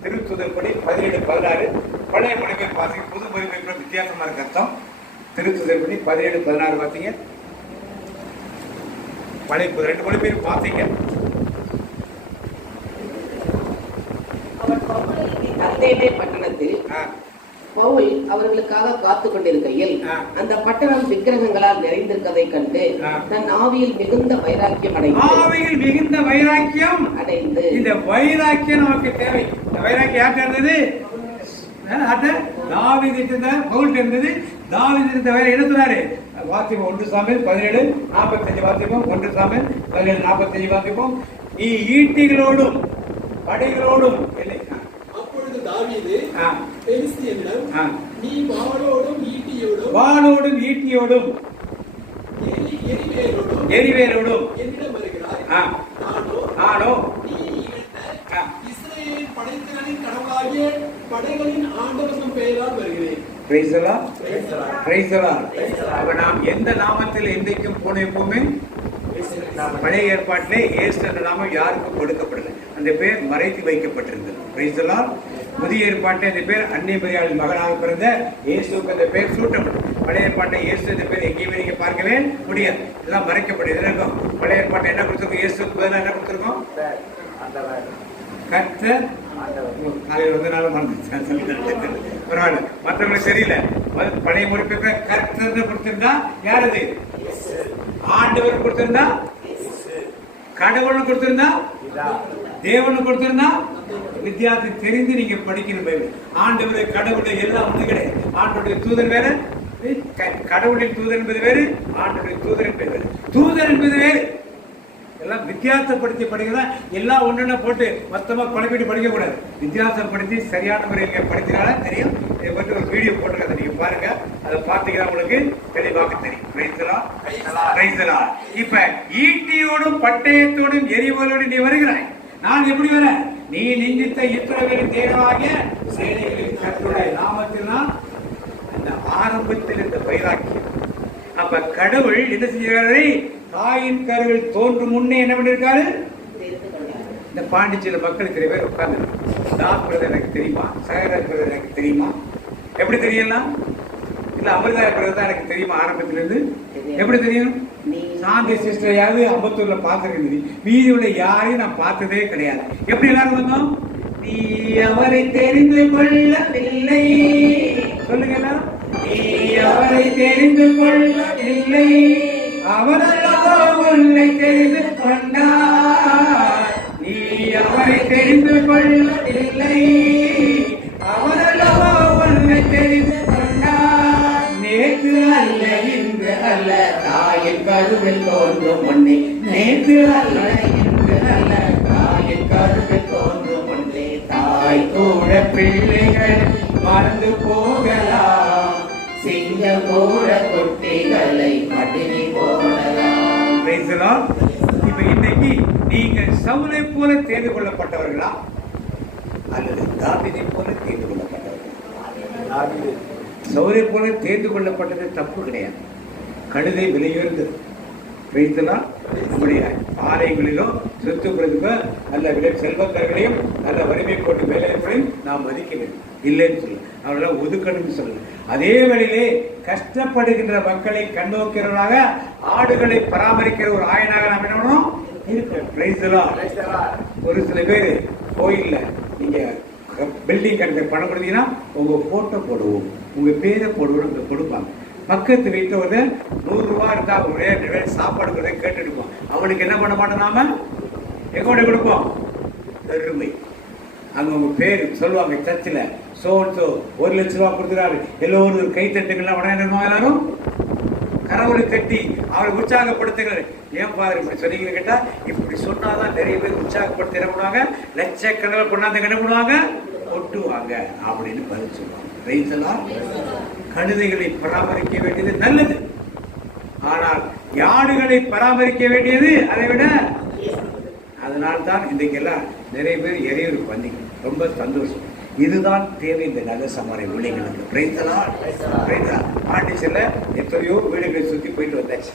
திருத்துதர்படி 17:16 பழைய மொழிபெயர்ப்பு வாசிங்க, புது மொழிபெயர்ப்பு வித்தியாசமா இருக்கு அர்த்தம். திருத்துதர்படி 17:16 வாசிங்க, பழைய 2 மொழிபெயர்ப்பு வாசிங்க. அவர் அத்தேனே பட்டணத்தில் பவுல் அவர்களுக்காக காத்து கொண்டிருக்கையில் அந்த பட்டணம் விக்கிரகங்களால் நிறைந்திருக்கதை கண்டு தன் ஆவியில் மிகுந்த வைராக்கியம் அடைந்து இந்த வைராக்கியம் நமக்கு தேவை. இந்த வைராக்கியம் யார்கிட்ட இருந்தது? தாவீது பவுல் இருந்தது. தாவீது இருந்த வேற என்ன சொன்னாரு? வாசிப்போம் 1 சாமுவேல் 17:45 வாசிப்போம். 1 சாமுவேல் 17:45 வாசிப்போம். நீ ஈட்டிகளோடும் படைகளோடும் இல்லை. அப்பொழுது தாவீது பெலிஸ்தியனிடம், நீ வாளோடும் ஈட்டியோடும் எரிவேலோடும் என்னிடம் வருகிறாய். நானோ நீ இஸ்ரவேலின் படைத்திரளின் கடவுளாகிய படைகளின் ஆண்டவரின் பெயரால் வருகிறேன். Price the Lord, praise the Lord. அப்ப நாம் எந்த நாமத்தில் என்றைக்கும் போன எப்பவுமே பழைய ஏற்பாட்டிலே இயேசு என்ற நாமம் யாருக்கும் கொடுக்கப்படல. அந்த பேர் மறைத்து வைக்கப்பட்டிருந்தது. Price the Lord. புதிய ஏற்பாட்டில் இந்த பேர் அன்னை மரியாளின் மகனாக பிறந்த இயேசுக்கு அந்த பேர் சூட்டப்படும். பழைய ஏற்பாட்டை இயேசு இந்த பேர் எங்கேயுமே நீங்க பார்க்கவே முடியாது, இதெல்லாம் மறைக்கப்படும். இருக்கும் பழைய ஏற்பாட்டை என்ன கொடுத்துருக்கோம்? இயேசுக்கு பதிலாக என்ன கொடுத்துருக்கோம்? கர்த்தர். காலையில் வந்து நாள் பரவாயில்ல, மற்றவங்களுக்கு தெரியல. பழைய மொழிபெயர்ப்பு கர்த்தர் கொடுத்திருந்தா யாரது? ஆண்டவர் கொடுத்திருந்தா, கடவுள் கொடுத்திருந்தா, தேவன் கொடுத்திருந்தா, வித்தியாசம் தெரிந்து நீங்க படிக்கணும். ஆண்டவரை கடவுளை எல்லாம் வந்து கிடையாது. ஆண்டவருடைய தூதன் வேற, கடவுளின் தூதன் என்பது வேறு, ஆண்டவருடைய தூதன் என்பது வேறு. தூதன் என்பது வேறு. எல்லாம் வித்தியாசப்படுத்தி படிக்கலாம். எல்லாம் ஒன்றுன்னா போட்டு மொத்தமா குழப்பிட்டு படிக்க கூடாது. வித்தியாசப்படுத்தி சரியான முறையில் படித்தினால தெரியும். இதை பற்றி ஒரு வீடியோ போட்டிருக்கேன், நீங்க பாருங்க. அதை பார்த்தீங்கன்னா உங்களுக்கு தெளிவாக தெரியும். இப்ப ஈட்டியோடும் பட்டயத்தோடும் எரிவலோடும் நீ வருகிறாய். நான் எப்படி வர? நீ நிந்தித்த இஸ்ரவேலின் தேவனாகிய சேனைகளின் கர்த்தருடைய நாமத்தில் நான். அந்த ஆரம்பத்தில் இந்த வைராக்கியம். அப்ப கடவுள் என்ன செஞ்சாரு? தாயின் கருவில் தோன்றும் முன்னே என்ன பண்ணிருக்காரு? இந்த பாண்டிச்சேரி மக்கள் சில பேர் உட்கார்ந்து, தாஸ் எனக்கு தெரியுமா, சகராஜ் பிரதர் எனக்கு தெரியுமா, எப்படி தெரியலாம்? இல்ல அமிர்தா பிரதர் தான் எனக்கு தெரியுமா ஆரம்பத்துல இருந்து. எப்படி தெரியும்? சாந்தி சிஸ்டர் யாவது அம்பத்தூர்ல பார்த்துருந்தது, மீதி உள்ள யாரையும் நான் பார்த்ததே கிடையாது. எப்படி எல்லாரும் வந்தோம்? நீ அவரை தெரிந்து கொள்ளவில்லை. சொல்லுங்க எல்லாரும். நீ அவரை தெரிந்து கொள்ளவில்லை, அவரல்லவோ உன்னை தெரிந்து கொண்டார். நீ அவரை தெரிந்து கொள்ளவில்லை, அவரல்லவோ உன்னை தெரிந்து கொண்டார். நேற்று அல்ல இன்று அல்ல தாயின் கருவில் தோன்றும் முன்னே, நேற்று அல்ல இன்று அல்ல தாயின் கருவில் தோன்றும் முன்னே, தாய் கூட பிள்ளைகள் மறந்து போகலாம், சிங்க கூட குட்டிகளை பட்டினி போடலாம். இப்ப இன்னைக்கு நீங்கள் சவுலை போல தேர்ந்து கொள்ளப்பட்டவர்களா அல்லது தாவீதை போல தேர்ந்து கொள்ளப்பட்டவர்களா? சவுலை போல தேர்ந்து கொள்ளப்பட்டது தப்பு கிடையாது. கழுதை விலையுயர்ந்தது. நம்முடைய ஆலயங்களிலோ சொத்துக்கிறதுக்கோ நல்ல விலை செல்வந்தர்களையும் நல்ல வறுமை கோட்டு வேலைகளையும் நாம் மதிக்க வேண்டும், இல்லைன்னு சொல்லு, அவர்கள ஒதுக்கணும்னு சொல்லு. அதே வேளையிலே கஷ்டப்படுகின்ற மக்களை கண்ணோக்கிறவராக, ஆடுகளை பராமரிக்கிற ஒரு ஆயனாக நாம் என்ன பண்ணணும்? ஒரு சில பேர் கோயில்ல நீங்க பில்டிங் கட்டுற பணம் கொடுத்தீங்கன்னா உங்க போட்டோ போடுவோம், உங்க பேரை போடுவோம் கொடுப்பாங்க. பக்கத்து வீட்டில் ஒரு 100 ரூபா இருந்தா ஒரே சாப்பாடு கூட கேட்டுடுப்போம். அவனுக்கு என்ன பண்ண மாட்டோம், நாம எங்க கொடுப்போம், பெருமை. அங்க உங்க பேர் சொல்லுவாங்க சர்ச்சில், சோ 1 லட்சம் ரூபா கொடுக்குறாரு, எல்லோரும் கை தட்டுங்கள்லாம் உடனே எல்லாரும் கரவொலி தட்டி அவரை உற்சாகப்படுத்துகிறார். ஏன் பாரு இப்படி சொன்னீங்கன்னு கேட்டா, இப்படி சொன்னாதான் நிறைய பேர் உற்சாகப்படுத்தி என்ன பண்ணுவாங்க, லட்சக்கணக்கில் கொண்டாந்து என்ன பண்ணுவாங்க, ஒட்டுவாங்க அப்படின்னு பதில் சொல்லுவாங்க. கழுதைகளை பராமரிக்க வேண்டியது நல்லது, ஆனால் யாடுகளை பராமரிக்க வேண்டியது அதை விட. அதனால்தான் இன்றைக்கெல்லாம் நிறைய பேர் இறையூர் வந்தீங்க, ரொம்ப சந்தோஷம். இதுதான் தேவை இந்த நல்ல சமாரை ஊழியர்களுக்கு. பாண்டிச்சேரியில எத்தனையோ வீடுகளை சுத்தி போயிட்டு வந்தாச்சு.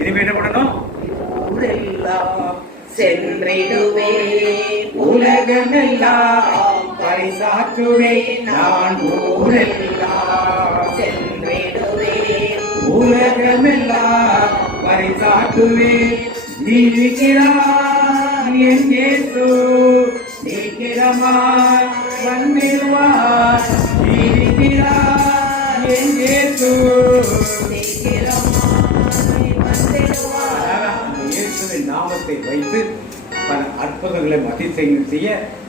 இனிமே என்ன பண்ணணும், ஊரெல்லாம் சென்றிடுவே, உலகமெல்லாம் பரிசாற்றுவே, நான் ஊரெல்லாம் சென்றிடுவே, உலகமெல்லாம் பரிசாற்றுவே. நீக்கிறார் என் இயேசு, சீக்கிரமாய் வந்திடுவார். நீக்கிறார் என் இயேசு, சீக்கிரமாய் வந்திடுவார். இயேசுவின் நாமத்தை வைத்து பல அற்புதங்களை அதிசயங்கள் செய்ய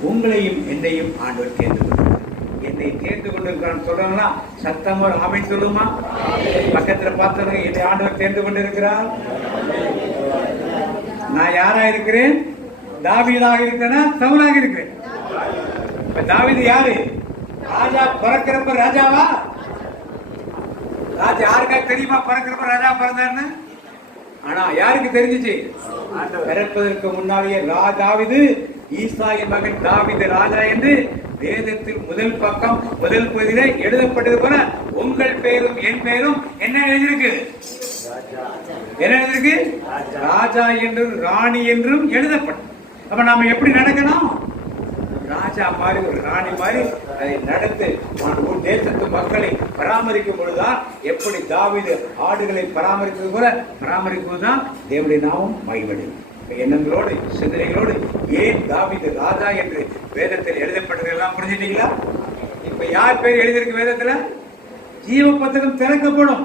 உங்களையும் என்னையும் ஆண்டவர் தேர்ந்து கொண்டிருக்கிறார். என்னை தேர்ந்து கொண்டிருக்கிறான்னு சொல்றாங்களா, சத்தமா ஆமென் சொல்லுமா? பக்கத்துல பார்த்தவங்க என்னை ஆண்டவர் தேர்ந்து கொண்டிருக்கிறார். நான் யாரா இருக்கிறேன், தாவீதாக இருக்கிறேனா சவுலாக இருக்கிறேன்? தாவீது யாரு? ராஜா பிறக்கிறப்ப ராஜாவா? ராஜா யாருக்கா தெரியுமா பிறக்கிறப்ப ராஜா பிறந்தாருன்னு? ஆனா யாருக்கு தெரிஞ்சிச்சு? பிறப்பதற்கு முன்னாலேயே தாவீது ஈசாயின் மகன் தாவீது ராஜா என்று வேதத்தில் முதல் பக்கம் முதல் பகுதியிலே எழுதப்பட்டது போல உங்கள் பெயரும் என் பெயரும் என்ன எழுதியிருக்கு? என்ன எழுதியிருக்கு? ராஜா என்றும் ராணி என்றும் எழுதப்பட்டது. அப்ப நாம எப்படி நடக்கணும்? ராஜா மாதிரி ஒரு ராணி மாதிரி அதை நடந்து ஒரு தேசத்து மக்களை பராமரிக்கும் பொழுதுதான், எப்படி தாவீது ஆடுகளை பராமரிப்பது போல பராமரிப்பதுதான் தேவனுடைய நாமம் மகிமையடையும். எண்ணங்களோடு சிந்தனைகளோடு ஏன் தாவீது ராஜா என்று வேதத்தில் எழுதப்பட்டது எல்லாம் புரிஞ்சுட்டீங்களா? இப்ப யார் பேர் எழுதியிருக்கு வேதத்துல? ஜீவ புத்தகம் திறக்கப்படும்.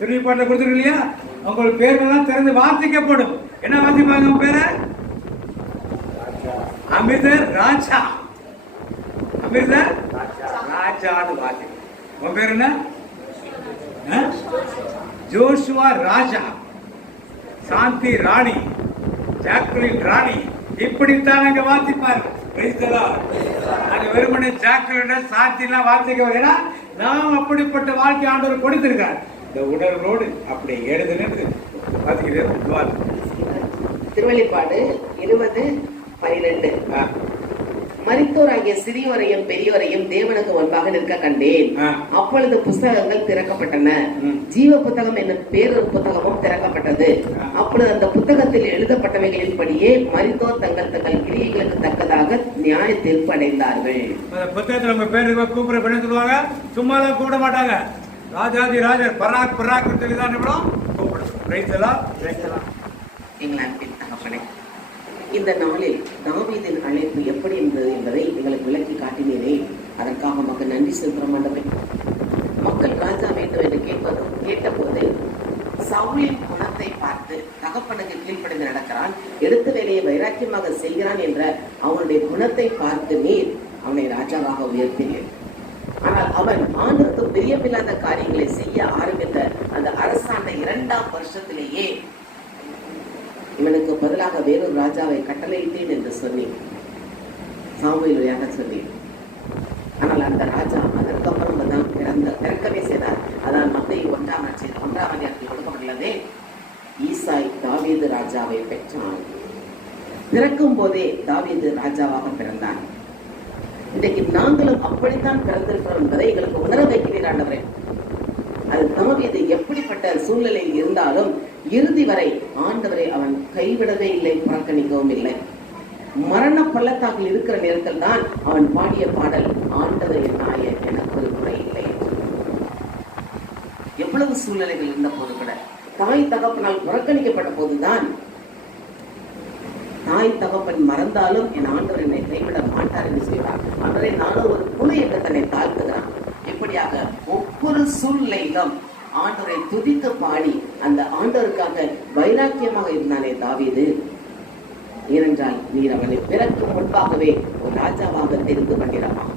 திருப்பாட்டை கொடுத்துருக்கு இல்லையா? உங்கள் பேரெல்லாம் திறந்து வாசிக்கப்படும். என்ன வாசிப்பாங்க உங்க பேரை? அமிர்தர் ராஜா. அமிர்தர் ராஜான்னு வாசி. உன் பேர் என்ன? ஜோஷுவா ராஜா, சாந்தி ராணி, ஜாக்குலின் ராணி. இப்படித்தான் அங்க வாசிப்பாரு. அங்க வெறுமனே ஜாக்குலின் சாந்தி எல்லாம் வாசிக்க, நாம் அப்படிப்பட்ட வாழ்க்கை ஆண்டவர் கொடுத்திருக்கார். இந்த உணர்வோடு அப்படி எழுதுன்னு வாசிக்கிறேன். திருவெளிப்பாடு 20:12. மரித்தோராகிய சிறியோரையும் பெரியோரையும் தேவனுக்கு முன்பாக நிற்க கண்டேன். அப்பொழுது புஸ்தகங்கள் திறக்கப்பட்டன. ஜீவ புத்தகம் என்னும் பேரொரு புத்தகமும் திறக்கப்பட்டது. அப்பொழுது அந்த புத்தகத்தில் எழுதப்பட்டவைகளின்படியே மரித்தோர் தங்கள் தங்கள் கிரியைகளுக்கு தக்கதாக நியாய தீர்ப்பு அடைந்தார்கள். புத்தகத்தில் உங்க பேருக்கு கூப்பிட பண்ணி சொல்லுவாங்க, சும்மாதான் கூப்பிட மாட்டாங்க. ராஜாதி ராஜர் பராக் பராக் சொல்லிதான் கூப்பிடுவோம். எங்கள் தகப்பனே, இந்த நாளில் தாவீதின் அழைப்பு எப்படி இருந்தது என்பதை எங்களுக்கு விளக்கி காட்டினேனே, அதற்காக மக்கள் நன்றி செலுத்துகிறோம் ஆண்டவரே. மக்கள் ராஜா வேண்டும் என்று கேட்டபோது சவுலின் குணத்தை பார்த்து தகப்பனுக்கு கீழ்ப்படிந்து நடக்கிறான், எடுத்த வேலையை வைராக்கியமாக செய்கிறான் என்ற அவனுடைய குணத்தை பார்த்து நீர் அவனை ராஜாவாக உயர்த்தினீர். ஆனால் அவன் ஆண்டவருக்கு பிரியமில்லாத காரியங்களை செய்ய ஆரம்பித்த அந்த அரசாண்ட 2ஆம் வருஷத்திலேயே இவனுக்கு பதிலாக வேறொரு ராஜாவை கட்டளையிட்டேன் என்று சொன்னேன், சாமுவேல் வழியாக சொன்னேன். ஆனால் அந்த ராஜா அதற்கப்புறம் தான் பிறக்கவே செய்தார். அதான் மத்தேயு 1ஆம் அதிகாரத்தில் கொடுக்கப்பட்டுள்ளதே, ஈசாய் தாவீது ராஜாவை பெற்றான். பிறக்கும் போதே தாவீது ராஜாவாக பிறந்தான். இன்றைக்கு நாங்களும் அப்படித்தான் பிறந்திருக்கிறோம் என்பதை எங்களுக்கு உணர வைக்கிறீர் ஆண்டவரே. அது தாவீது எப்படிப்பட்ட சூழ்நிலையில் இருந்தாலும் இறுதி வரை ஆண்டவரை அவன் கைவிடவே இல்லை, புறக்கணிக்கவும் இல்லை. மரண பள்ளத்தாக்கில் இருக்கிற நேரத்தில் தான் அவன் பாடிய பாடல், ஆண்டவர் என் நாயர் எனக்கு ஒரு குறை இல்லை. எவ்வளவு சூழ்நிலைகள் இருந்த போது கூட, தாய் தகப்பனால் புறக்கணிக்கப்பட்ட போதுதான் தாய் தகப்பன் மறந்தாலும் என் ஆண்டவர் என்னை கைவிட மாட்டார் என்று சொல்கிறார். அவரை நானும் ஒரு புழு என்று தன்னை தாழ்த்துகிறான். இப்படியாக ஒவ்வொரு சூழ்நிலையிலும் ஆண்டவரை துதித்து பாடி அந்த ஆண்டவருக்காக வைராக்கியமாக இருந்தானே தாவீது. ஏனென்றால் நீர் அவனை பிறக்கும் முன்பாகவே ஒரு ராஜாவாக தெரிந்து கொண்டிருப்பான்.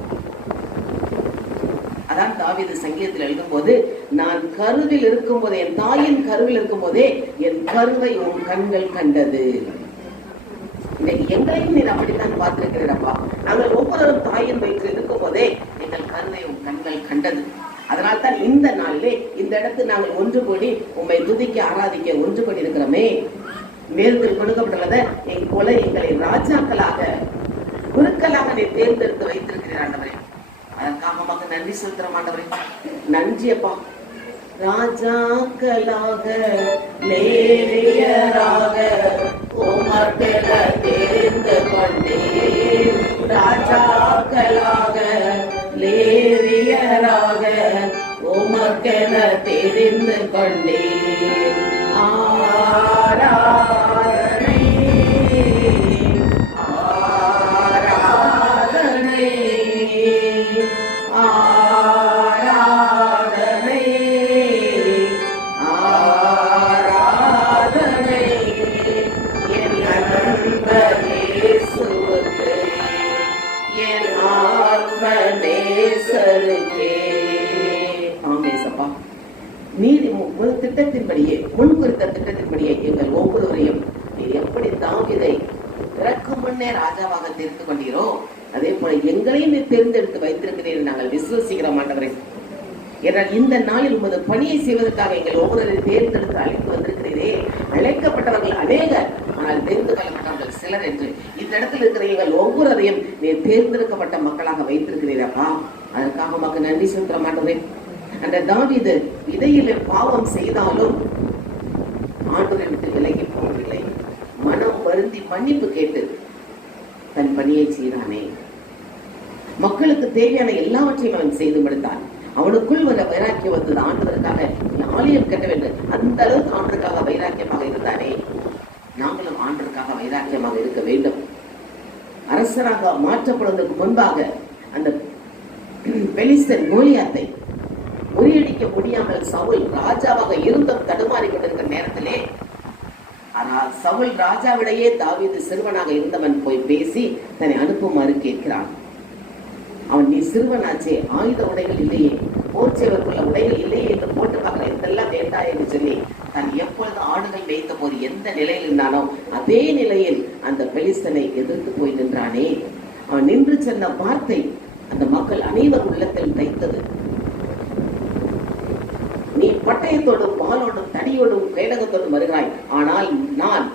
அதான் தாவீது சங்கீதத்தில் எழுதும் போது, நான் கருவில் இருக்கும் போதே, என் தாயின் கருவில் இருக்கும் போதே என் கருவை உன் கண்கள் கண்டது. இன்னைக்கு எங்களையும் நீர் அப்படித்தான் பார்த்திருக்கிறப்பா. நாங்கள் ஒவ்வொருவரும் தாயின் வயிற்றில் இருக்கும் போதே எங்கள் கருவை உன் கண்கள் கண்டது. அதனால் தான் இந்த நாளிலே இந்த இடத்தில் நாங்கள் ஒன்று கூடி உம்மை துதிக்க ஆராதிக்க ஒன்று கூடி இருக்கிறோமே. மேற்கில் கொடுக்கப்பட்டுள்ளத என் போல எங்களை ராஜாக்களாக குருக்களாக நீ தேர்ந்தெடுத்து வைத்திருக்கிறீர் ஆண்டவரே. அதற்காக உமக்கு நன்றி செலுத்துறோம் ஆண்டவரே. நன்றி அப்பா. ராஜாக்களாக நேரியராக உமக்கென தெரிந்து கொண்டேன். ராஜாக்களாக நேரியராக உமக்கென தெரிந்து கொண்டேன். ஆராதனை ஆராதனை ஆராதனை ஆராதனை என் அன்பர் இயேசுவுக்கு, என் ஆத்ம நேசருக்கே. ஆமென். நீர் ஒரு திட்டத்தின்படியே, முன் குறித்த திட்டத்தின்படியே எங்கள் ஒவ்வொருவரையும் நீர் எப்படி தாவீதை பிறக்கும் முன்னே ராஜாவாக தெரிந்து கொண்டீரோ, அதே போல எங்களையும் நீர் தேர்ந்தெடுத்து வைத்திருக்கிறீர்கள் நாங்கள் விசுவசிக்கிறோம் ஆண்டவரே. ஏனால் இந்த நாளில் உமது பணியை செய்வதற்காக எங்கள் ஒவ்வொருவரையும் தேர்ந்தெடுத்து அழைத்து வந்திருக்கிறீரே. அழைக்கப்பட்டவர்கள் அநேகர், ஆனால் தெரிந்து கொள்ளப்பட்டவர்கள் சிலர் என்று இந்த இடத்தில் இருக்கிற எங்கள் ஒவ்வொருவரையும் நீர் தேர்ந்தெடுக்கப்பட்ட மக்களாக வைத்திருக்கிறீரப்பா. அதற்காக உமக்கு நன்றி செலுத்துறோம் ஆண்டவரே. அந்த தாவீது இடையில பாவம் செய்தாலும் ஆண்டவரை விட்டு விலகி போகவில்லை. மனம் வருந்தி மன்னிப்பு கேட்டு தன் பணியை செய்தானே. மக்களுக்கு தேவையான எல்லாவற்றையும் அவன் செய்து முடித்தான். அவனுக்குள் வர வைராக்கியம் வந்தது. ஆண்டவருக்காக ஆலயம் கட்ட வேண்டும், அந்த அளவுக்கு ஆண்டருக்காக வைராக்கியமாக இருந்தானே. நாங்களும் ஆண்டருக்காக வைராக்கியமாக இருக்க வேண்டும். அரசராக மாற்றப்படுவதற்கு முன்பாக அந்த பெலிஸ்தன் கோலியாத்தை முறியடிக்க முடியாமல் சவுல் ராஜாவாக இருந்தும் தடுமாறி கொண்டிருக்கிற நேரத்திலே, ஆனால் சவுல் ராஜாவிடையே தாவீது சிறுவனாக இருந்தவன் போய் பேசி தன்னை அனுப்புமாறு கேட்கிறான். அவன் நீ சிறுவனாச்சே, ஆயுத உடைகள் இல்லையே, போர் செய்வதற்குள்ள உடைகள் இல்லையே என்று போட்டு பார்க்கிற இதெல்லாம் வேண்டா என்று சொல்லி தான் எப்பொழுது ஆடுகள் வைத்த போது எந்த நிலையில் இருந்தானோ அதே நிலையில் அந்த பெலிஸ்தனை எதிர்த்து போய் நின்றானே. அவன் நின்று சொன்ன வார்த்தை அந்த மக்கள் அனைவர் உள்ளத்தில் தைத்தது. நீ பட்டயத்தோடும் வாளோடும் தடியோடும் கேடகத்தோடும் வருகிறாய், ஆனால் நான்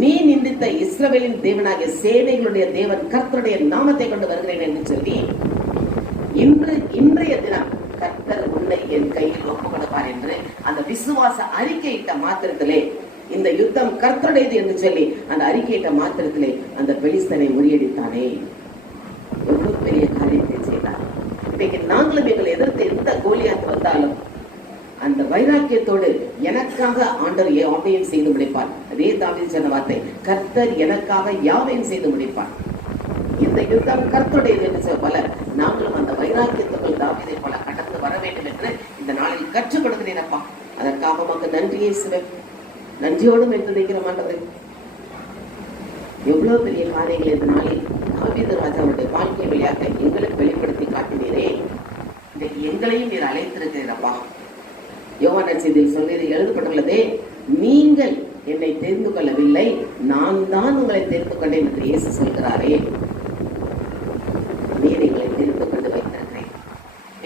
நீ நிந்தித்த இஸ்ரவேலின் தேவனாகிய சேனைகளுடைய தேவன் கர்த்தருடைய நாமத்தை கொண்டு வருகிறேன் என்று சொல்லி இன்றைய தினம் கர்த்தர் உன்னை என் கையில் ஒப்புக் கொடுப்பார் என்று அந்த விசுவாச அறிக்கையிட்ட மாத்திரத்திலே, இந்த யுத்தம் கர்த்தருடையது என்று சொல்லி அந்த அறிக்கையிட்ட மாத்திரத்திலே அந்த பெலிஸ்தனை முறியடித்தானே. எவ்வளவு பெரிய காரியத்தை செய்தார். இன்னைக்கு நாங்களும் எங்களை எதிர்த்து எந்த கோலியாத்து வந்தாலும் அந்த வைராக்கியத்தோடு எனக்காக ஆண்டவர் யாவையும் செய்து முடிப்பார். அதே தாவீது சொன்ன வார்த்தை, கர்த்தர் எனக்காக யாவையும் செய்து முடிப்பார். இந்த யுத்தம் கர்த்தருடையது என்று போல நாங்களும் அந்த வைராக்கியத்துக்குள் தாவீதை போல கடந்து வர வேண்டும் என்று இந்த நாளில் கற்றுக் கொடுக்கிறேனப்பா. அதற்காக உமக்கு நன்றியே சிவன், நன்றியோடும் என்று நினைக்கிற மாட்டவரே. எவ்வளவு பெரிய காரியங்கள் இந்த நாளில் தாவீது ராஜாவுடைய வாழ்க்கை விளையாட்டை எங்களுக்கு வெளிப்படுத்தி காட்டினீரே. இன்றைக்கு எங்களையும் நீர் அழைத்திருக்கிறீரப்பா. யோவான் நற்செய்தியில் சொல்வது எழுதப்பட்டுள்ளதே, நீங்கள் என்னை தெரிந்து கொள்ளவில்லை, நான் தான் உங்களை தெரிந்து கொண்டேன் என்று இயேசு சொல்கிறாரே. நீர் எங்களை தெரிந்து கொண்டு வைத்திருக்கிறேன்.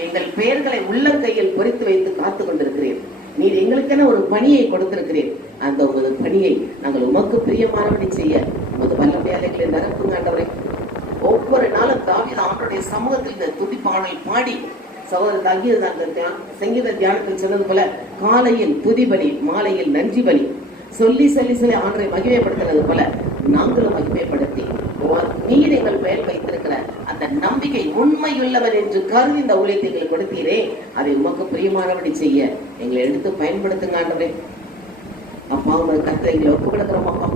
எங்கள் பெயர்களை உள்ளங்கையில் பொறித்து வைத்து காத்துக் கொண்டிருக்கிறேன். நீர் எங்களுக்கென ஒரு பணியை கொடுத்திருக்கிறேன். அந்த உமது பணியை நாங்கள் உமக்கு பிரியமானபடி செய்ய உமது வல்லமையாளர்களை நிரப்புங்க ஆண்டவரே. ஒவ்வொரு நாளும் தாவீது ஆண்டவருடைய சமூகத்தில் இந்த துதிப்பாடல் பாடி சகோதரர் சங்கீத தியானத்தில் சொன்னது போல காலையில் துதிபலி, மாலையில் நன்றி பலி சொல்லி சொல்லி சொல்லி ஆண்டரை மகிமைப்படுத்துறது போல நாங்களும் மகிமைப்படுத்தி நீர் எங்கள் மேல் வைத்திருக்கிற அந்த நம்பிக்கை உண்மையுள்ளவன் என்று கருதி இந்த ஊழியத்தை எங்களுக்கு கொடுத்தீரே, அதை உமக்கு பிரியமானபடி செய்ய எங்களை எடுத்து பயன்படுத்துங்க ஆண்டவரே. அப்பா உங்கள் கருத்தை எங்களை ஒப்புக் கொடுக்கிறோம் அப்பா.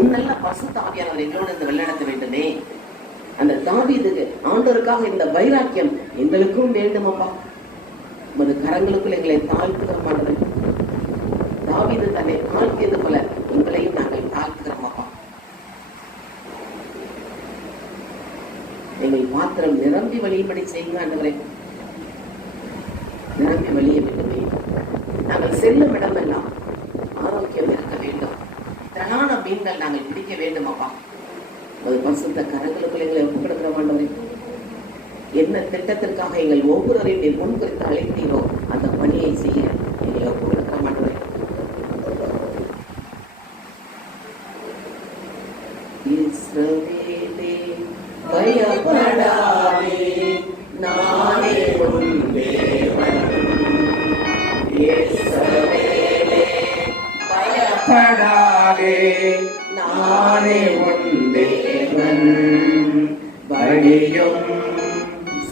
முன்னெல்லாம் பரிசுத்த ஆவியானவர் எங்களோடு இந்த வெள்ளடத்த வேண்டுமே. அந்த தாவீதுக்கு ஆண்டவருக்காக இந்த வைராக்கியம் எங்களுக்கும் வேண்டுமப்பா. உமது கரங்களுக்குள் எங்களை தாழ்த்துகிறோம் ஆண்டவரே. தாவீது தன்னை தாழ்த்தியது போல உங்களையும் நாங்கள் தாழ்த்துகிறோம் அப்பா. எங்கள் பாத்திரம் நிரம்பி வழியும்படி செய்யுங்க ஆண்டவரே. நிரம்பி வழிய வேண்டுமே. நாங்கள் செல்லும் இடமெல்லாம் ஆரோக்கியம் இருக்க வேண்டும். திரளான மீன்கள் நாங்கள் பிடிக்க வேண்டும் அப்பா. அது பரிசுத்த கரங்களுக்குள் எங்களை ஒப்புக் கொடுக்கிற ஆண்டவரே. என்ன திட்டத்திற்காக எங்கள் ஒவ்வொருவரையும் நீர் முன்குறித்து அழைத்தீரோ அந்த பணியை செய்ய எங்களை ஒப்புக் கொடுக்கிற ஆண்டவரே. இஸ்ரவேலே பயப்படாதே, நானே உன் தேவன். இஸ்ரவேலே பயப்படாதே, நானே உன் தேவன். வழியும்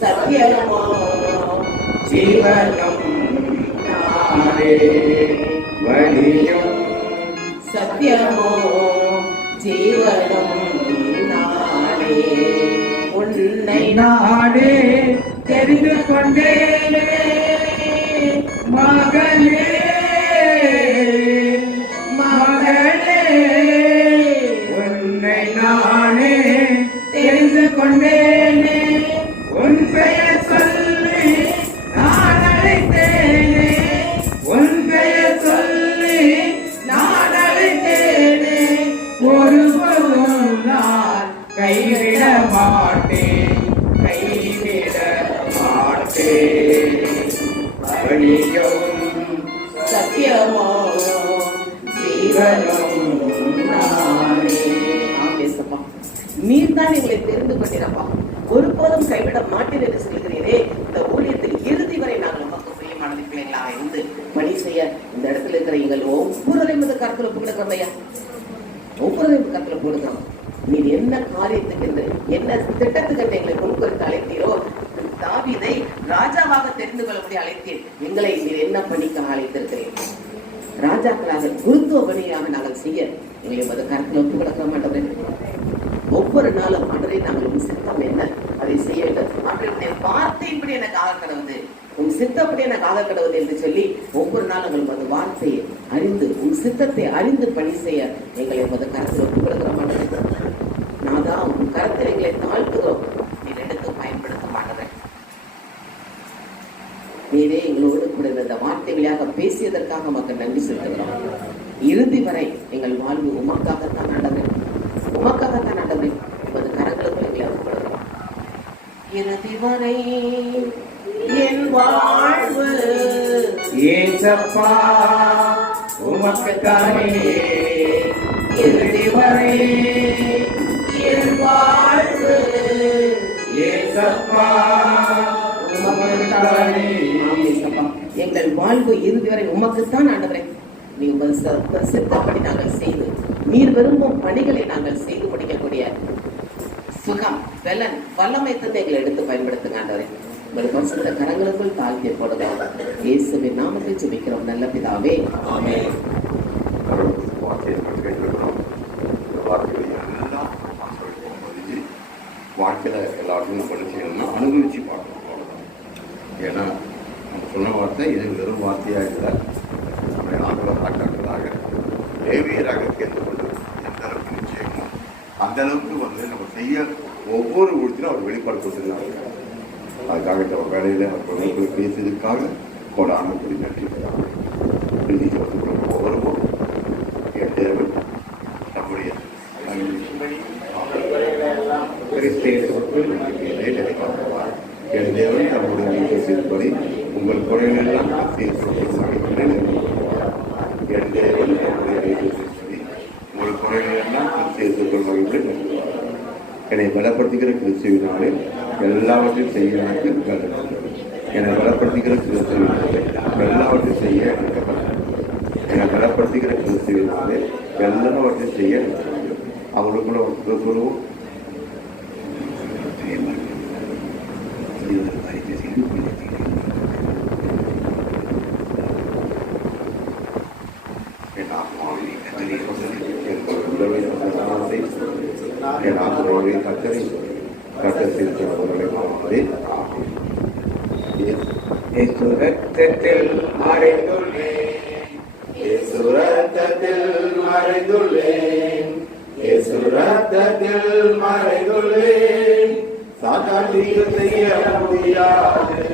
சத்தியமோ ஜீவனும் நானே. வழியும் சத்தியமோ ஜீவனும் நானே. உன்னை நானே தெரிந்து கொண்டேனே மகனே, மகளே. உன்னை நானே தெரிந்து கொண்டேனே, உன் பெயர் சொல்லி நான் அழைத்தேனே. உன் பெயர் சொல்லி நான் அழைத்தேனே. ஒருபோதும் நான் கைவிட மாட்டேன், கைவிட மாட்டேன். வழியும் சத்தியமோ ஜீவனும் நானே. ஆமேசப்பா, நீர் தான் எங்களை தெரிந்து கொண்டிருப்பா. ஒருபோதும் கைவிட மாட்டேன் என்று சொல்கிறீரே. இந்த ஊழியத்தில் இறுதி வரை நாங்கள் நமக்கு பிரியமான பிள்ளைகளாக இருந்து பணி செய்ய இந்த இடத்துல இருக்கிற எங்கள் ஒவ்வொருவரையும் இந்த கருத்துல போடுகிறோம் ஐயா. ஒவ்வொருவரையும் கருத்துல போடுகிறோம். நீர் என்ன காரியத்துக்கு என்ன திட்டத்துக்கு எங்களை முன்குறித்து அழைத்தீரோ, தாவீதை ராஜாவாக தெரிந்து கொள்ளக்கூடிய அழைத்தீர். எங்களை நீர் என்ன பணிக்காக அழைத்திருக்கிறேன்? ராஜாக்களாக குருத்துவ பணியாக நாங்கள் செய்ய எங்களை மத கருத்துல ஒப்பு கொடுக்க மாட்டோம். ஒவ்வொரு நாளும் ஆண்டவரே நாங்கள் உன் சித்தம் என்ன அதை செய்ய வேண்டும். ஆண்டவருடைய வார்த்தையின்படி எனக்கு ஆக கடவுது, உன் சித்தப்படி எனக்கு ஆக கடவுது என்று சொல்லி ஒவ்வொரு நாளும் எங்கள் மத வார்த்தையை அறிந்து உன் சித்தத்தை அறிந்து பணி செய்ய எங்களை மத கருத்தில் ஒப்புக் கொடுக்கிற மாட்டேன். நான் தான் உன் கருத்தில் எங்களை தாழ்த்துகிறோம். நீ எடுத்து பயன்படுத்த மாட்டேன். நீரே எங்களோடு கூட இந்த வார்த்தைகளாக பேசியதற்காக மக்கள் நன்றி செலுத்துகிறோம். இறுதி வரை எங்கள் வாழ்வு உமக்காகத்தான் நடந்தேன், உமக்காகத்தான் நடந்தேன். உமது கரங்களுக்கு எங்களை ஒப்புக்கொடுக்கிறோம். இறுதி வரை என் வாழ்வு ஏசப்பா உமக்குத்தானே. இறுதி வரை என் வாழ்வு ஏசப்பா உமக்குத்தானே. எங்கள் வாழ்வு இறுதி வரை உமக்குத்தான் ஆண்டவரே. நீ உங்கள் சித்தப்படி நாங்கள் செய்து நீர் விரும்பும் பணிகளை நாங்கள் செய்து முடிக்கக்கூடிய சுகம், பலன், வல்லமை தந்து எங்களை எடுத்து பயன்படுத்துங்க ஆண்டவரே. உங்கள் பரிசுத்த கரங்களுக்குள் தாழ்த்தி போடுவோம். இயேசுவின் நாமத்தில் ஜெபிக்கிறோம் நல்ல பிதாவே, ஆமென். வாழ்க்கையில எல்லாருக்கும் நம்ம என்ன செய்யணும்னா அனுபவிச்சு பார்க்கணும். அவ்வளோதான். ஏன்னா நம்ம சொன்ன வார்த்தை இது வெறும் வார்த்தையாக இல்லை. நம்மளை ஆண்டவர் ஆக்காட்டுறதாக தேவியராக கேட்டு கொண்டு எந்த அளவுக்கு நிச்சயமோ அந்த அளவுக்கு நம்ம செய்ய ஒவ்வொரு ஊழத்திலும் அவர் வெளிப்பாடு கொடுத்துருக்காங்க. அதுக்காக இந்த வேலையில் அவர் பேசியதற்காக கோடான கூடி நன்றி. ஒவ்வொருவரும் என் தேவன் நம்முடைய என் தேவன் நம்முடைய பேசியபடி உங்கள் குறைகளெல்லாம் என் தேவன் நம்முடைய உங்கள் குறைகளெல்லாம் என்னை பலப்படுத்துகிற கிறிஸ்துவினாலே எல்லாவற்றையும் செய்ய எனக்கு என்னை பலப்படுத்துகிற கிறிஸ்துவினாலே எல்லாவற்றையும் செய்ய எனக்கு என்னை பலப்படுத்துகிற கிறிஸ்துவினாலே எல்லாவற்றையும் செய்ய அவங்களுக்குள்ள ஒரு சொல்லுவோம். என் ஆத்மாவிலே ஆண்டவரே ஆமென். இயேசு ரத்தத்தில் மறைந்துள்ளேன், இயேசு ரத்தத்தில் மறைந்துள்ளேன், இயேசு ரத்தத்தில் மறைந்துள்ளேன். சாத்தான் தீங்கு செய்ய முடியாது,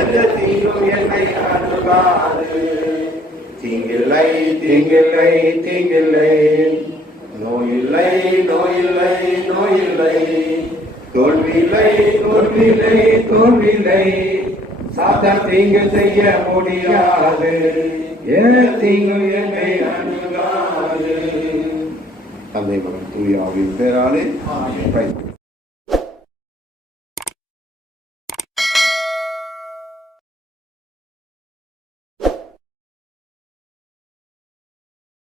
எந்த தீங்கும் என்னை அணுகாது. தீங்கில்லை தீங்கில்லை தீங்கில்லை, நோயில்லை நோயில்லை நோயில்லை, தோல்வியில்லை தோல்வியில்லை தோல்வியில்லை. சாத்தான் தீங்கு செய்ய முடியாது, எந்த தீங்கும் என்னை அணுகாது. தந்தை மகன் தூய ஆவியின் பேராலே ஆமென். ஆமென்.